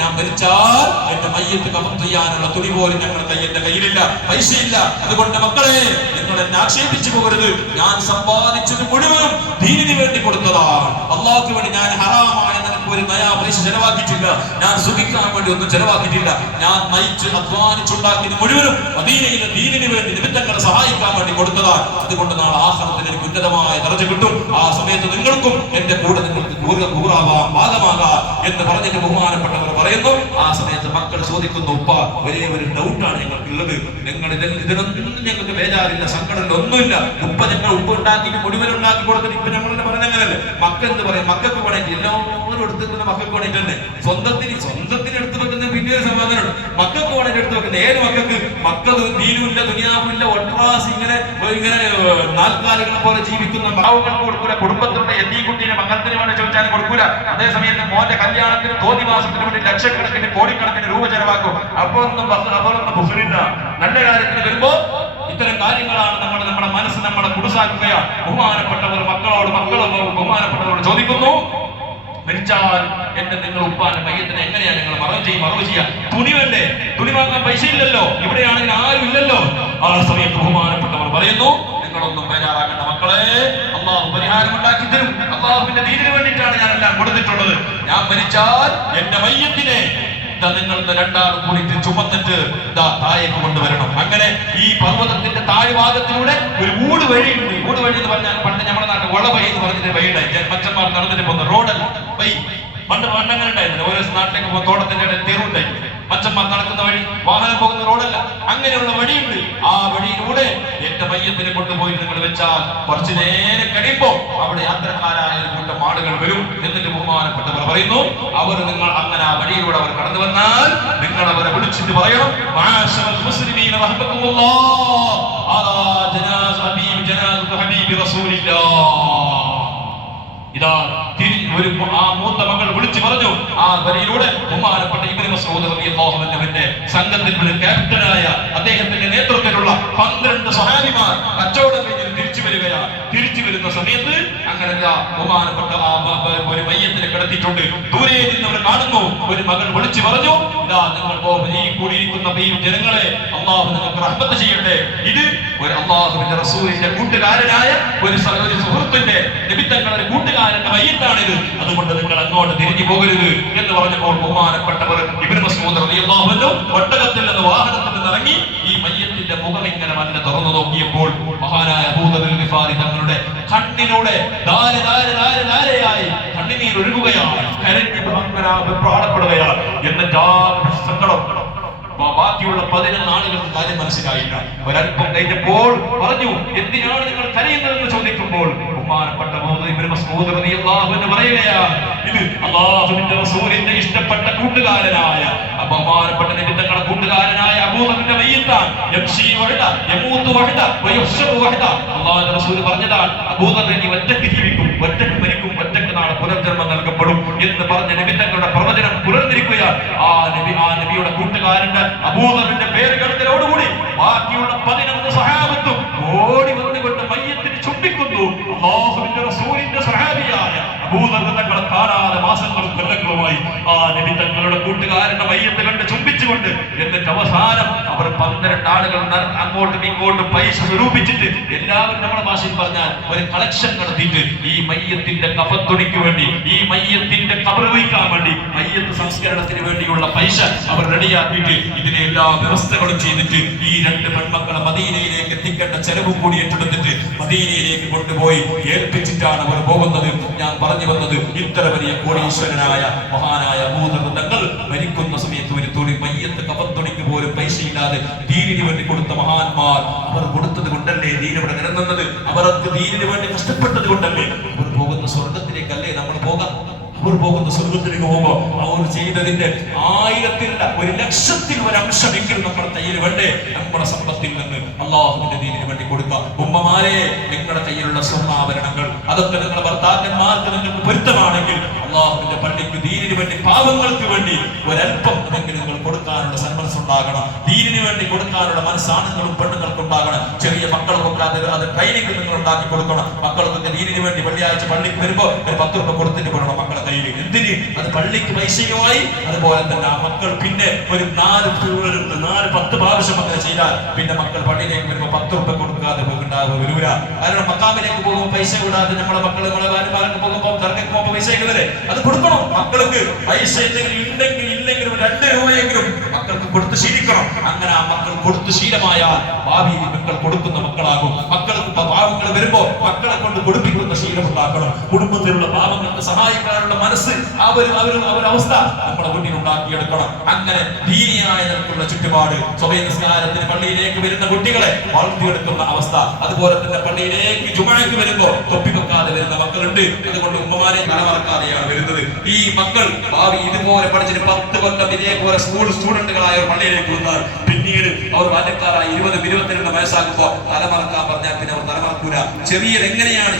ഞാൻ മരിച്ചാൽ എന്റെ മയ്യത്ത് കഫൻ ചെയ്യാനുള്ള തുണി പോലും ഞങ്ങളുടെ എന്റെ കയ്യിലില്ല, പൈസയില്ല. അതുകൊണ്ട് മക്കളെ, നിങ്ങൾ എന്നെ ആക്ഷേപിച്ചു പോകരുത്. ഞാൻ സമ്പാദിച്ചത് മുഴുവനും ദീനിന് വേണ്ടി കൊടുത്തതാണ്. അള്ളാഹുക്ക് വേണ്ടി ഞാൻ ഹറാമായ നിനക്ക് ഒരു നയാ പൈസ ചെലവാക്കിയിട്ടില്ല, ഞാൻ സുഖിക്കാൻ വേണ്ടി ഒന്നും ചെലവാക്കിയിട്ടില്ല. ഞാൻ നയിച്ച് അധ്വാനിച്ചുണ്ടാക്കിയത് മുഴുവനും മദീനയിലെ ദീനിന് വേണ്ടി നിമിത്തങ്ങളെ സഹായിക്കാൻ വേണ്ടി കൊടുത്തതാണ്. അതുകൊണ്ട് നാളെ ആഖിറത്തിൽ എനിക്ക് ഉന്നതമായ ദർജ കിട്ടും. ആ സമയത്ത് നിങ്ങൾക്കും എന്റെ കൂടെ നിങ്ങൾക്ക് കൂറാവാം, ഭാഗമാകാം എന്ന് പറഞ്ഞിട്ട് ബഹുമാനപ്പെട്ടവർ പറയുന്നു. ആ സമയത്ത് മക്കൾ ചോദിക്കുന്നു, ഉപ്പ, ഒരേ ഒരു ഡൗട്ടാണ് ഞങ്ങൾക്കുള്ളത്, നിങ്ങൾ ഇതിനൊന്നും ഞങ്ങൾക്ക് ബേജാറില്ല, സങ്കടമില്ല, ഒന്നുമില്ല. ഉപ്പ ഞങ്ങൾ ഉപ്പ് ഉണ്ടാക്കിയിട്ട് മുഴുവൻ ഉണ്ടാക്കി കൊടുത്തിട്ട് ഇപ്പൊ നമ്മൾ പറയുന്നത് അങ്ങനല്ലേ? മക്കൾ എന്ത് പറയും? മക്കൾക്ക് വേണമെങ്കിൽ എല്ലാവരും എടുത്ത് വെക്കുന്ന മക്കൾക്ക് വേണ്ടിട്ട് തന്നെ സ്വന്തത്തിന് എടുത്ത് വെക്കുന്ന പിന്നീട് സമാധാനമാണ്. മക്കൾക്ക് വേണമെങ്കിൽ എടുത്ത് വെക്കുന്നത് ഏത് മക്കൾക്ക്? മക്കൾ ദീനുമില്ല, ദുനിയാവില്ല, ഒട്രാസ് ഇങ്ങനെ നാൽക്കാലികളെ പോലെ ജീവിക്കുന്ന പാവങ്ങൾക്ക് കൊടുക്കൂല. കുടുംബത്തിലുള്ള എത്തി കുട്ടീനെ മംഗളത്തിന് വേണ്ടി ചോദിച്ചാലും കൊടുക്കൂല. അതേസമയത്ത് മോന്റെ കല്യാണത്തിന് തോന്നി മാസത്തിന് വേണ്ടി ലക്ഷക്കണക്കിന് കോടിക്കണക്കിന് രൂപ ചെലവാക്കും. അപ്പോഴൊന്നും ബുഫറില്ല. നല്ല കാര്യത്തിന് വരുമ്പോ ഇത്തരം കാര്യങ്ങളാണ് നമ്മുടെ മനസ്സ് നമ്മളെ കുടുസാക്കുകയാണ്. ബഹുമാനപ്പെട്ടവർ ബഹുമാനപ്പെട്ടവരോട് ചോദിക്കുന്നു, മരിച്ചാൽ എന്റെ നിങ്ങൾ ഉപ്പാന്റെ മയ്യത്തിനെ എങ്ങനെയാ നിങ്ങൾ മറവ് ചെയ്യുക? തുണി വേണ്ടേ? തുണി വാങ്ങാൻ പൈസ ഇല്ലല്ലോ, ഇവിടെയാണെങ്കിൽ ആരും ഇല്ലല്ലോ. ആ സമയത്ത് ബഹുമാനപ്പെട്ടവർ പറയുന്നു, നിങ്ങളൊന്നും ബേജാറാകേണ്ട മക്കളെ, അള്ളാഹു പരിഹാരം ഉണ്ടാക്കി തരും. അള്ളാഹുവിന്റെ ദീനിന് വേണ്ടിയിട്ടാണ് ഞാൻ എല്ലാം കൊടുത്തിട്ടുള്ളത്. ഞാൻ മരിച്ചാൽ എന്റെ മയ്യത്തിനെ നിങ്ങൾ രണ്ടാളും കൂടിയിട്ട് ചുമന്നിട്ട് താഴേക്ക് കൊണ്ടുവരണം. അങ്ങനെ ഈ പർവ്വതത്തിന്റെ താഴ്ഭാഗത്തിലൂടെ ഒരു ഊട് വഴിയുണ്ട്. ഊട് വഴി എന്ന് പറഞ്ഞാൽ പണ്ട് നമ്മുടെ നാട്ടിൽ വളവഴി എന്ന് പറഞ്ഞിട്ട് വഴിയുണ്ടായി. മച്ചന്മാർ നടന്നിട്ട് പോകുന്ന റോഡല്ല വഴി. പണ്ട് അങ്ങനെ ഉണ്ടായിരുന്നു. ഓരോ നാട്ടിലേക്ക് പോകുന്ന തോട്ടത്തിന്റെ ഇടയിൽ തെരുവുണ്ടായി. മച്ചന്മാർ നടക്കുന്ന വഴി, വാഹനം പോകുന്ന റോഡല്ല, അങ്ങനെയുള്ള വഴിയുണ്ട്. ആ വഴിയിലൂടെ എന്റെ മയ്യത്തിനെ കൊണ്ടുപോയി നിങ്ങൾ വെച്ചാൽ കുറച്ചു നേരം കഴിയുമ്പോ അവിടെ യാത്രക്കാരായ ഒരു കൂട്ടം ആളുകൾ വരും. എന്നിട്ട് ബഹുമാനപ്പെട്ടവർ പറയുന്നു, അവർ നിങ്ങൾ അങ്ങനെ ആ വഴിയിലൂടെ അവർ കടന്നു വന്നാൽ നിങ്ങൾ അവരെ വിളിച്ചിട്ട് പറയണം, മുസ്ലിമീന റഹ്മത്തുള്ളാഹ് അലാ ജനാസ ഹബീബി റസൂലില്ലാഹ്. ഇതാ ആ മൂത്ത മകൾ വിളിച്ചു പറഞ്ഞു. ആ വരിയിലൂടെ ബഹുമാനപ്പെട്ട ഇബ്നു മസ്ഊദ് റളിയല്ലാഹു അൻഹുവിന്റെ സംഘത്തിൽ ക്യാപ്റ്റനായ അദ്ദേഹത്തിന്റെ നേതൃത്വത്തിലുള്ള 12 സ്വഹാബിമാർ കച്ചവടം കഴിഞ്ഞ് തിരിച്ചു വരുന്ന സമയത്ത് അങ്ങനെ ബഹുമാനപ്പെട്ട ഒരു മയ്യത്തിനെ കിടത്തിയിട്ടുണ്ട്. ദൂരെ നിന്നവർ കാണുന്നു. ഒരു മകൾ വിളിച്ചു പറഞ്ഞു, ഇതാ നിങ്ങൾ ഈ കൂടിയിരിക്കുന്ന ഈ ജനങ്ങളെ അള്ളാഹു നിങ്ങൾക്ക് റഹ്മത്ത് ചെയ്യട്ടെ. ഇത് ഒരു അള്ളാഹുവിന്റെ റസൂലിന്റെ കൂട്ടുകാരനായ ഒരു സുഹൃത്തിന്റെ നിമിത്തങ്ങളുടെ കൂട്ടുകാരന്റെ മയ്യത്താണിത്. അതുകൊണ്ട് നിങ്ങൾ അങ്ങോട്ട് തിരിഞ്ഞു പോകരുത് എന്ന് പറഞ്ഞപ്പോൾ ബഹുമാനപ്പെട്ടവർ ഇബ്നു മസ്ഊദ് റളിയല്ലാഹു അൻഹു ഒട്ടകത്തിൽ നിന്ന് വാഹനത്തിൽ നിന്ന് ഇറങ്ങി ഈ മയ്യത്തിന്റെ മുഖം ഇങ്ങനെ മണ്ണ് തുറന്നു നോക്കിയപ്പോൾ മഹാനായ അബൂ ദർ ഗിഫാരി തങ്ങളുടെ കണ്ണിലൂടെ ധാരയായി കണ്ണുനീർ ഒഴുകുകയാണ്, കരഞ്ഞിട്ട് പ്രാണപ്പെടുകയാണ്. എന്നിട്ട് ആ സങ്കടം ബാക്കിയുള്ള 11 ആളുകൾക്ക് കാര്യം മനസ്സിലായില്ല. ഒരല്പം കഴിഞ്ഞപ്പോൾ പറഞ്ഞു, എന്തിനാണ് നിങ്ങൾ കരയുന്നതെന്ന് ചോദിക്കുമ്പോൾ ബഹുമാനപ്പെട്ട ഇബ്നു മസ്ഊദ് റളിയല്ലാഹു അൻഹു പറയുകയാണ്, ഇത് അല്ലാഹുവിന്റെ റസൂലിന്റെ ഇഷ്ടപ്പെട്ട കൂട്ടുകാരനായ ബഹുമാനപ്പെട്ട നബി തങ്ങളുടെ കൂട്ടുകാരനായ അബൂബക്കറിന്റെ മയ്യിത്താണ്. യംശി വഹദ യമൂതു വഹദ വയഹ്ശറു വഹദ. അല്ലാഹുവിന്റെ റസൂൽ പറഞ്ഞതാണ്, അബൂബക്കർ നീ ഒറ്റയ്ക്ക് ജീവിക്കും, ഒറ്റയ്ക്ക് മരിക്കും, ഒറ്റയ്ക്ക് നാളെ പുനർജന്മം നൽകപ്പെടും എന്ന് പറഞ്ഞ നബി തങ്ങളുടെ പ്രവചനം പുനർന്നിരിക്കുകയാണ്. ആ നബിയുടെ കൂട്ടുകാരന്റെ അബൂബക്കറിന്റെ പേര് കേട്ടതോടുകൂടി ബാക്കിയുള്ള 11 സഹാബത്തും ഓടി വന്നുകൊണ്ട് മയ്യത്തിന് ചുംബിക്കുന്നു. അല്ലാഹുവിന്റെ റസൂലിന്റെ സഹാബിയായ അബൂബക്കർ തങ്ങളെ കാണാതെ മാസങ്ങളും കൊല്ലങ്ങളുമായി ആ നബി തങ്ങളുടെ കൂട്ടുകാരന്റെ മയ്യത്ത് കണ്ട് ചുംബിച്ചുകൊണ്ട് എന്നിട്ട് അവസാനം അവർ 12 ആളുകൾ അങ്ങോട്ടും ഇങ്ങോട്ടും പൈസ സ്വരൂപിച്ചിട്ട് എല്ലാവരും നമ്മുടെ ഭാഷയിൽ പറഞ്ഞാൽ ഒരു കളക്ഷൻ നടത്തിയിട്ട് ഈ മയ്യത്തിന്റെ കഫത്തുണിക്ക് വേണ്ടി, ഈ മയ്യത്തിന്റെ ഖബർ വയ്ക്കാൻ വേണ്ടി, മയ്യത്ത് സംസ്കരണത്തിന് വേണ്ടിയുള്ള പൈസ അവർ റെഡിയാക്കിയിട്ട് ഇതിനെ എല്ലാ വ്യവസ്ഥകളും ചെയ്തിട്ട് ഈ 2 പെൺമക്കളെ മദീനയിലേക്ക് എത്തിക്കേണ്ട ചെലവും കൂടി ഏറ്റെടുത്തിട്ട് മദീനയിലേക്ക് കൊണ്ടുപോയി ഏൽപ്പിച്ചിട്ടാണ് അവർ പോകുന്നത്. ഞാൻ പറഞ്ഞു വന്നത്, ഇത്ര വലിയ കോടീശ്വരനായ മഹാനായ അബൂ ദർ തങ്ങൾ മരിക്കുന്ന സമയത്ത് ഒരു തുണി മയ്യത്ത് കഫത്തുണിക്ക് പോലും പൈസയില്ലാതെ ദീനിന് വേണ്ടി കൊടുത്ത മഹാന്മാർ, അവർ കൊടുത്തത് കൊണ്ടല്ലേ ദീൻ ഇവിടെ നിലനിന്നത്, അവർക്ക് ദീനിന് വേണ്ടി കഷ്ടപ്പെട്ടത് കൊണ്ടല്ലേ അവർ പോകുന്ന സ്വർഗത്തിലേക്കല്ലേ നമ്മൾ സ്വർഗത്തിലേക്ക് പോകുമ്പോൾ അവർ ചെയ്തതിന്റെ 1000-ൽ 1,00,000-ൽ 1 അംശമെങ്കിലും നമ്മുടെ കയ്യിൽ വേണ്ടേ? നമ്മുടെ സമ്പത്തിൽ നിന്ന് അള്ളാഹുവിന്റെ ദീനിന് വേണ്ടി കൊടുക്കുക. ഉമ്മമാരെ, നിങ്ങളുടെ കയ്യിലുള്ള സ്വർണ്ണാഭരണങ്ങൾ അതൊക്കെ നിങ്ങളുടെ ഭർത്താക്കന്മാർക്ക് നിങ്ങൾക്ക് പൊരുത്തമാണെങ്കിൽ അള്ളാഹുവിന്റെ പള്ളിക്ക് ദീനിന് വേണ്ടി പാവങ്ങൾക്ക് വേണ്ടി ഒരല്പം അതെങ്കിലും നിങ്ങൾ കൊടുക്കാനുള്ള സന്മനസ്സുണ്ടാകണം. ദീനിന് വേണ്ടി കൊടുക്കാനുള്ള മനസ്സാണുങ്ങളും പെണ്ണുങ്ങൾക്ക് ഉണ്ടാകണം. ചെറിയ മക്കൾക്കൊക്കെ അത് ട്രെയിനിങ് നിങ്ങൾ ഉണ്ടാക്കി കൊടുക്കണം. മക്കൾക്കൊക്കെ ദീനിന് വേണ്ടി വെള്ളിയാഴ്ച പള്ളിക്ക് വരുമ്പോൾ ഒരു 10 രൂപ കൊടുത്തിട്ട് പോകണം മക്കളെ കയ്യിൽ. എന്തിന്? അത് പള്ളിക്ക് പൈസയുമായി. അതുപോലെ തന്നെ ആ മക്കൾ പിന്നെ ഒരു 4-10 പ്രാവശ്യം അങ്ങനെ ചെയ്താൽ പിന്നെ മക്കൾ പള്ളിയിലേക്ക് വരുമ്പോൾ 10 രൂപ കൊടുക്കാതെ വരൂല. കാരണം മക്കാമിലേക്ക് പോകുമ്പോൾ പൈസ കൂടാതെ നമ്മളെ മക്കൾ നമ്മളെ ഭാര്യമാരൊക്കെ പോകുമ്പോൾ ദർഗയ്ക്ക് പോകുമ്പോൾ പൈസ ഇടുന്നതല്ലേ, അത് കൊടുക്കണം. മക്കൾക്ക് പൈസ എന്തെങ്കിലും ഇല്ലെങ്കിലും 2 രൂപയെങ്കിലും മക്കൾക്ക് കൊടുത്ത് ശീലിക്കണം. അങ്ങനെ ആ മക്കൾ കൊടുത്ത് ശീലമായാൽ ഭാവിയിൽ മക്കൾ കൊടുക്കുന്ന മക്കളാകും. മക്കൾക്ക് പാവങ്ങൾ വരുമ്പോ മക്കളെ കൊണ്ട് കൊടുപ്പിക്കുന്ന ശീലമുണ്ടാക്കണം. കുടുംബത്തിലുള്ള പാവങ്ങൾക്ക് സഹായിക്കാനുള്ള മനസ്സ് ആ ഒരു അവസ്ഥ നമ്മുടെ വീട്ടിൽ ഉണ്ടാക്കിയെടുക്കണം. അങ്ങനെ ദീനിയായ നിലക്കുള്ള ചുറ്റുപാട്, സ്വഭയ നിസ്കാരത്തിന് പള്ളിയിലേക്ക് വരുന്ന കുട്ടികളെ വളർത്തിയെടുക്കുന്ന അവസ്ഥ, അതുപോലെ തന്നെ പള്ളിയിലേക്ക് ജുമഅക്ക് വരുമ്പോ തൊപ്പി വെക്കാതെ വരുന്ന മക്കളുണ്ട്. അതുകൊണ്ട് ഉമ്മമാരെ തലമറക്കാതെയാണ് വരുന്നത്. ഈ മക്കൾ ഭാവി ഇതുപോലെ പഠിച്ചിട്ട് 10 കൊല്ലം ഇതേപോലെ സ്കൂൾ സ്റ്റുഡന്റുകളായ പള്ളിയിലേക്ക് വന്നാൽ പിന്നീട് അവർ ബാല്യക്കാരായി 20-22 വയസ്സാകുമ്പോ തലമറക്കാൻ പറഞ്ഞാൽ പിന്നെ അവർ തലമറക്കൂല. ചെറിയത് എങ്ങനെയാണ്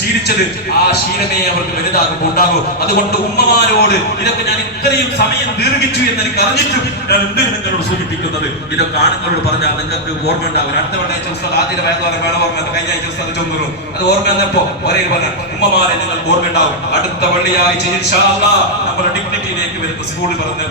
ശീലിച്ചത് ആ ശീലമേ അവർക്ക് വലുതാകുമ്പോൾ ഉണ്ടാകും. അതുകൊണ്ട് ഉമ്മമാരോട് ഇതൊക്കെ ഞാൻ ഇത്രയും സമയം ദീർഘിച്ചു എന്ന് എനിക്ക് അറിഞ്ഞിട്ടും ഞാൻ എന്തിനു നിങ്ങളോട് സൂചിപ്പിക്കുന്നത്, ഇതൊക്കെ ആണുങ്ങളോട് പറഞ്ഞാൽ നിങ്ങൾക്ക് ഓർമ്മ ഉണ്ടാകും. അടുത്ത വെള്ളിയാഴ്ച ആദ്യ വേദവാരം വേണം ഓർമ്മ, കഴിഞ്ഞ ആഴ്ച ചൊന്നു അത് ഓർമ്മ എന്നപ്പോ ഒരേ പറഞ്ഞ ഉമ്മമാരെ നിങ്ങൾക്ക് ഓർമ്മ ഉണ്ടാവും. അടുത്ത വെള്ളിയാഴ്ച ഇൻഷാ അല്ലാഹ് നമ്മുടെ ഡിഗ്നിറ്റിയിലേക്ക് വരുന്ന സ്കൂളിൽ പറഞ്ഞ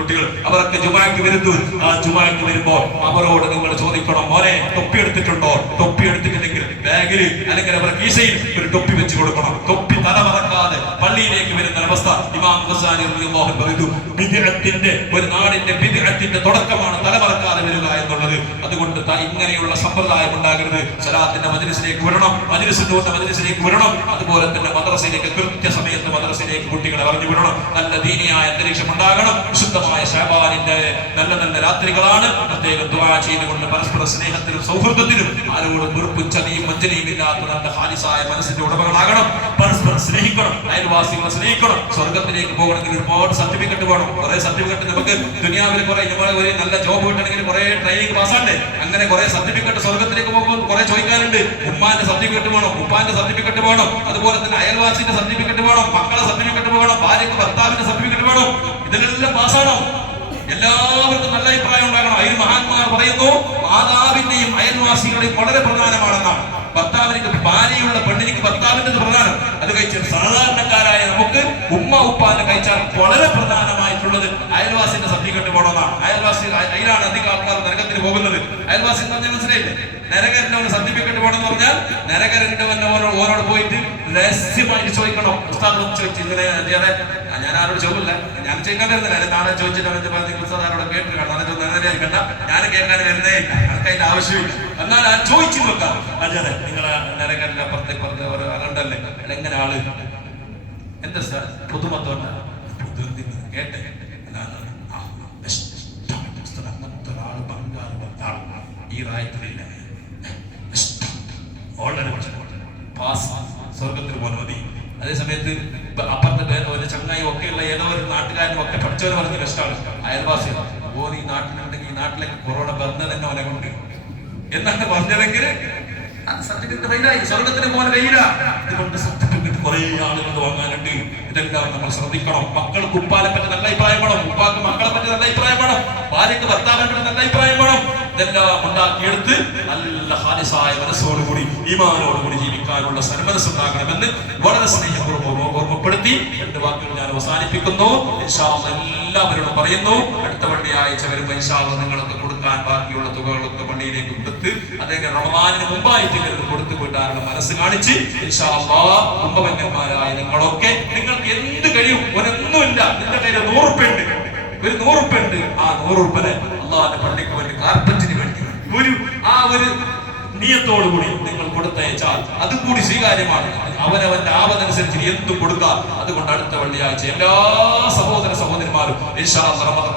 കുട്ടികൾ അവരൊക്കെ ജുമാക്ക് വരുന്നു. ആ ജുമാക്ക് വരുമ്പോ അവരോട് നിങ്ങൾ ചോദിക്കണം, മോനെ തൊപ്പി എടുത്തിട്ടുണ്ടോ? തൊപ്പി എടുത്തിട്ടില്ലെങ്കിൽ ബാഗില് അല്ലെങ്കിൽ അവരുടെ കീശയിൽ ഒരു തൊപ്പി വെച്ച് കൊടുക്കണം. തൊപ്പി തലമറക്കാതെ പള്ളിയിലേക്ക് വരുന്ന അവസ്ഥ ഇമാം ഗസാലി റളിയല്ലാഹു അൻഹു പറഞ്ഞു, ബിദ്അത്തിന്റെ ഒരു നാടിന്റെ ബിദ്അത്തിന്റെ തുടക്കമാണ് തലമറക്കാതെ വരിക എന്നുള്ളത്. അതുകൊണ്ട് ഇങ്ങനെയുള്ള സമ്പ്രദായം ഉണ്ടാകരുത്. സലാത്തിന്റെ മജ്ലിസിലേക്ക് വരണം, മജ്ലിസിലേക്ക് വരണം. അതുപോലെ തന്നെ മദ്രസയിലേക്ക് കൃത്യസമയത്ത് മദ്രസയിലേക്ക് കുട്ടികളെ പറഞ്ഞു വിടണം. നല്ല ദീനിയായ അന്തരീക്ഷം ഉണ്ടാകണം. വിശുദ്ധമായ ശഅബാനിന്റെ നല്ല നല്ല രാത്രികളാണ്. പ്രത്യേകം ദുആ ചെയ്തുകൊണ്ട് പരസ്പര സ്നേഹത്തിലും സൗഹൃദത്തിലും ആരോടും വെറുപ്പും ചതിയും വഞ്ചനയും ഇല്ലാത്ത നല്ല ഹാലിസായ മനസ്സിന്റെ ഉടമകളാകണം. പരസ്പരം സ്നേഹിക്കണം, അയൽവാസികളെ സ്നേഹിക്കണം. സ്വർഗത്തിലേക്ക് പോകണമെങ്കിൽ ഒരുപാട് സർട്ടിഫിക്കറ്റ് വേണം. കുറെ സർട്ടിഫിക്കറ്റ് നമുക്ക് ദുനിയാവിൽ കുറെ ഒരു നല്ല ജോബ് കിട്ടണമെങ്കിൽ കുറെ ട്രെയിനിങ് പാസ്സാണ്ടേ. അങ്ങനെ കുറെ സർട്ടിഫിക്കറ്റ് സ്വർഗത്തിലേക്ക് പോകുമ്പോൾ കുറെ ചോദിക്കാനുണ്ട്. ഉമ്മാന്റെ സർട്ടിഫിക്കറ്റ് വേണം, ഉപ്പാന്റെ സർട്ടിഫിക്കറ്റ് വേണം, അതുപോലെ തന്നെ അയൽവാസിന്റെ സർട്ടിഫിക്കറ്റ് വേണം, മക്കളെ സർട്ടിഫിക്കറ്റ് വേണം, ഭാര്യക്ക് ഭർത്താവിന്റെ സർട്ടിഫിക്കറ്റ് വേണം. ഇതിലെല്ലാം പാസ്സാണോ? എല്ലാവർക്കും നല്ല അഭിപ്രായം ഉണ്ടാകണം. അതിൽ മഹാന്മാർ പറയുന്നു, മാതാവിന്റെയും അയൽവാസികളുടെയും വളരെ പ്രധാനമാണെന്നാണ്. ഭർത്താവിന് ഭാര്യയുള്ള പെണ്ണിനിക്ക് ഭർത്താവിൻ്റെത് പ്രധാനം. അത് കഴിച്ചാൽ സാധാരണക്കാരായ നമുക്ക് ഉമ്മ ഉപ്പാന്റെ കഴിച്ചാൽ വളരെ പ്രധാനമായിട്ടുള്ളത് അയൽവാസിന്റെ സർട്ടിഫിക്കറ്റ് പോകണമെന്നാണ്. അയൽവാസി അതിലാണ് അധികം ആൾക്കാർ നരകത്തിന് പോകുന്നത്. അയൽവാസി എന്ന് പറഞ്ഞാൽ മനസ്സിലായില്ലേ? നരകരന്റെ സർട്ടിഫിക്കറ്റ് പോകണമെന്ന് പറഞ്ഞാൽ നരകരന്റെ ഓരോട് പോയിട്ട് രഹസ്യമായിട്ട് ചോദിക്കണം. ഉസ്താദ് ചോദിച്ചു, ഇങ്ങനെ ഞാൻ ആരോട് ചോദില്ല, ഞാൻ ചോദിക്കാൻ വരുന്നില്ല. നാളെ ചോദിച്ചിട്ട് ഉസ്താദോടെ കേട്ട് കാണാൻ കണ്ട ഞാൻ കേൾക്കാൻ വരുന്നേ ഇല്ല, എനിക്ക് അതിന്റെ ആവശ്യമില്ല. എന്നാൽ ആ ചോദിച്ചു നോക്കാം, അതെ നിങ്ങളെ നരകരന്റെ അപ്പുറത്തെ ഒരു അരണ്ടല്ലേ എങ്ങനെ ആള് എന്താ സാർ പുതുമത്തോണ്ട കേട്ടെ ഈ റായത്തിലില്ല, സ്വർഗത്തിൽ പോലെ മതി. അതേസമയത്ത് അപ്പുറത്തെ ഒരു ചങ്ങായി ഒക്കെയുള്ള ഏതോ ഒരു നാട്ടുകാരനും ഒക്കെ പഠിച്ചവരെ പറഞ്ഞ ഇഷ്ടമാണ് അയൽവാസി. ഓ ഈ നാട്ടിലുണ്ടെങ്കിൽ ഈ നാട്ടിലേക്ക് കൊറോണ പറഞ്ഞത് തന്നെ അവനെ കൊണ്ട് എന്നാണ് പറഞ്ഞതെങ്കിൽ സർട്ടിഫിക്കറ്റ് ഫെയിലായി, സ്വർഗത്തിന് പോലെ കഴിയില്ല. അതുകൊണ്ട് സർട്ടിഫിക്കറ്റ് കുറെ ആളുകൾ വാങ്ങാനുണ്ട്. ഇതെല്ലാം നമ്മൾ ശ്രദ്ധിക്കണം. മക്കൾക്ക് ഉപ്പാനെ പറ്റി നല്ല അഭിപ്രായം വേണം, ഉപ്പാക്ക് മക്കളെ പറ്റി നല്ല അഭിപ്രായം വേണം, ഭാര്യക്ക് ഭർത്താവിനെ പറ്റി നല്ല അഭിപ്രായം വേണം. ഇതെല്ലാം ഉണ്ടാക്കിയെടുത്ത് നല്ല ഹാലിസായ മനസ്സോടുകൂടി ഈമാനോടുകൂടി ജീവിക്കാനുള്ള സന്മനസ്സുണ്ടാകണമെന്ന് വളരെ സ്നേഹപൂർവ്വം ഓർമ്മപ്പെടുത്തി എന്റെ വാക്കുകൾ ഞാൻ അവസാനിപ്പിക്കുന്നു. ഇൻഷാ അല്ലാഹ് എല്ലാവരോടും പറയുന്നു, അടുത്ത വെള്ളിയാഴ്ച വരുമ്പോൾ ഇൻഷാ അല്ലാഹ് നിങ്ങൾക്ക് കൊടുക്കാൻ ബാക്കിയുള്ള തുകകളൊക്കെ പള്ളിയിലേക്ക് കൊടുത്ത് അദ്ദേഹം റമദാനിന് മുമ്പായിട്ട് കൊടുത്തു വിടാനുള്ള മനസ്സ് കാണിച്ച് ഇൻഷാ അല്ലാഹ് കുംഭവന്യന്മാരായ നിങ്ങൾക്ക് എന്ത് കഴിയും, ഒരൊന്നുമില്ല, നിങ്ങളുടെ കയ്യിൽ 100 രൂപ ഉണ്ട്, ഒരു 100 രൂപ ഉണ്ട്. ആ 100 രൂപ അള്ളാഹുവിന്റെ പള്ളിക്ക് വേണ്ടി കാർപ്പറ്റിന് വേണ്ടി ഒരു നിയത്തോടുകൂടി നിങ്ങൾ കൊടുത്തയച്ചാൽ അതും കൂടി സ്വീകാര്യമാണ്. അവനവന്റെ ആവതനുസരിച്ച് എന്തും കൊടുക്കാം. അതുകൊണ്ട് അടുത്ത വെള്ളിയാഴ്ച എല്ലാ സഹോദര സഹോദരിമാരും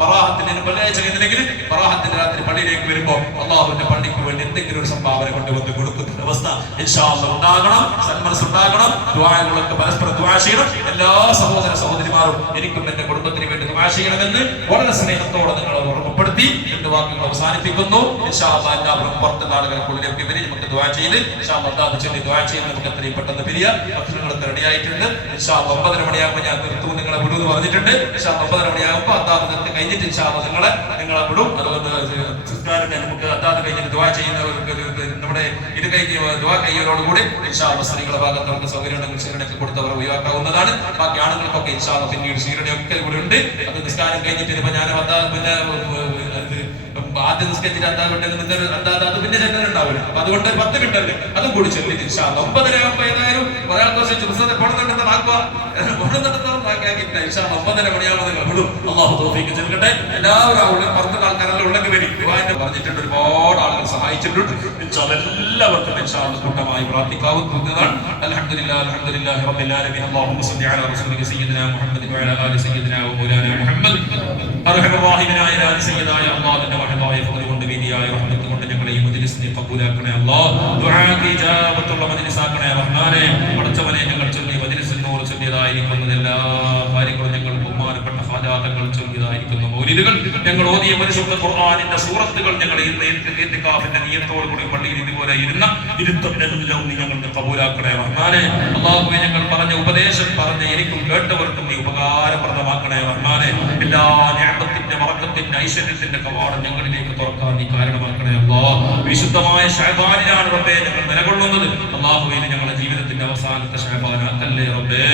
ബറാഹത്തിന് വെള്ളിയാഴ്ച കഴിഞ്ഞില്ലെങ്കിൽ ബറാഹത്തിന്റെ രാത്രി പള്ളിയിലേക്ക് വരുമ്പോൾ അള്ളാഹുവിന്റെ പള്ളിക്ക് വേണ്ടി എന്തെങ്കിലും ഒരു സംഭാവന കൊണ്ടുവന്ന് കൊടുക്കുന്ന അവസ്ഥ ഇൻഷാ അല്ലാഹ് ഉണ്ടാകണം. സന്മനസ് ഉണ്ടാകണം. ദുആകളൊക്കെ പരസ്പരം ദുആ ചെയ്യണം. എല്ലാ സഹോദര സഹോദരിമാരും എനിക്കും എന്റെ കുടുംബത്തിന് വേണ്ടി ദുആ ചെയ്യണമെന്ന് വളരെ സ്നേഹത്തോടെ നിങ്ങൾ ഓർമ്മപ്പെടുത്തി എന്റെ വാക്കുകൾ അവസാനിപ്പിക്കുന്നു. ഇൻഷാ അല്ലാഹ് എല്ലാവരും പുറത്തുള്ള ആളുകൾക്കുള്ളിലേക്ക് വരി. നമുക്ക് ദുആ ചെയ്ത് ഇൻഷാ അല്ലാഹ് ചൊല്ലി ദുആ ചെയ്ത് നമുക്ക് എത്രയും പെട്ടെന്ന് പിരിയാം. ഭക്ഷണങ്ങളൊക്കെ റെഡി ആയിട്ടുണ്ട്. ഇൻഷാ അല്ലാഹ് 9:30 മണിയാകുമ്പോൾ ഞാൻ നിർത്തും, നിങ്ങളെ വിടുമെന്ന് പറഞ്ഞിട്ടുണ്ട്. ഇൻഷാ അല്ലാഹ് 9:30 മണിയാകുമ്പോൾ അതാത് നിർത്തി കഴിഞ്ഞിട്ട് ഇൻഷാ അല്ലാഹ് നിങ്ങളെ വിടും. അതുകൊണ്ട് സംസ്കാരം നമുക്ക് അതാത് കഴിഞ്ഞിട്ട് ദുആ ചെയ്യുന്നവർക്ക് നമ്മുടെ ഇത് കഴിഞ്ഞ് ദുആ കഴിയുന്നതോടുകൂടി ഇൻഷാ അല്ലാഹ് സ്ത്രീകളുടെ ഭാഗത്ത് അവർക്ക് സൗകര്യം ഉണ്ടെങ്കിൽ സ്വീകരണമൊക്കെ കൊടുത്തവർ ഒഴിവാക്കാവുന്നതാണ്. ബാക്കി ആണുങ്ങൾക്കൊക്കെ ഇൻഷാ അല്ലാഹ് പിന്നീട് സ്വീകരണമൊക്കെ ഇവിടെ ഉണ്ട്. അത് നിസ്കാരം കഴിഞ്ഞിട്ട് ഇപ്പൊ ഞാൻ പിന്നെ ആദ്യം നിസ്കരിച്ചിട്ട് അത് പിന്നെ ചെല്ലാൻ ഉണ്ടാവില്ല. അപ്പൊ അതുകൊണ്ട് 10 മിനിറ്റ് അല്ലേ അതും കൂടി ചെല്ലിട്ട് ഇൻഷാ അല്ലാഹ് 9:30 ആകുമ്പോൾ ഏതായാലും ഒരാൾക്ക് ഇൻഷാ അല്ലാഹ് 9:30 മണിയാകുമ്പോൾ നിങ്ങൾ വിടും. അല്ലാഹു തൗഫീഖ് നൽകട്ടെ. എല്ലാവരും പുറത്തുള്ള ആൾക്കാരെല്ലാം ഉണ്ടെങ്കിൽ വരും. പറഞ്ഞിട്ടുണ്ട്, ഒരുപാട് ആളുകൾ സഹായിച്ചിട്ടുണ്ട്. ഇൻഷാ അല്ലാഹ് എല്ലാവർക്കും ഇൻഷാ അല്ലാഹ് കൂട്ടമായി പ്രാർത്ഥിക്കാവുന്നതാണ്. അൽഹംദുലില്ലാഹി അൽഹംദുലില്ലാഹി റബ്ബിൽ ആലമീൻ. അല്ലാഹുമ്മ സ്വല്ലി അലാ റസൂലിക സയ്യിദിനാ മുഹമ്മദ് വഅലാ ആലി സയ്യിദിനാ വമൗലാനാ മുഹമ്മദ്. അർഹമർ റഹീമിനായ ഇലാഹി സയ്യിദായ അല്ലാഹുവിന്റെ വഹദായ ഫദ്ൽ കൊണ്ട് വിധിയായ റഹ്മത്ത് കൊണ്ട് ഞങ്ങളെ ഈ മജ്ലിസിനെ ഖബൂലാക്കണേ അല്ലാഹ്. ദുആക്ക് ഇജാബത്തുള്ള മജ്ലിസ് ആക്കണേ റഹ്മാനേ. പടച്ചവനെ ഞങ്ങൾ ചൊല്ലി മജ്ലിസിൽ നൂർ ചൊല്ലിയതായിരിക്കുന്ന എല്ലാ കാര്യങ്ങളും ഞങ്ങൾ ബഹുമാനപ്പെട്ട ഹാജാതങ്ങൾ ചൊല്ലിയതായിരിക്കുന്ന മൗലിദുകൾ ഞങ്ങൾ ഓതിയ പരിശുദ്ധ ഖുർആനിന്റെ സൂറത്തുകൾ ഞങ്ങൾ ഇത്തികാഫിന്റെ നിയത്തോടു കൂടി പള്ളിയിൽ ഇതുപോലെ ഇരുത്തമെല്ലാം നീ ഞങ്ങൾക്ക് ഖബൂലാക്കണേ റഹ്മാനേ. അല്ലാഹുവേ ഞങ്ങൾ പറഞ്ഞ ഉപദേശം പറഞ്ഞ എനിക്കും കേട്ടവർക്കും നീ ഉപകാരപ്രദമാക്കണേ റഹ്മാനേ. എല്ലാ നിഅമത്തിന്റെ ബറക്കത്തിന്റെ ഐശ്വര്യത്തിന്റെ കവാടം ഞങ്ങളിലേക്ക് തുറക്കാൻ നീ കാരണമാക്കണേ അല്ലാഹ്. വിശുദ്ധമായ ശഅബാനിലാണ് റബ്ബേ ഞങ്ങൾ നിലകൊള്ളുന്നത്. അല്ലാഹുവേ ഞങ്ങളുടെ ജീവിതത്തിന്റെ അവസാനത്തെ ശഅബാനാക്കല്ലേ റബ്ബേ.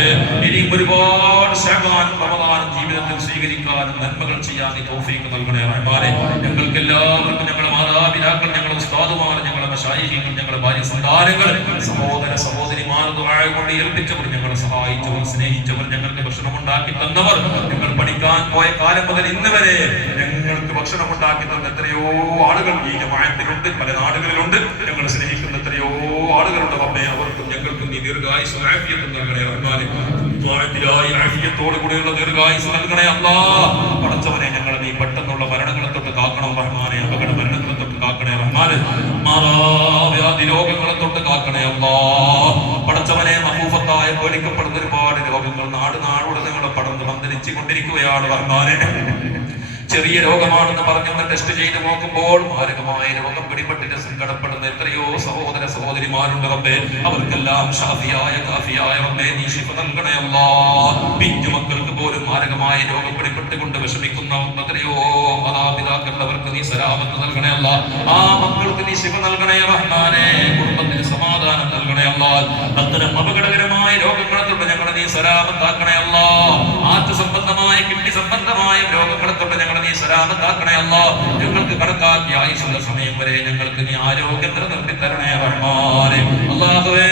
ഇനിയും ഒരുപാട് ശഅബാനും റമദാനും ജീവിതത്തിൽ സ്വീകരിക്കാനും നന്മകൾ ചെയ്യാൻ നീ തൗഫീഖ് നൽകണേ റഹ്മാനേ. ഞങ്ങൾക്ക് എല്ലാവർക്കും ഞങ്ങളുടെ മാതാപിതാക്കൾ, ഞങ്ങളുടെ ഉസ്താദുമാർ, ഞങ്ങളുടെ മശായിഖുകൾ, ഞങ്ങളുടെ ഭാര്യ സന്താനങ്ങൾ, സഹോദര സഹോദരിമാർ, ദുആ കൊണ്ട് ഏൽപ്പിച്ചവർ, ഞങ്ങളെ സഹായിച്ചവർ, സ്നേഹിച്ചവർ, ഞങ്ങൾക്ക് ഭക്ഷണം ഉണ്ടാക്കി തന്നവർ, ഞങ്ങൾ പഠിക്കാൻ പോയ കാലം മുതൽ ഇന്ന് വരെ ഞങ്ങൾക്ക് ഭക്ഷണം ഉണ്ടാക്കി തന്ന എത്രയോ ആളുകൾ ഈ ജമാഅത്തിലുണ്ട്, പല നാടുകളിലുണ്ട്. ഞങ്ങൾ സ്നേഹിക്കുന്ന എത്രയോ ആളുകളുണ്ട് റബ്ബേ. അവർക്കും ഞങ്ങൾക്കും നീ ദീർഘായുസ്സും ആഫിയത്തും നൽകണേ റഹ്മാനേ. ദുആയിലായി ആഫിയത്തോട് കൂടിയുള്ള ദീർഘായുസ്സ് നൽകണേ അല്ലാഹ്. പടച്ചവനെ ഞങ്ങളെ നീ പെട്ടെന്നുള്ള മരണങ്ങളെ തൊട്ട് കാക്കണം റഹ്മാനേ. അപകട മരണങ്ങളെ തൊട്ട് കാക്കണേ റഹ്മാനേ. മാറാവ്യാധി രോഗങ്ങളെ തൊട്ട് കാക്കണേ അല്ലാഹ്. പടച്ചവനെ മഹൂഫത്തായ പേടിക്കപ്പെടുന്ന ഒരുപാട് രോഗങ്ങൾ നാടുടെ ഞങ്ങളെ പടർന്ന് പന്തലിച്ചു കൊണ്ടിരിക്കുകയാണ് റഹ്മാനേ. ചെറിയ രോഗമാണെന്ന് പറഞ്ഞൊന്ന് ടെസ്റ്റ് ചെയ്ത് നോക്കുമ്പോൾ മാരകമായ രോഗം പിടിപെട്ടിട്ട് സങ്കടപ്പെടുന്ന എത്രയോ സഹോദര സഹോദരിമാരുണ്ട് റബ്ബേ. അവർക്കെല്ലാം ഷാഫിയായ കാഫിയായ റബ്ബേ നീ ശിഫ നൽകണേ അല്ലാഹ്. പിഞ്ചു മക്കൾക്ക് പോലും മാരകമായ രോഗം പിടിപെട്ടുകൊണ്ട് വിഷമിക്കുന്ന എത്രയോ മാതാപിതാക്കളുള്ളവർക്ക് നീ സലാമത്ത് നൽകണേ അല്ലാഹ്. ആ മക്കൾക്ക് നീ ശിഫ നൽകണേ റഹ്മാനേ. കുടുംബത്തിന് സമാധാനം നൽകണേ അല്ലാഹ്. അത്തരം അപകടകരമായ രോഗങ്ങളെ തൊട്ട് ഞങ്ങളെ നീ സലാമത്താക്കണേ അല്ലാഹ്. ആത്മ സംബന്ധമായ കിഡ്നി സംബന്ധമായ രോഗങ്ങളെ തൊട്ട് ഞങ്ങളെ നീ സലാമത്താക്കണേ അല്ലാഹ്. ഞങ്ങൾക്ക് കണക്കാക്കിയ ആയുസ്സുള്ള സമയം വരെ ഞങ്ങൾക്ക് നീ ആരോഗ്യം നിലനിർത്തി തരണേ റഹ്മാനേ. അല്ലാഹുവേ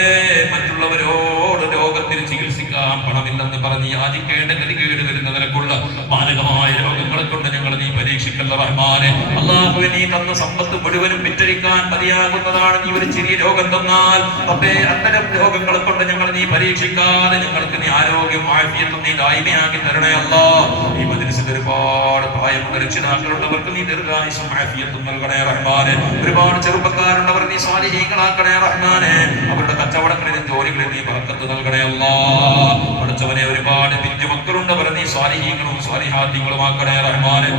മറ്റുള്ളവരോട് രോഗത്തിന് ചികിത്സിക്കാൻ പണമില്ലെന്ന് പറഞ്ഞ് യാചിക്കേണ്ട ഗതികേട് വരുന്ന നിലക്കുള്ള മാരകമായ രോഗങ്ങളെ കൊണ്ട് ഞങ്ങൾ നീ പരീക്ഷിക്കല്ല റഹ്മാനേ. അല്ലാഹുവേ നീ തന്ന സമ്പത്ത് മുഴുവനും വിറ്റഴിക്കാൻ മതിയാകുന്നതാണ്. നീ ഒരു ചെറിയ രോഗം തന്നാൽ റബ്ബേ അത്തരം രോഗങ്ങളെ കൊണ്ട് ഞങ്ങൾ നീ പരീക്ഷിക്കാതെ ഞങ്ങൾക്ക് നീ ആരോഗ്യം ആഫിയത്തും നീ ദായിമയാക്കി തരണേ അല്ലാഹ്. ഈ മജ്ലിസിൽ ഒരുപാട് പ്രായമുള്ള രക്ഷിതാക്കളുള്ളവർക്ക് നീ ദീർഘായുസ്സും ആഫിയത്തും നൽകണേ റഹ്മാനേ. ഒരുപാട് ചെറുപ്പക്കാരുള്ളവർ നീ സ്വാലിഹീങ്ങളാക്കണേ റഹ്മാനേ. അവരുടെ കച്ചവടങ്ങളിലും ജോലികളിലും നീ ബർക്കത്ത് നൽകണേ അല്ലാഹ്. പഠിച്ചവനെ ഒരുപാട് പിഞ്ചു മക്കളുണ്ടവർ നീ സ്വാലിഹീങ്ങളും സ്വാലിഹാത്യങ്ങളുമാക്കണേ റഹ്മാനേ.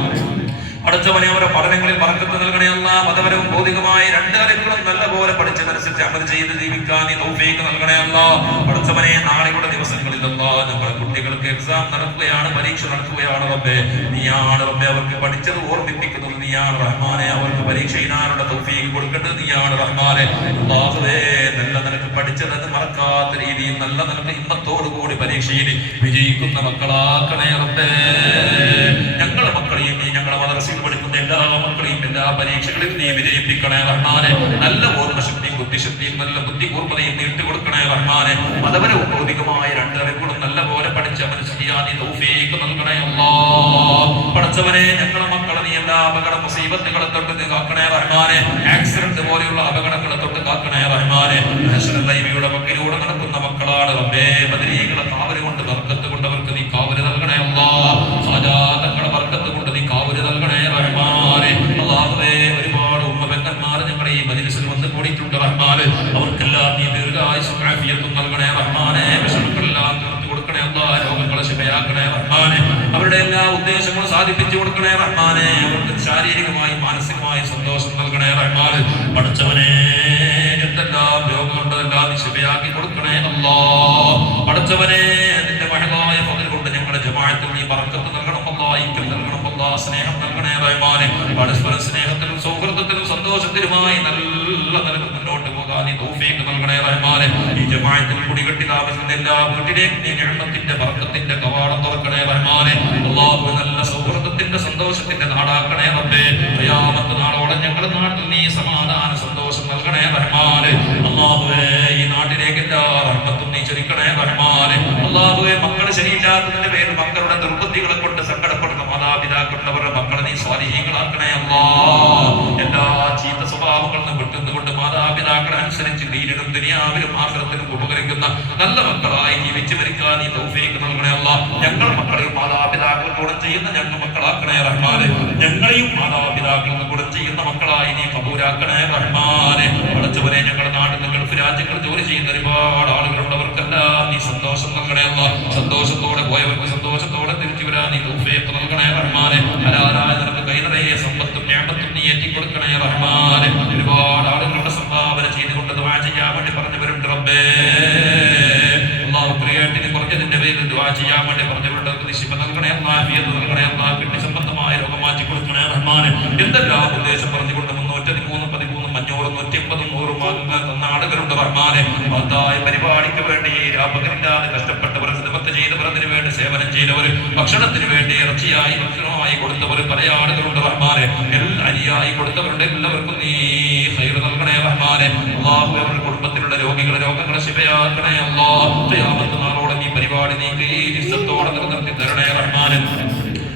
പഠിച്ചവനെ അവരുടെ പഠനങ്ങളിൽ ബർക്കത്ത് നൽകണേ അല്ലാഹ്. മതപരവും ഭൗതികമായ രണ്ട് കാര്യങ്ങളും നല്ലപോലെ പഠിച്ചതനുസരിച്ച് അമൽ ചെയ്ത് ജീവിക്കാൻ നീ തൗഫീഖ് നൽകണേ അല്ലാഹ്. പഠിച്ചവനെ നാളെയുള്ള ദിവസങ്ങളിൽ അല്ലാഹ് നമ്മുടെ കുട്ടികൾക്ക് എക്സാം നടക്കുകയാണ്, പരീക്ഷ നടക്കുകയാണ് റബ്ബേ. നീയാണ് റബ്ബേ അവർക്ക് പഠിച്ചത് ഓർമ്മിപ്പിക്കുന്നത് നീയാണ് റഹ്മാനെ. അവർക്ക് പരീക്ഷ എഴുതാനുള്ള തൗഫീഖ് കൊടുക്കേണ്ടത് നീയാണ് റഹ്മാനെ. അല്ലാഹുവേ നല്ല നിനക്ക് പഠിച്ചത് അത് മറക്കാത്ത രീതിയിൽ നല്ല നിനക്ക് ഹിമ്മത്തോടുകൂടി പരീക്ഷയിൽ വിജയിക്കുന്ന മക്കളാക്കണേ റബ്ബേ. ഞങ്ങളുടെ മക്കളെയും നീ ഞങ്ങളുടെ മദ്രസയിൽ പഠിക്കുന്ന എല്ലാ മക്കളെയും എല്ലാ പരീക്ഷകളിലും നീ വിജയിപ്പിക്കണേ റഹ്മാനെ. നല്ല ഓർമ്മശക്തിയും ബുദ്ധിശക്തിയും നല്ല ബുദ്ധി കൂർമ്മതയും നീ ഇട്ടുകൊടുക്കണേ റഹ്മാനെ. മതപരവും ഭൗതികമായ രണ്ടറിവുകളും നല്ലപോലെ പഠിച്ച് മനസ്സിലാ നീ തൗഫീഖ് നൽകണേ അല്ലാഹ്. പഠിച്ചവനെ ഞങ്ങളുടെ മക്കളെ നീ എല്ലാ അപകട മുസീബത്തുകളെ തൊട്ട് നീ കാക്കണേ റഹ്മാനെ. ആക്സിഡന്റ് പോലെയുള്ള അപകടങ്ങളെ തൊട്ട് കാക്കണേ റഹ്മാനെ. ദൈവിയുടെ മക്കളിലൂടെ നടക്കുന്ന മക്കളാണ് റബ്ബേ. ബദരീകളെ കാവല് കൊണ്ട് ബർക്കത്ത് കൊണ്ട് അവർക്ക് നീ കാവല് നൽകണേ അല്ലാഹ്. ഖജാതങ്ങളുടെ ബർക്കത്ത് കൊണ്ട് നീ കാവല് നൽകണേ റഹ്മാനെ. അല്ലാഹുവേ, ഒരുപാട് ഉമ്മബന്ധന്മാർ ഞങ്ങളുടെ ഈ മജ്ലിസിൽ വന്ന് കൂടിയിട്ടുണ്ട് റഹ്മാനെ. അവർക്കെല്ലാം നീ ദീർഘായുസ്സും ആഫിയത്തും നൽകണേ റഹ്മാനെ. വിഷമങ്ങളെല്ലാം തീർത്തു കൊടുക്കണേ അല്ലാഹ്. രോഗങ്ങളെ ശിഫയാക്കണേ റഹ്മാനെ. അവരുടെ എല്ലാ ഉദ്ദേശങ്ങളും സാധിപ്പിച്ചു കൊടുക്കണേ റഹ്മാനെ. അവർക്ക് ശാരീരികമായി മാനസികമായി സന്തോഷം നൽകണേ റഹ്മാനെ. പഠിച്ചവനെ, എന്തെല്ലാം രോഗങ്ങളുണ്ടെല്ലാം നീ ശിഫയാക്കി കൊടുക്കണേ അല്ലാഹ്. പഠിച്ചവനെ, നിന്റെ മഹളായ ഫദ്ൽ കൊണ്ട് ഞങ്ങളുടെ ജമാഅത്തിൽ നീ ബർക്കത്ത് നൽകണം അല്ലാഹ്. ഐക്യം നൽകണം അല്ലാഹ്. സ്നേഹം നൽകണേ റഹ്മാനെ. പരസ്പര സ്നേഹത്തിലും സൗഹൃദത്തിലും സന്തോഷത്തിലുമായി നല്ല നിലക്ക് മുന്നോട്ട് പോകാൻ നീ തൗഫീഖ് നൽകണേ റഹ്മാനെ. ഈ ജമാഅത്തിൽ കുടികെട്ടി താമസിക്കുന്ന എല്ലാ വീട്ടിലേക്കും നീ നിഅമത്തിന്റെ ബർക്കത്തിന്റെ കവാടം തുറക്കണേ റഹ്മാനെ. അല്ലാഹു, നല്ല സൗഹൃദത്തിന്റെ സന്തോഷത്തിന്റെ നാടാക്കണേ റബ്ബേ. ഖിയാമത്ത് നാളോടെ ഞങ്ങളുടെ നാട്ടിൽ നീ സമാധാന സന്തോഷം നൽകണേ റഹ്മാനെ. അല്ലാഹുവേ, ഈ നാട്ടിലേക്ക് എല്ലാ റഹ്മത്തും നീ ചൊരിക്കണേ റഹ്മാനെ. അല്ലാഹുവേ, മക്കൾ ശരിയില്ലാത്തതിന്റെ പേരിൽ മക്കളുടെ ദുർബുദ്ധികളെ കൊണ്ട് സങ്കടപ്പെടുന്ന മാതാപിതാക്കളുള്ളവരുടെ മക്കളെ നീ സ്വാലിഹീങ്ങളാക്കണേ അല്ലാഹ്. എല്ലാ ചീത്ത സ്വഭാവങ്ങളിൽ നിന്ന് വിട്ടുന്നുകൊണ്ട് മാതാപിതാക്കളെ അനുസരിച്ച് ദീനിലും ദുനിയാവിലും ആഖിറത്തിലും ഉപകരിക്കുന്ന നല്ല മക്കളായി ജീവിച്ചു മരിക്കാൻ നീ തൗഫീഖ് നൽകണേ അല്ലാഹ്. ഞങ്ങൾ മക്കളെയും മാതാപിതാക്കൾ കൂടെ ചെയ്യുന്ന ഞങ്ങൾ മക്കളാക്കണേ റഹ്മാനെ. ഞങ്ങളെയും മാതാപിതാക്കൾ കൂടെ ചെയ്യുന്ന മക്കളായി നീ കബൂലാക്കണേ റഹ്മാനെ. പഠിച്ചവരെ, ഞങ്ങളുടെ നാട്ടിൽ ഗൾഫ് രാജ്യങ്ങൾ ജോലി ചെയ്യുന്ന ഒരുപാട് ആളുകളുണ്ട്. അവർക്കെല്ലാം നീ സന്തോഷം നൽകണേ അല്ലാഹ്. സന്തോഷത്തോടെ പോയവർക്ക് സന്തോഷത്തോടെ തിരിച്ചു വരാൻ നീ തൗഫീഖ് നൽകണേ റഹ്മാനെ. ഹലാലായ നിനക്ക് കൈ നിറയെ സമ്പത്തും ഞാമത്തും നീ ഏറ്റിക്കൊടുക്കണേ റഹ്മാനെ. ഒരുപാട് ആളുകളുടെ സംഭാവന ചെയ്തുകൊണ്ട് ദുആ ചെയ്യാൻ വേണ്ടി പറഞ്ഞവരുണ്ട് റബ്ബേ. അല്ലാഹു ക്രിയേറ്റിന് കുറഞ്ഞതിന്റെ പേരിൽ ദുആ ചെയ്യാൻ വേണ്ടി പറഞ്ഞവരുണ്ട്. നീ ശിഫ നൽകണേ അല്ലാഹ്. ആഫിയത്ത് നൽകണേ അല്ലാഹ്. കിഡ്നി സംബന്ധമായ രോഗം മാറ്റി കൊടുക്കണേ റഹ്മാനെ. എന്തെല്ലാം ഉദ്ദേശം പറഞ്ഞുകൊണ്ട് 313, 13, 500, 180, 100 മാർഗങ്ങൾ തന്ന ആളുകളുണ്ട് റഹ്മാനെ. മഹത്തായ പരിപാടിക്ക് വേണ്ടി രാപകലില്ലാതെ കഷ്ടപ്പെട്ടവർ, ഖിദ്മത്ത് ചെയ്തവർ, അതിനു വേണ്ടി സേവനം ചെയ്തവർ, ഭക്ഷണത്തിന് വേണ്ടി ഇറച്ചിയായി ഭക്ഷണമായി കൊടുത്തവർ പല ആളുകളുണ്ട് റഹ്മാനെ. അരിയായി കൊടുത്തവരുടെ എല്ലാവർക്കും നീ ഖൈർ നൽകണേ റഹ്മാനെ. അല്ലാഹു, അവരുടെ കുടുംബത്തിലുള്ള രോഗികളെ രോഗങ്ങളെ ശിഫയാക്കണേ അല്ലാഹ്. ഖിയാമത്ത് നാളോടെ ഈ പരിപാടി നീ ഇസ്സത്തോടെ നിലനിർത്തി തരണേ റഹ്മാനെ.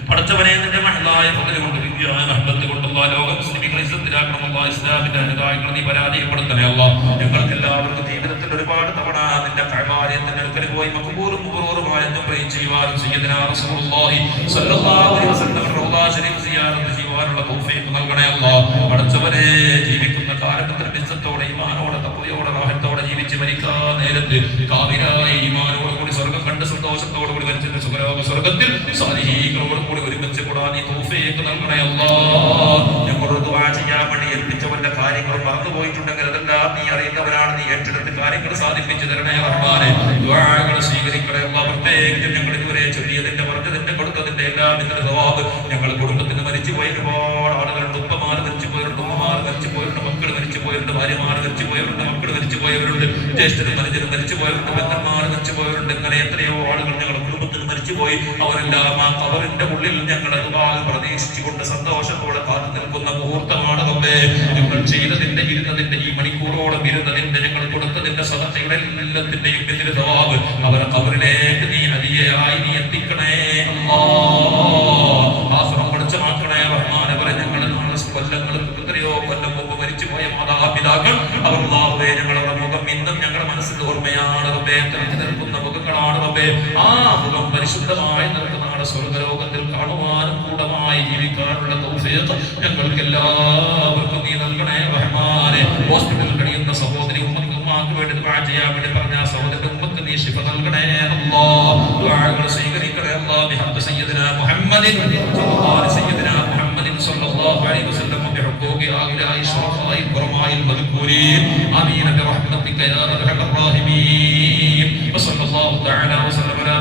പഠിച്ചവനെ, നിന്റെ മഹലായ ഫദ്ൽ കൊണ്ട് വിദ്യയായ റഹ്മത്ത് കൊണ്ട് അല്ലാഹ് ലോക മുസ്ലിമീങ്ങളെ ഇസ്സത്തിലാക്കണം അല്ലാഹ്. ഇസ്ലാമിന്റെ അനുയായികളെ നീ പരാജയപ്പെടുത്തണേ അല്ലാഹ്. ഞങ്ങൾക്ക് എല്ലാവർക്കും ജീവിതത്തിൽ ഒരുപാട് തവണ നിന്റെ കഅബാലയത്തിന്റെ അടുക്കൽ പോയി മഖ്ബൂറും മബ്റൂറുമായ ദുആ ചെയ്യുവാൻ സയ്യിദനാ റസൂലുള്ളാഹി സ്വല്ലല്ലാഹു അലൈഹി വസല്ലം റൗള ശരീഫ് സിയാറത്ത് ചെയ്യുവാനുള്ള തൗഫീഖ് നൽകണേ അല്ലാഹ്. പഠിച്ചവനെ, ജീവിക്കുന്ന കാലഘട്ടത്തിൽ ഇസ്സത്തോടെ ഈമാനോടെ തഖ്വയോടെ റാഹത്തോടെ ജീവിച്ച് മരിക്കാൻ നേരത്ത് കാമിലായ ഈമാനോടെ കൂടി സ്വർഗ്ഗം കണ്ട് സന്തോഷത്തോടെ കൂടി മരിച്ചിട്ട് സുഖലോക സ്വർഗ്ഗത്തിൽ സാലിഹീങ്ങളോട് കൂടി ഒരുമിച്ച് കൂടാൻ നീ തൗഫീഖ് നൽകണേ അല്ലാഹ്. ഞങ്ങളോട് ദുആ ചെയ്യാൻ വേണ്ടി ഏൽപ്പിച്ചവന്റെ കാര്യങ്ങൾ മറന്നുപോയിട്ടുണ്ടെങ്കിൽ അതെല്ലാം നീ അറിയുന്നവരാണ്. നീ ഏറ്റെടുത്ത് കാര്യങ്ങൾ സാധിപ്പിച്ചു തരണേ റഹ്മാനെ. ദുആകൾ സ്വീകരിക്കണേ അല്ലാഹ്. പ്രത്യേകിച്ചും ഞങ്ങൾ ഇതുവരെ ചൊല്ലിയതിന്റെ പറഞ്ഞതിന്റെ കൊടുത്തതിന്റെ എല്ലാം ഇതിന്റെ സവാബ് ഞങ്ങൾ കുടുംബത്തിന് മരിച്ചുപോയ ഒരുപാട് ആളുകളുണ്ട്. ഉപ്പമാർ മരിച്ചു പോയവരുണ്ട്, ഉമ്മമാർ മരിച്ചു പോയവരുണ്ട്, മക്കൾ മരിച്ചു പോയവരുണ്ട്, ഭാര്യമാർ മരിച്ചു പോയവരുണ്ട്, മക്കൾ മരിച്ചു പോയവരുണ്ട്, ജ്യേഷ്ഠരും അനുജനും മരിച്ചു പോയവരുണ്ട്, ബന്ധന്മാർ മരിച്ചു പോയവരുണ്ട്. ഇങ്ങനെ എത്രയോ ആളുകൾ ഞങ്ങളുടെ കുടുംബത്തിൽ മരിച്ചുപോയി. അവരെല്ലാം ആ ഖബറിന്റെ ഉള്ളിൽ ഞങ്ങളെ ദുആ പ്രതീക്ഷിച്ചുകൊണ്ട് സന്തോഷത്തോടെ കാത്തു നിൽക്കുന്ന മുഹൂർത്തമാണ് റബ്ബേ. ഞങ്ങൾ ചെയ്തതിന്റെ ഇരുന്നതിന്റെ ഈ മണിക്കൂറോളം ഇരുന്നതിന്റെ ഞങ്ങൾ കൊടുത്തതിന്റെ സദഖയുടെ എല്ലാത്തിന്റെയും ഇതിന്റെ സവാബ് അവരെ ഖബറിലേക്ക് നീ ഹദിയയായി നീ എത്തിക്കണേ അല്ലാഹ്. ആഖിറം പഠിച്ചമാക്കണേ റഹ്മാനെ. അവരെ ഞങ്ങളുടെ കൊല്ലങ്ങൾക്ക് എത്രയോ കൊല്ലം മുമ്പ് മരിച്ചുപോയ മാതാപിതാക്കൾ അവർ അല്ലാഹുവേ ഞങ്ങളുടെ മുഖം ഇന്നും ഞങ്ങളുടെ മനസ്സിൽ ഓർമ്മയാണ് റബ്ബേ. തെളിഞ്ഞു നിൽക്കുന്ന മുഖങ്ങളാണ് റബ്ബേ. ആ മുഖം പരിശുദ്ധമായി നിൽക്കുന്ന നാളെ സ്വർഗ്ഗലോകത്തിൽ കാണുവാനും കൂടമായി ജീവിക്കാനുള്ള തൗഫീഖ് ഞങ്ങൾക്ക് എല്ലാവർക്കും നീ നൽകണേ റഹ്മാനെ. ഹോസ്പിറ്റലിൽ കഴിയുന്ന സഹോദരി ഉമ്മക്ക് വേണ്ടി ദുആ ചെയ്യാൻ വേണ്ടി പറഞ്ഞ സഹോദരന്റെ ഉമ്മക്ക് നീ ശിഫ നൽകണേ അല്ലാഹ്. ദുആകൾ സ്വീകരിക്കണേ അല്ലാഹ്. ബിഹഖ് സയ്യിദനാ മുഹമ്മദിൻ സ്വല്ലല്ലാഹു അലൈഹി വസല്ലം ബിഹുഖൂഖി ആഇലായി ശറഫായി ഖുറമായിൽ മദ്കൂരീൻ ആമീൻ ബിറഹ്മതിക യാ അർഹമർ റഹീമീൻ. വസല്ലല്ലാഹു തആല വസല്ലമ അലാ